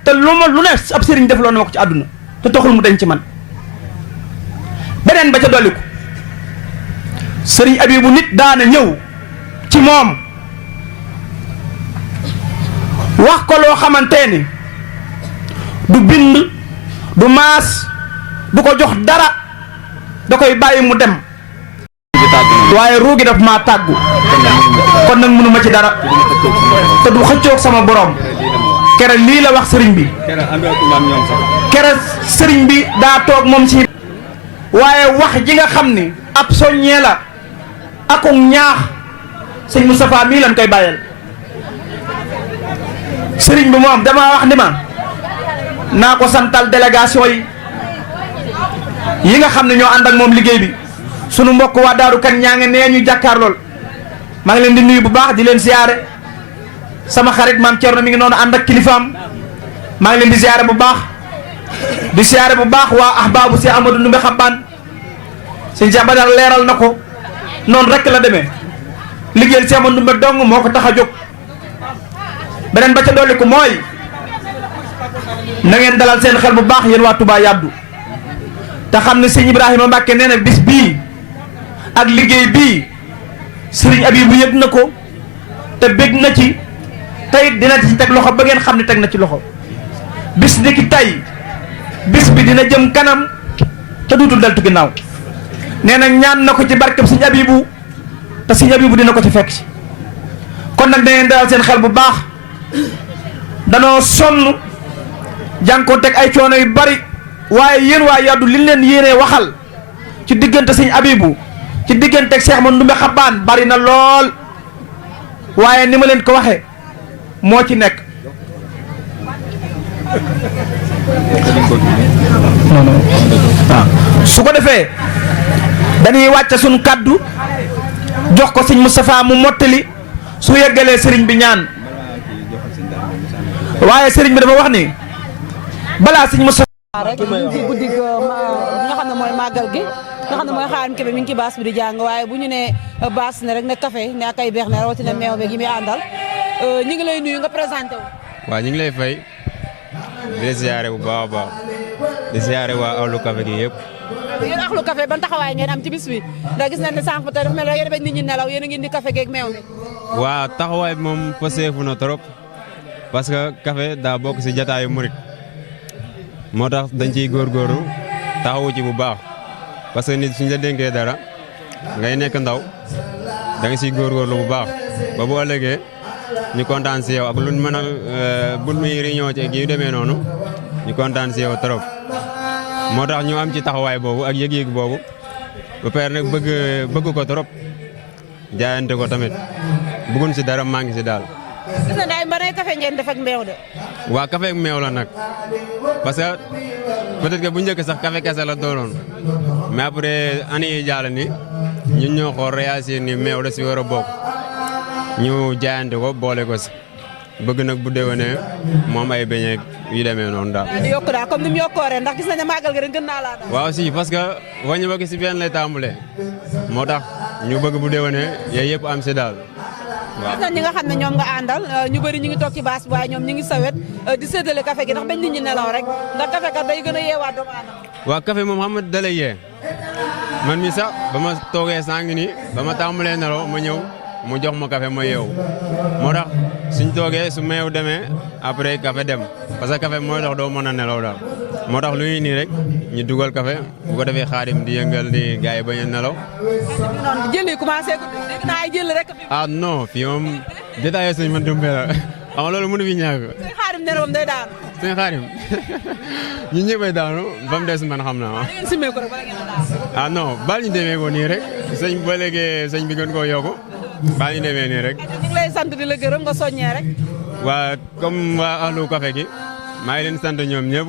te lu ne ab sëriñ defaloon na ma ko ci àdduna te taxul mu dañ ci man beneen ba ca dolliku sëriñ Abibu nit daana ñëw ci moom wax ko loo xamante ni du bind du maas du ko jox dara da koy bàyyi mu dem waaye ruugi daf maa tàggu kon nag mënuma ci dara te du xëccoog sama borom kere lii la wax sëriñ bi kere sëriñ bi daa toog moom ci waaye wax ji nga xam ni ab soññee la akuk ñaax sëñ Moustapha mii lañ koy bàyyeel sëriñ bi moom dama wax ni ma naa ko santal délégation yi nga xam ne ñoo ànd ak moom liggéey bi sunu mbokk waa Daaru Kan ñaa ngi nee ñu jàkkaar lool maa ngi leen di nuyu bu baax di leen siyaare sama xarit maam Thierno mi ngi noonu ànd ak kilifaam maa ngi leen di siyaare bu baax waa ahbaabu si Amadou Ndumbe Xabbaan sëñ Cheikh Badar leeral na ko noonu rek la demee liggéeyal si Amadou Ndumbe dong moo ko tax a jóg beneen ba ca dolli ko mooy na ngeen dalal seen xel bu baax yéen waa Touba Yabdou te xam ne sëñ Ibrahima Mbacke nee na bis bii ak liggéey bii sëriñ Abibu yëg na ko te bég na ci tey dina ci teg loxo ba ngeen xam ne teg na ci loxo bis ni ki tey bis bi dina jëm kanam te duutul deltu ginnaaw nee na ñaan na ko ci barkeb sëñ Abibu te sëñ Abibu dina ko ci fekk si kon nag da ngeen dalal seen xel bu baax danoo sonn jànkoo teg ay coono yu bari waaye yéen waa Yabdou liñ leen yéenee waxal ci diggante sëñ Abibu ci diggante ak Cheikh Ndumbe Xabbaan bari na lool waaye ni ma leen ko waxee moo ci nekk su ko defee dañuy wàcce suñ kàddu jox ko sëñ Moustapha mu mottali su yeggalee sëriñ bi ñaan waaye sëriñ bi dafa wax ni balaa sëñ Moustapha rek ñu ngi ci guddi nga xam ne mooy màggal gi nga xam ne mooy Xaadim Kebe mi ngi ci baas bi di jàng waaye bu ñu ne baas ne rek ne café ne ak ay beex ne rawatina meew beeg yi muy àndal ñu ngi lay nuyu nga présenté wu. waaw ñu ngi lay fay di ziare bu baax a baax di ziare waa ahlu café gi yëpp. yéen ahlu café ban taxawaay ngeen am ci bis bi ndax gis nañ ne sànq tey dafa mel ne yéen a bañ nit ñi nelaw yéen a ngi indi café geeg meew mi. waaw taxawaay bi moom faseefu na trop parce que café daa bokk si jataayu murit moo tax dañ ciy góorgóorlu taxawu ci bu baax parce que nit suñ la dénkee dara ngay nekk ndaw da nga siy góorgóorlu bu baax ba bu ëllëgee ñu kontaan si yow ak luñ mën a buñ muy réunion ci yu demee noonu ñu kontaan si yow trop moo tax ñu am ci taxawaay boobu ak yëg-yëg boobu ba pare nag bëgg ko trop jaayante ko tamit bëgguñ si dara maa ngi si daal. gis nañ daay mbanay café ngeen def ak meew de. waa café ak meew la nag parce que peut-être que bu njëkk sax café kese la doonoon mais après année yi jàll ni ñun ñoo xool réagir ni meew da si war a bokk ñu jaayante ko boole ko si bëgg nag bu déwénee moom ay beñeek yu demee noonu daal. di yokku daal comme ni mu yokkoo ren ndax gis nañ ne màggal gi ren gën naa laa daal. waaw si parce que wàññi ba si benn lay tàmbalee moo tax ñu bëgg bu déwénee yooyu yëpp am si daal. waaw gis nañ ñi nga xam ne ñoom nga àndal ñu bëri ñu ngi toog ci baas bi waaye ñoom ñu ngi sawet di séddale café gi ndax bañ nit ñi nelaw rek ndax café kat day gën a yeewaat doomu aadama. waaw café moom xam nga da lay yee man mi sax ba ma toogee sànq nii ba ma tàmbalee nelaw ma ñëw mu jox ma café ma yeewu moo tax suñ toogee su meew demee après café dem parce que café mooy tax doo mën a nelaw daal moo tax lu ñuy nii rek ñu dugal café bu ko defee Xaadim di yëngal di gars yi bañ a nelaw. noonu jël yi commencé ko dégg naa ay jël rek. ah non fii moom détaillé suñ man Ndumbe la xam nga loolu mënu fi ñàkk. suñ Xaadim ne moom day daanu. suñ Xaadim ñun ñëppay daanu ba mu des man xam naa. da ngeen simmee ko rek bala ngeen a daanu. ah non baal ñu demee ko nii rek sëñ ba léegi sëñ bi gën koo yokku baal ñu demee nii rek. ñu ngi lay sant di la gërëm nga soññee rek. waa comme waa ahlu café gi maa ngi leen sant ñoom ñëpp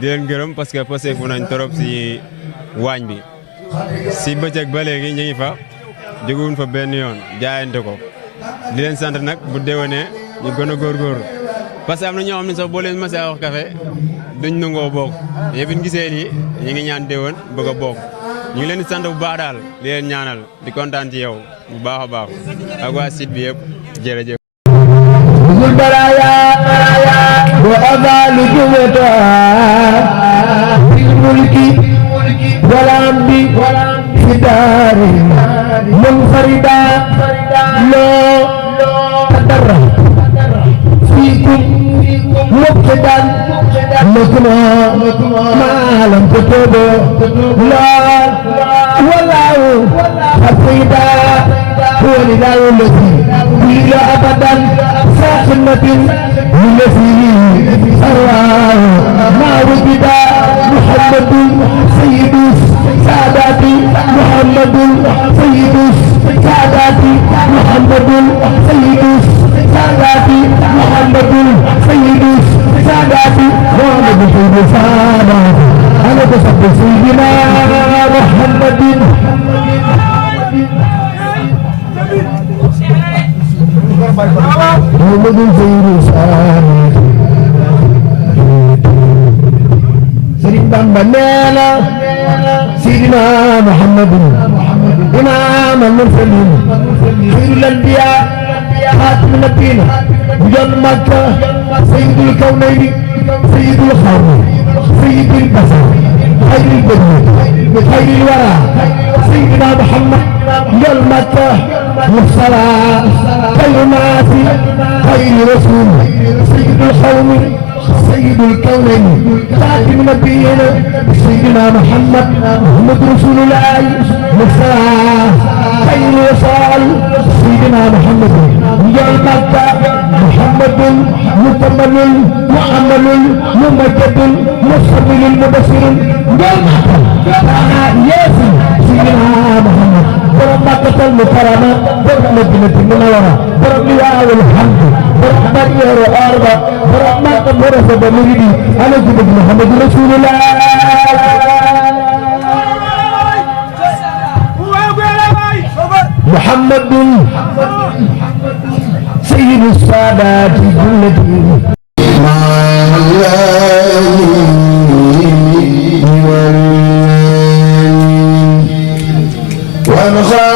di leen gërëm parce que poseefu nañ trop si waañ bi si bëccëg ba léegi ñu ngi fa jógewuñ fa benn yoon jaayante ko di leen sant nag bu déwénee ñu gën a góorgóorlu parce que am na ñoo xam ne sax boo leen mësee wax café duñ nangoo bokk yëpp ñu gisee lii ñu ngi ñaan déwén bëgg a bokk ñu ngi leen di sant bu baax daal di leen ñaanal di kontaan ci yow bu baax a baax ak waa site bi yëpp jërëjëf. البرايا وأبال جوتا في الملك والأمد في دار منفردا لا تدرى فيكم مبتدا لكما ما لم تتوبوا لا والله حفيدا هو الإله الذي إلى أبدا ساخنة الذي أراه ما وجد محمد سيد سادات محمد سيد سادات محمد سيد سادات محمد سيد سادات بسيد سادة أنا بسبب سيدنا محمد محمد سيد سادة سيد بامبا نينا سيدنا محمد إمام المرسلين خير الأنبياء خاتم النبيين بجان مكة سيد الكونين سيد الخير سيد البشر خير البشر خير الورى سيدنا محمد بجان مكة مرسلا خير الناس خير رسول سيد القوم سيد الكونين خاتم النبيين سيدنا محمد رسول الله مرسلا خير وصال سيدنا محمد بجان مكة محمد مكمل مؤمل ممجد مصمل مبشر جمعة ياسين سيدنا محمد برم مكة المكرمة برم مدينة المنورة برم لواء الحمد برم مدينة الأرض برم مكة مرسى بمريدي أنا جبت محمد رسول الله محمد سيد السادات كلهم وانخاد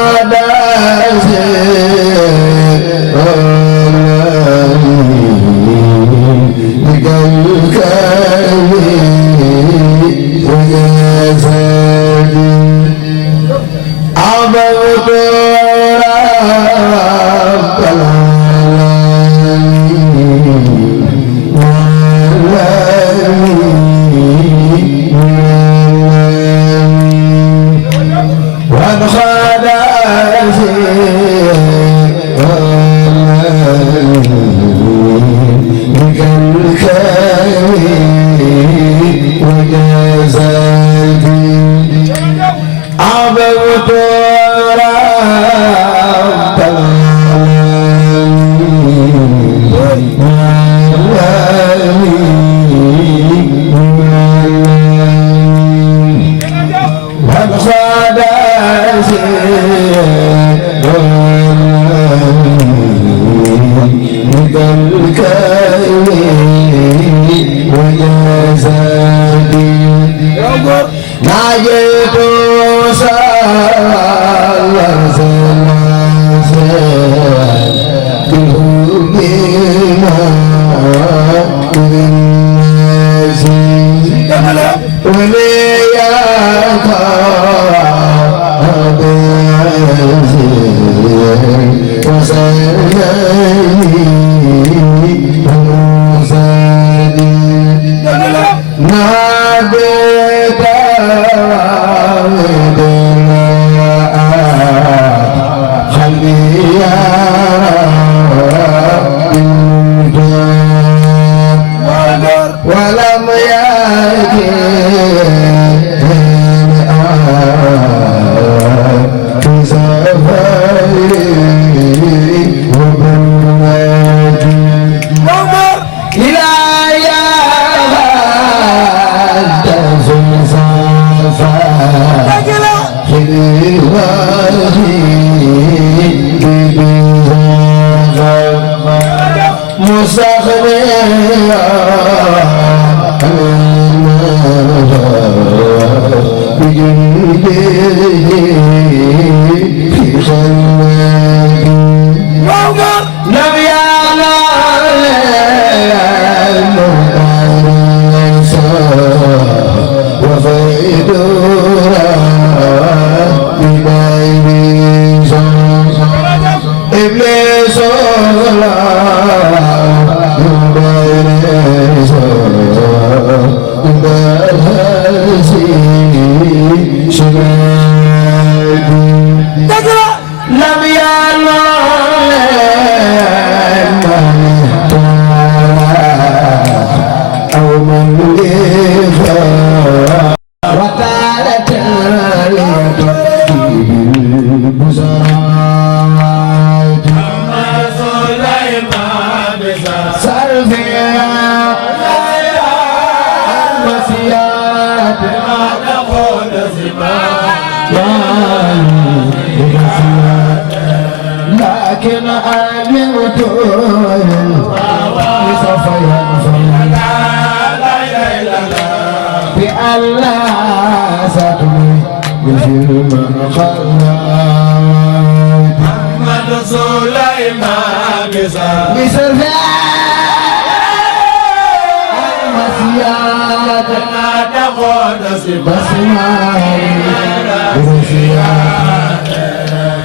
Iblis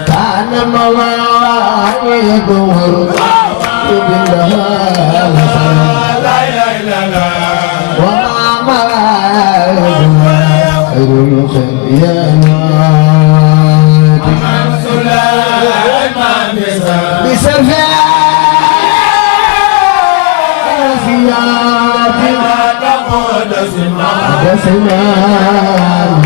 كان مواعيد والرب بالله لا اله الا الله وما مواعيد خير الخيانات سليمان بسرفه دسمان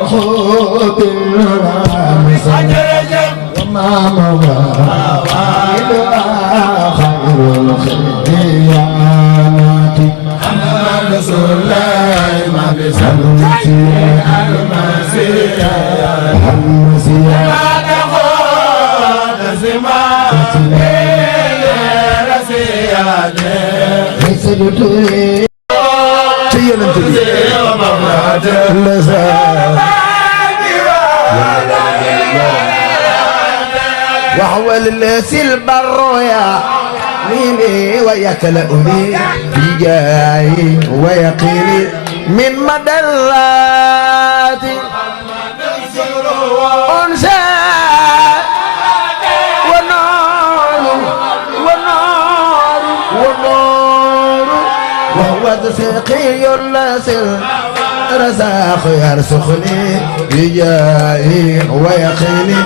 وخوض الرامس وما مواعيد خير الخيانات محمد سليمان بسرفه وهو الذي البر يا ميني ويكلأني بجاي ويقيني من مدرات أنسى وهو سقي الناصر رزاق يرزقني بجاهي ويقيني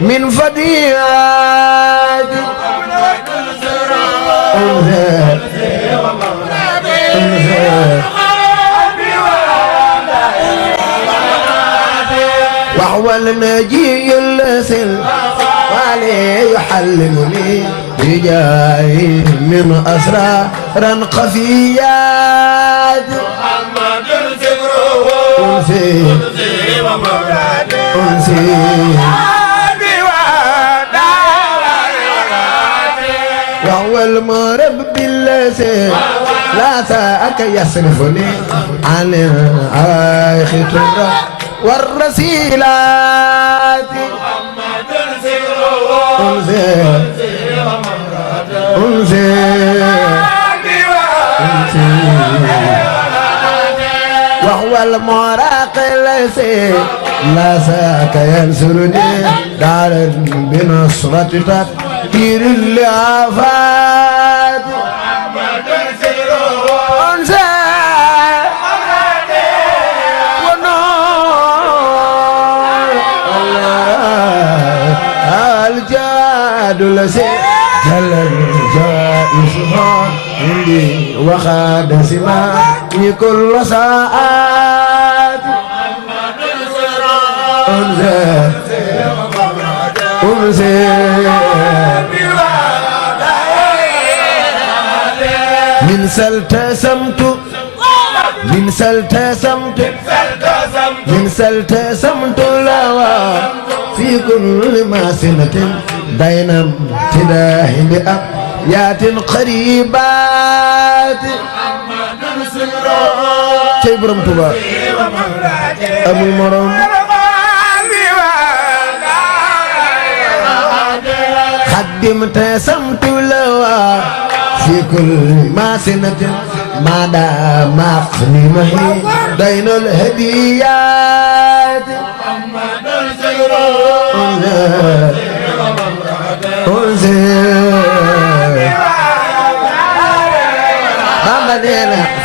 من فضيلات وهو النجي السل وعليه يحلمني بجاهي من أسرارا خفيات محمد سره أنسي وهو المرب اللسان لا ساك يصرفني عن العاخ والرسيلات محمد سره أنسي وهو المراق الذي لا ساك ينصرني دارا بنصرة تطهير الآفات محمد سره أنسى ونور الجاد الذي جل جائزها عندي وخاد سماني كل ساعات أنزل من سلتسمت لوا في كل ما سنة دينا امتداه بأبيات قريبات شيء برم توبا أبو المرم خدمت سمت لوا في كل ما سنة ما دام أقلمه بين الهديات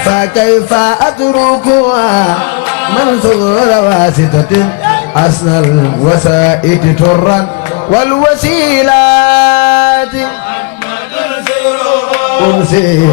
فكيف أتركها منصور واسطة أسنى الوسائط ترا والوسيلات أنسي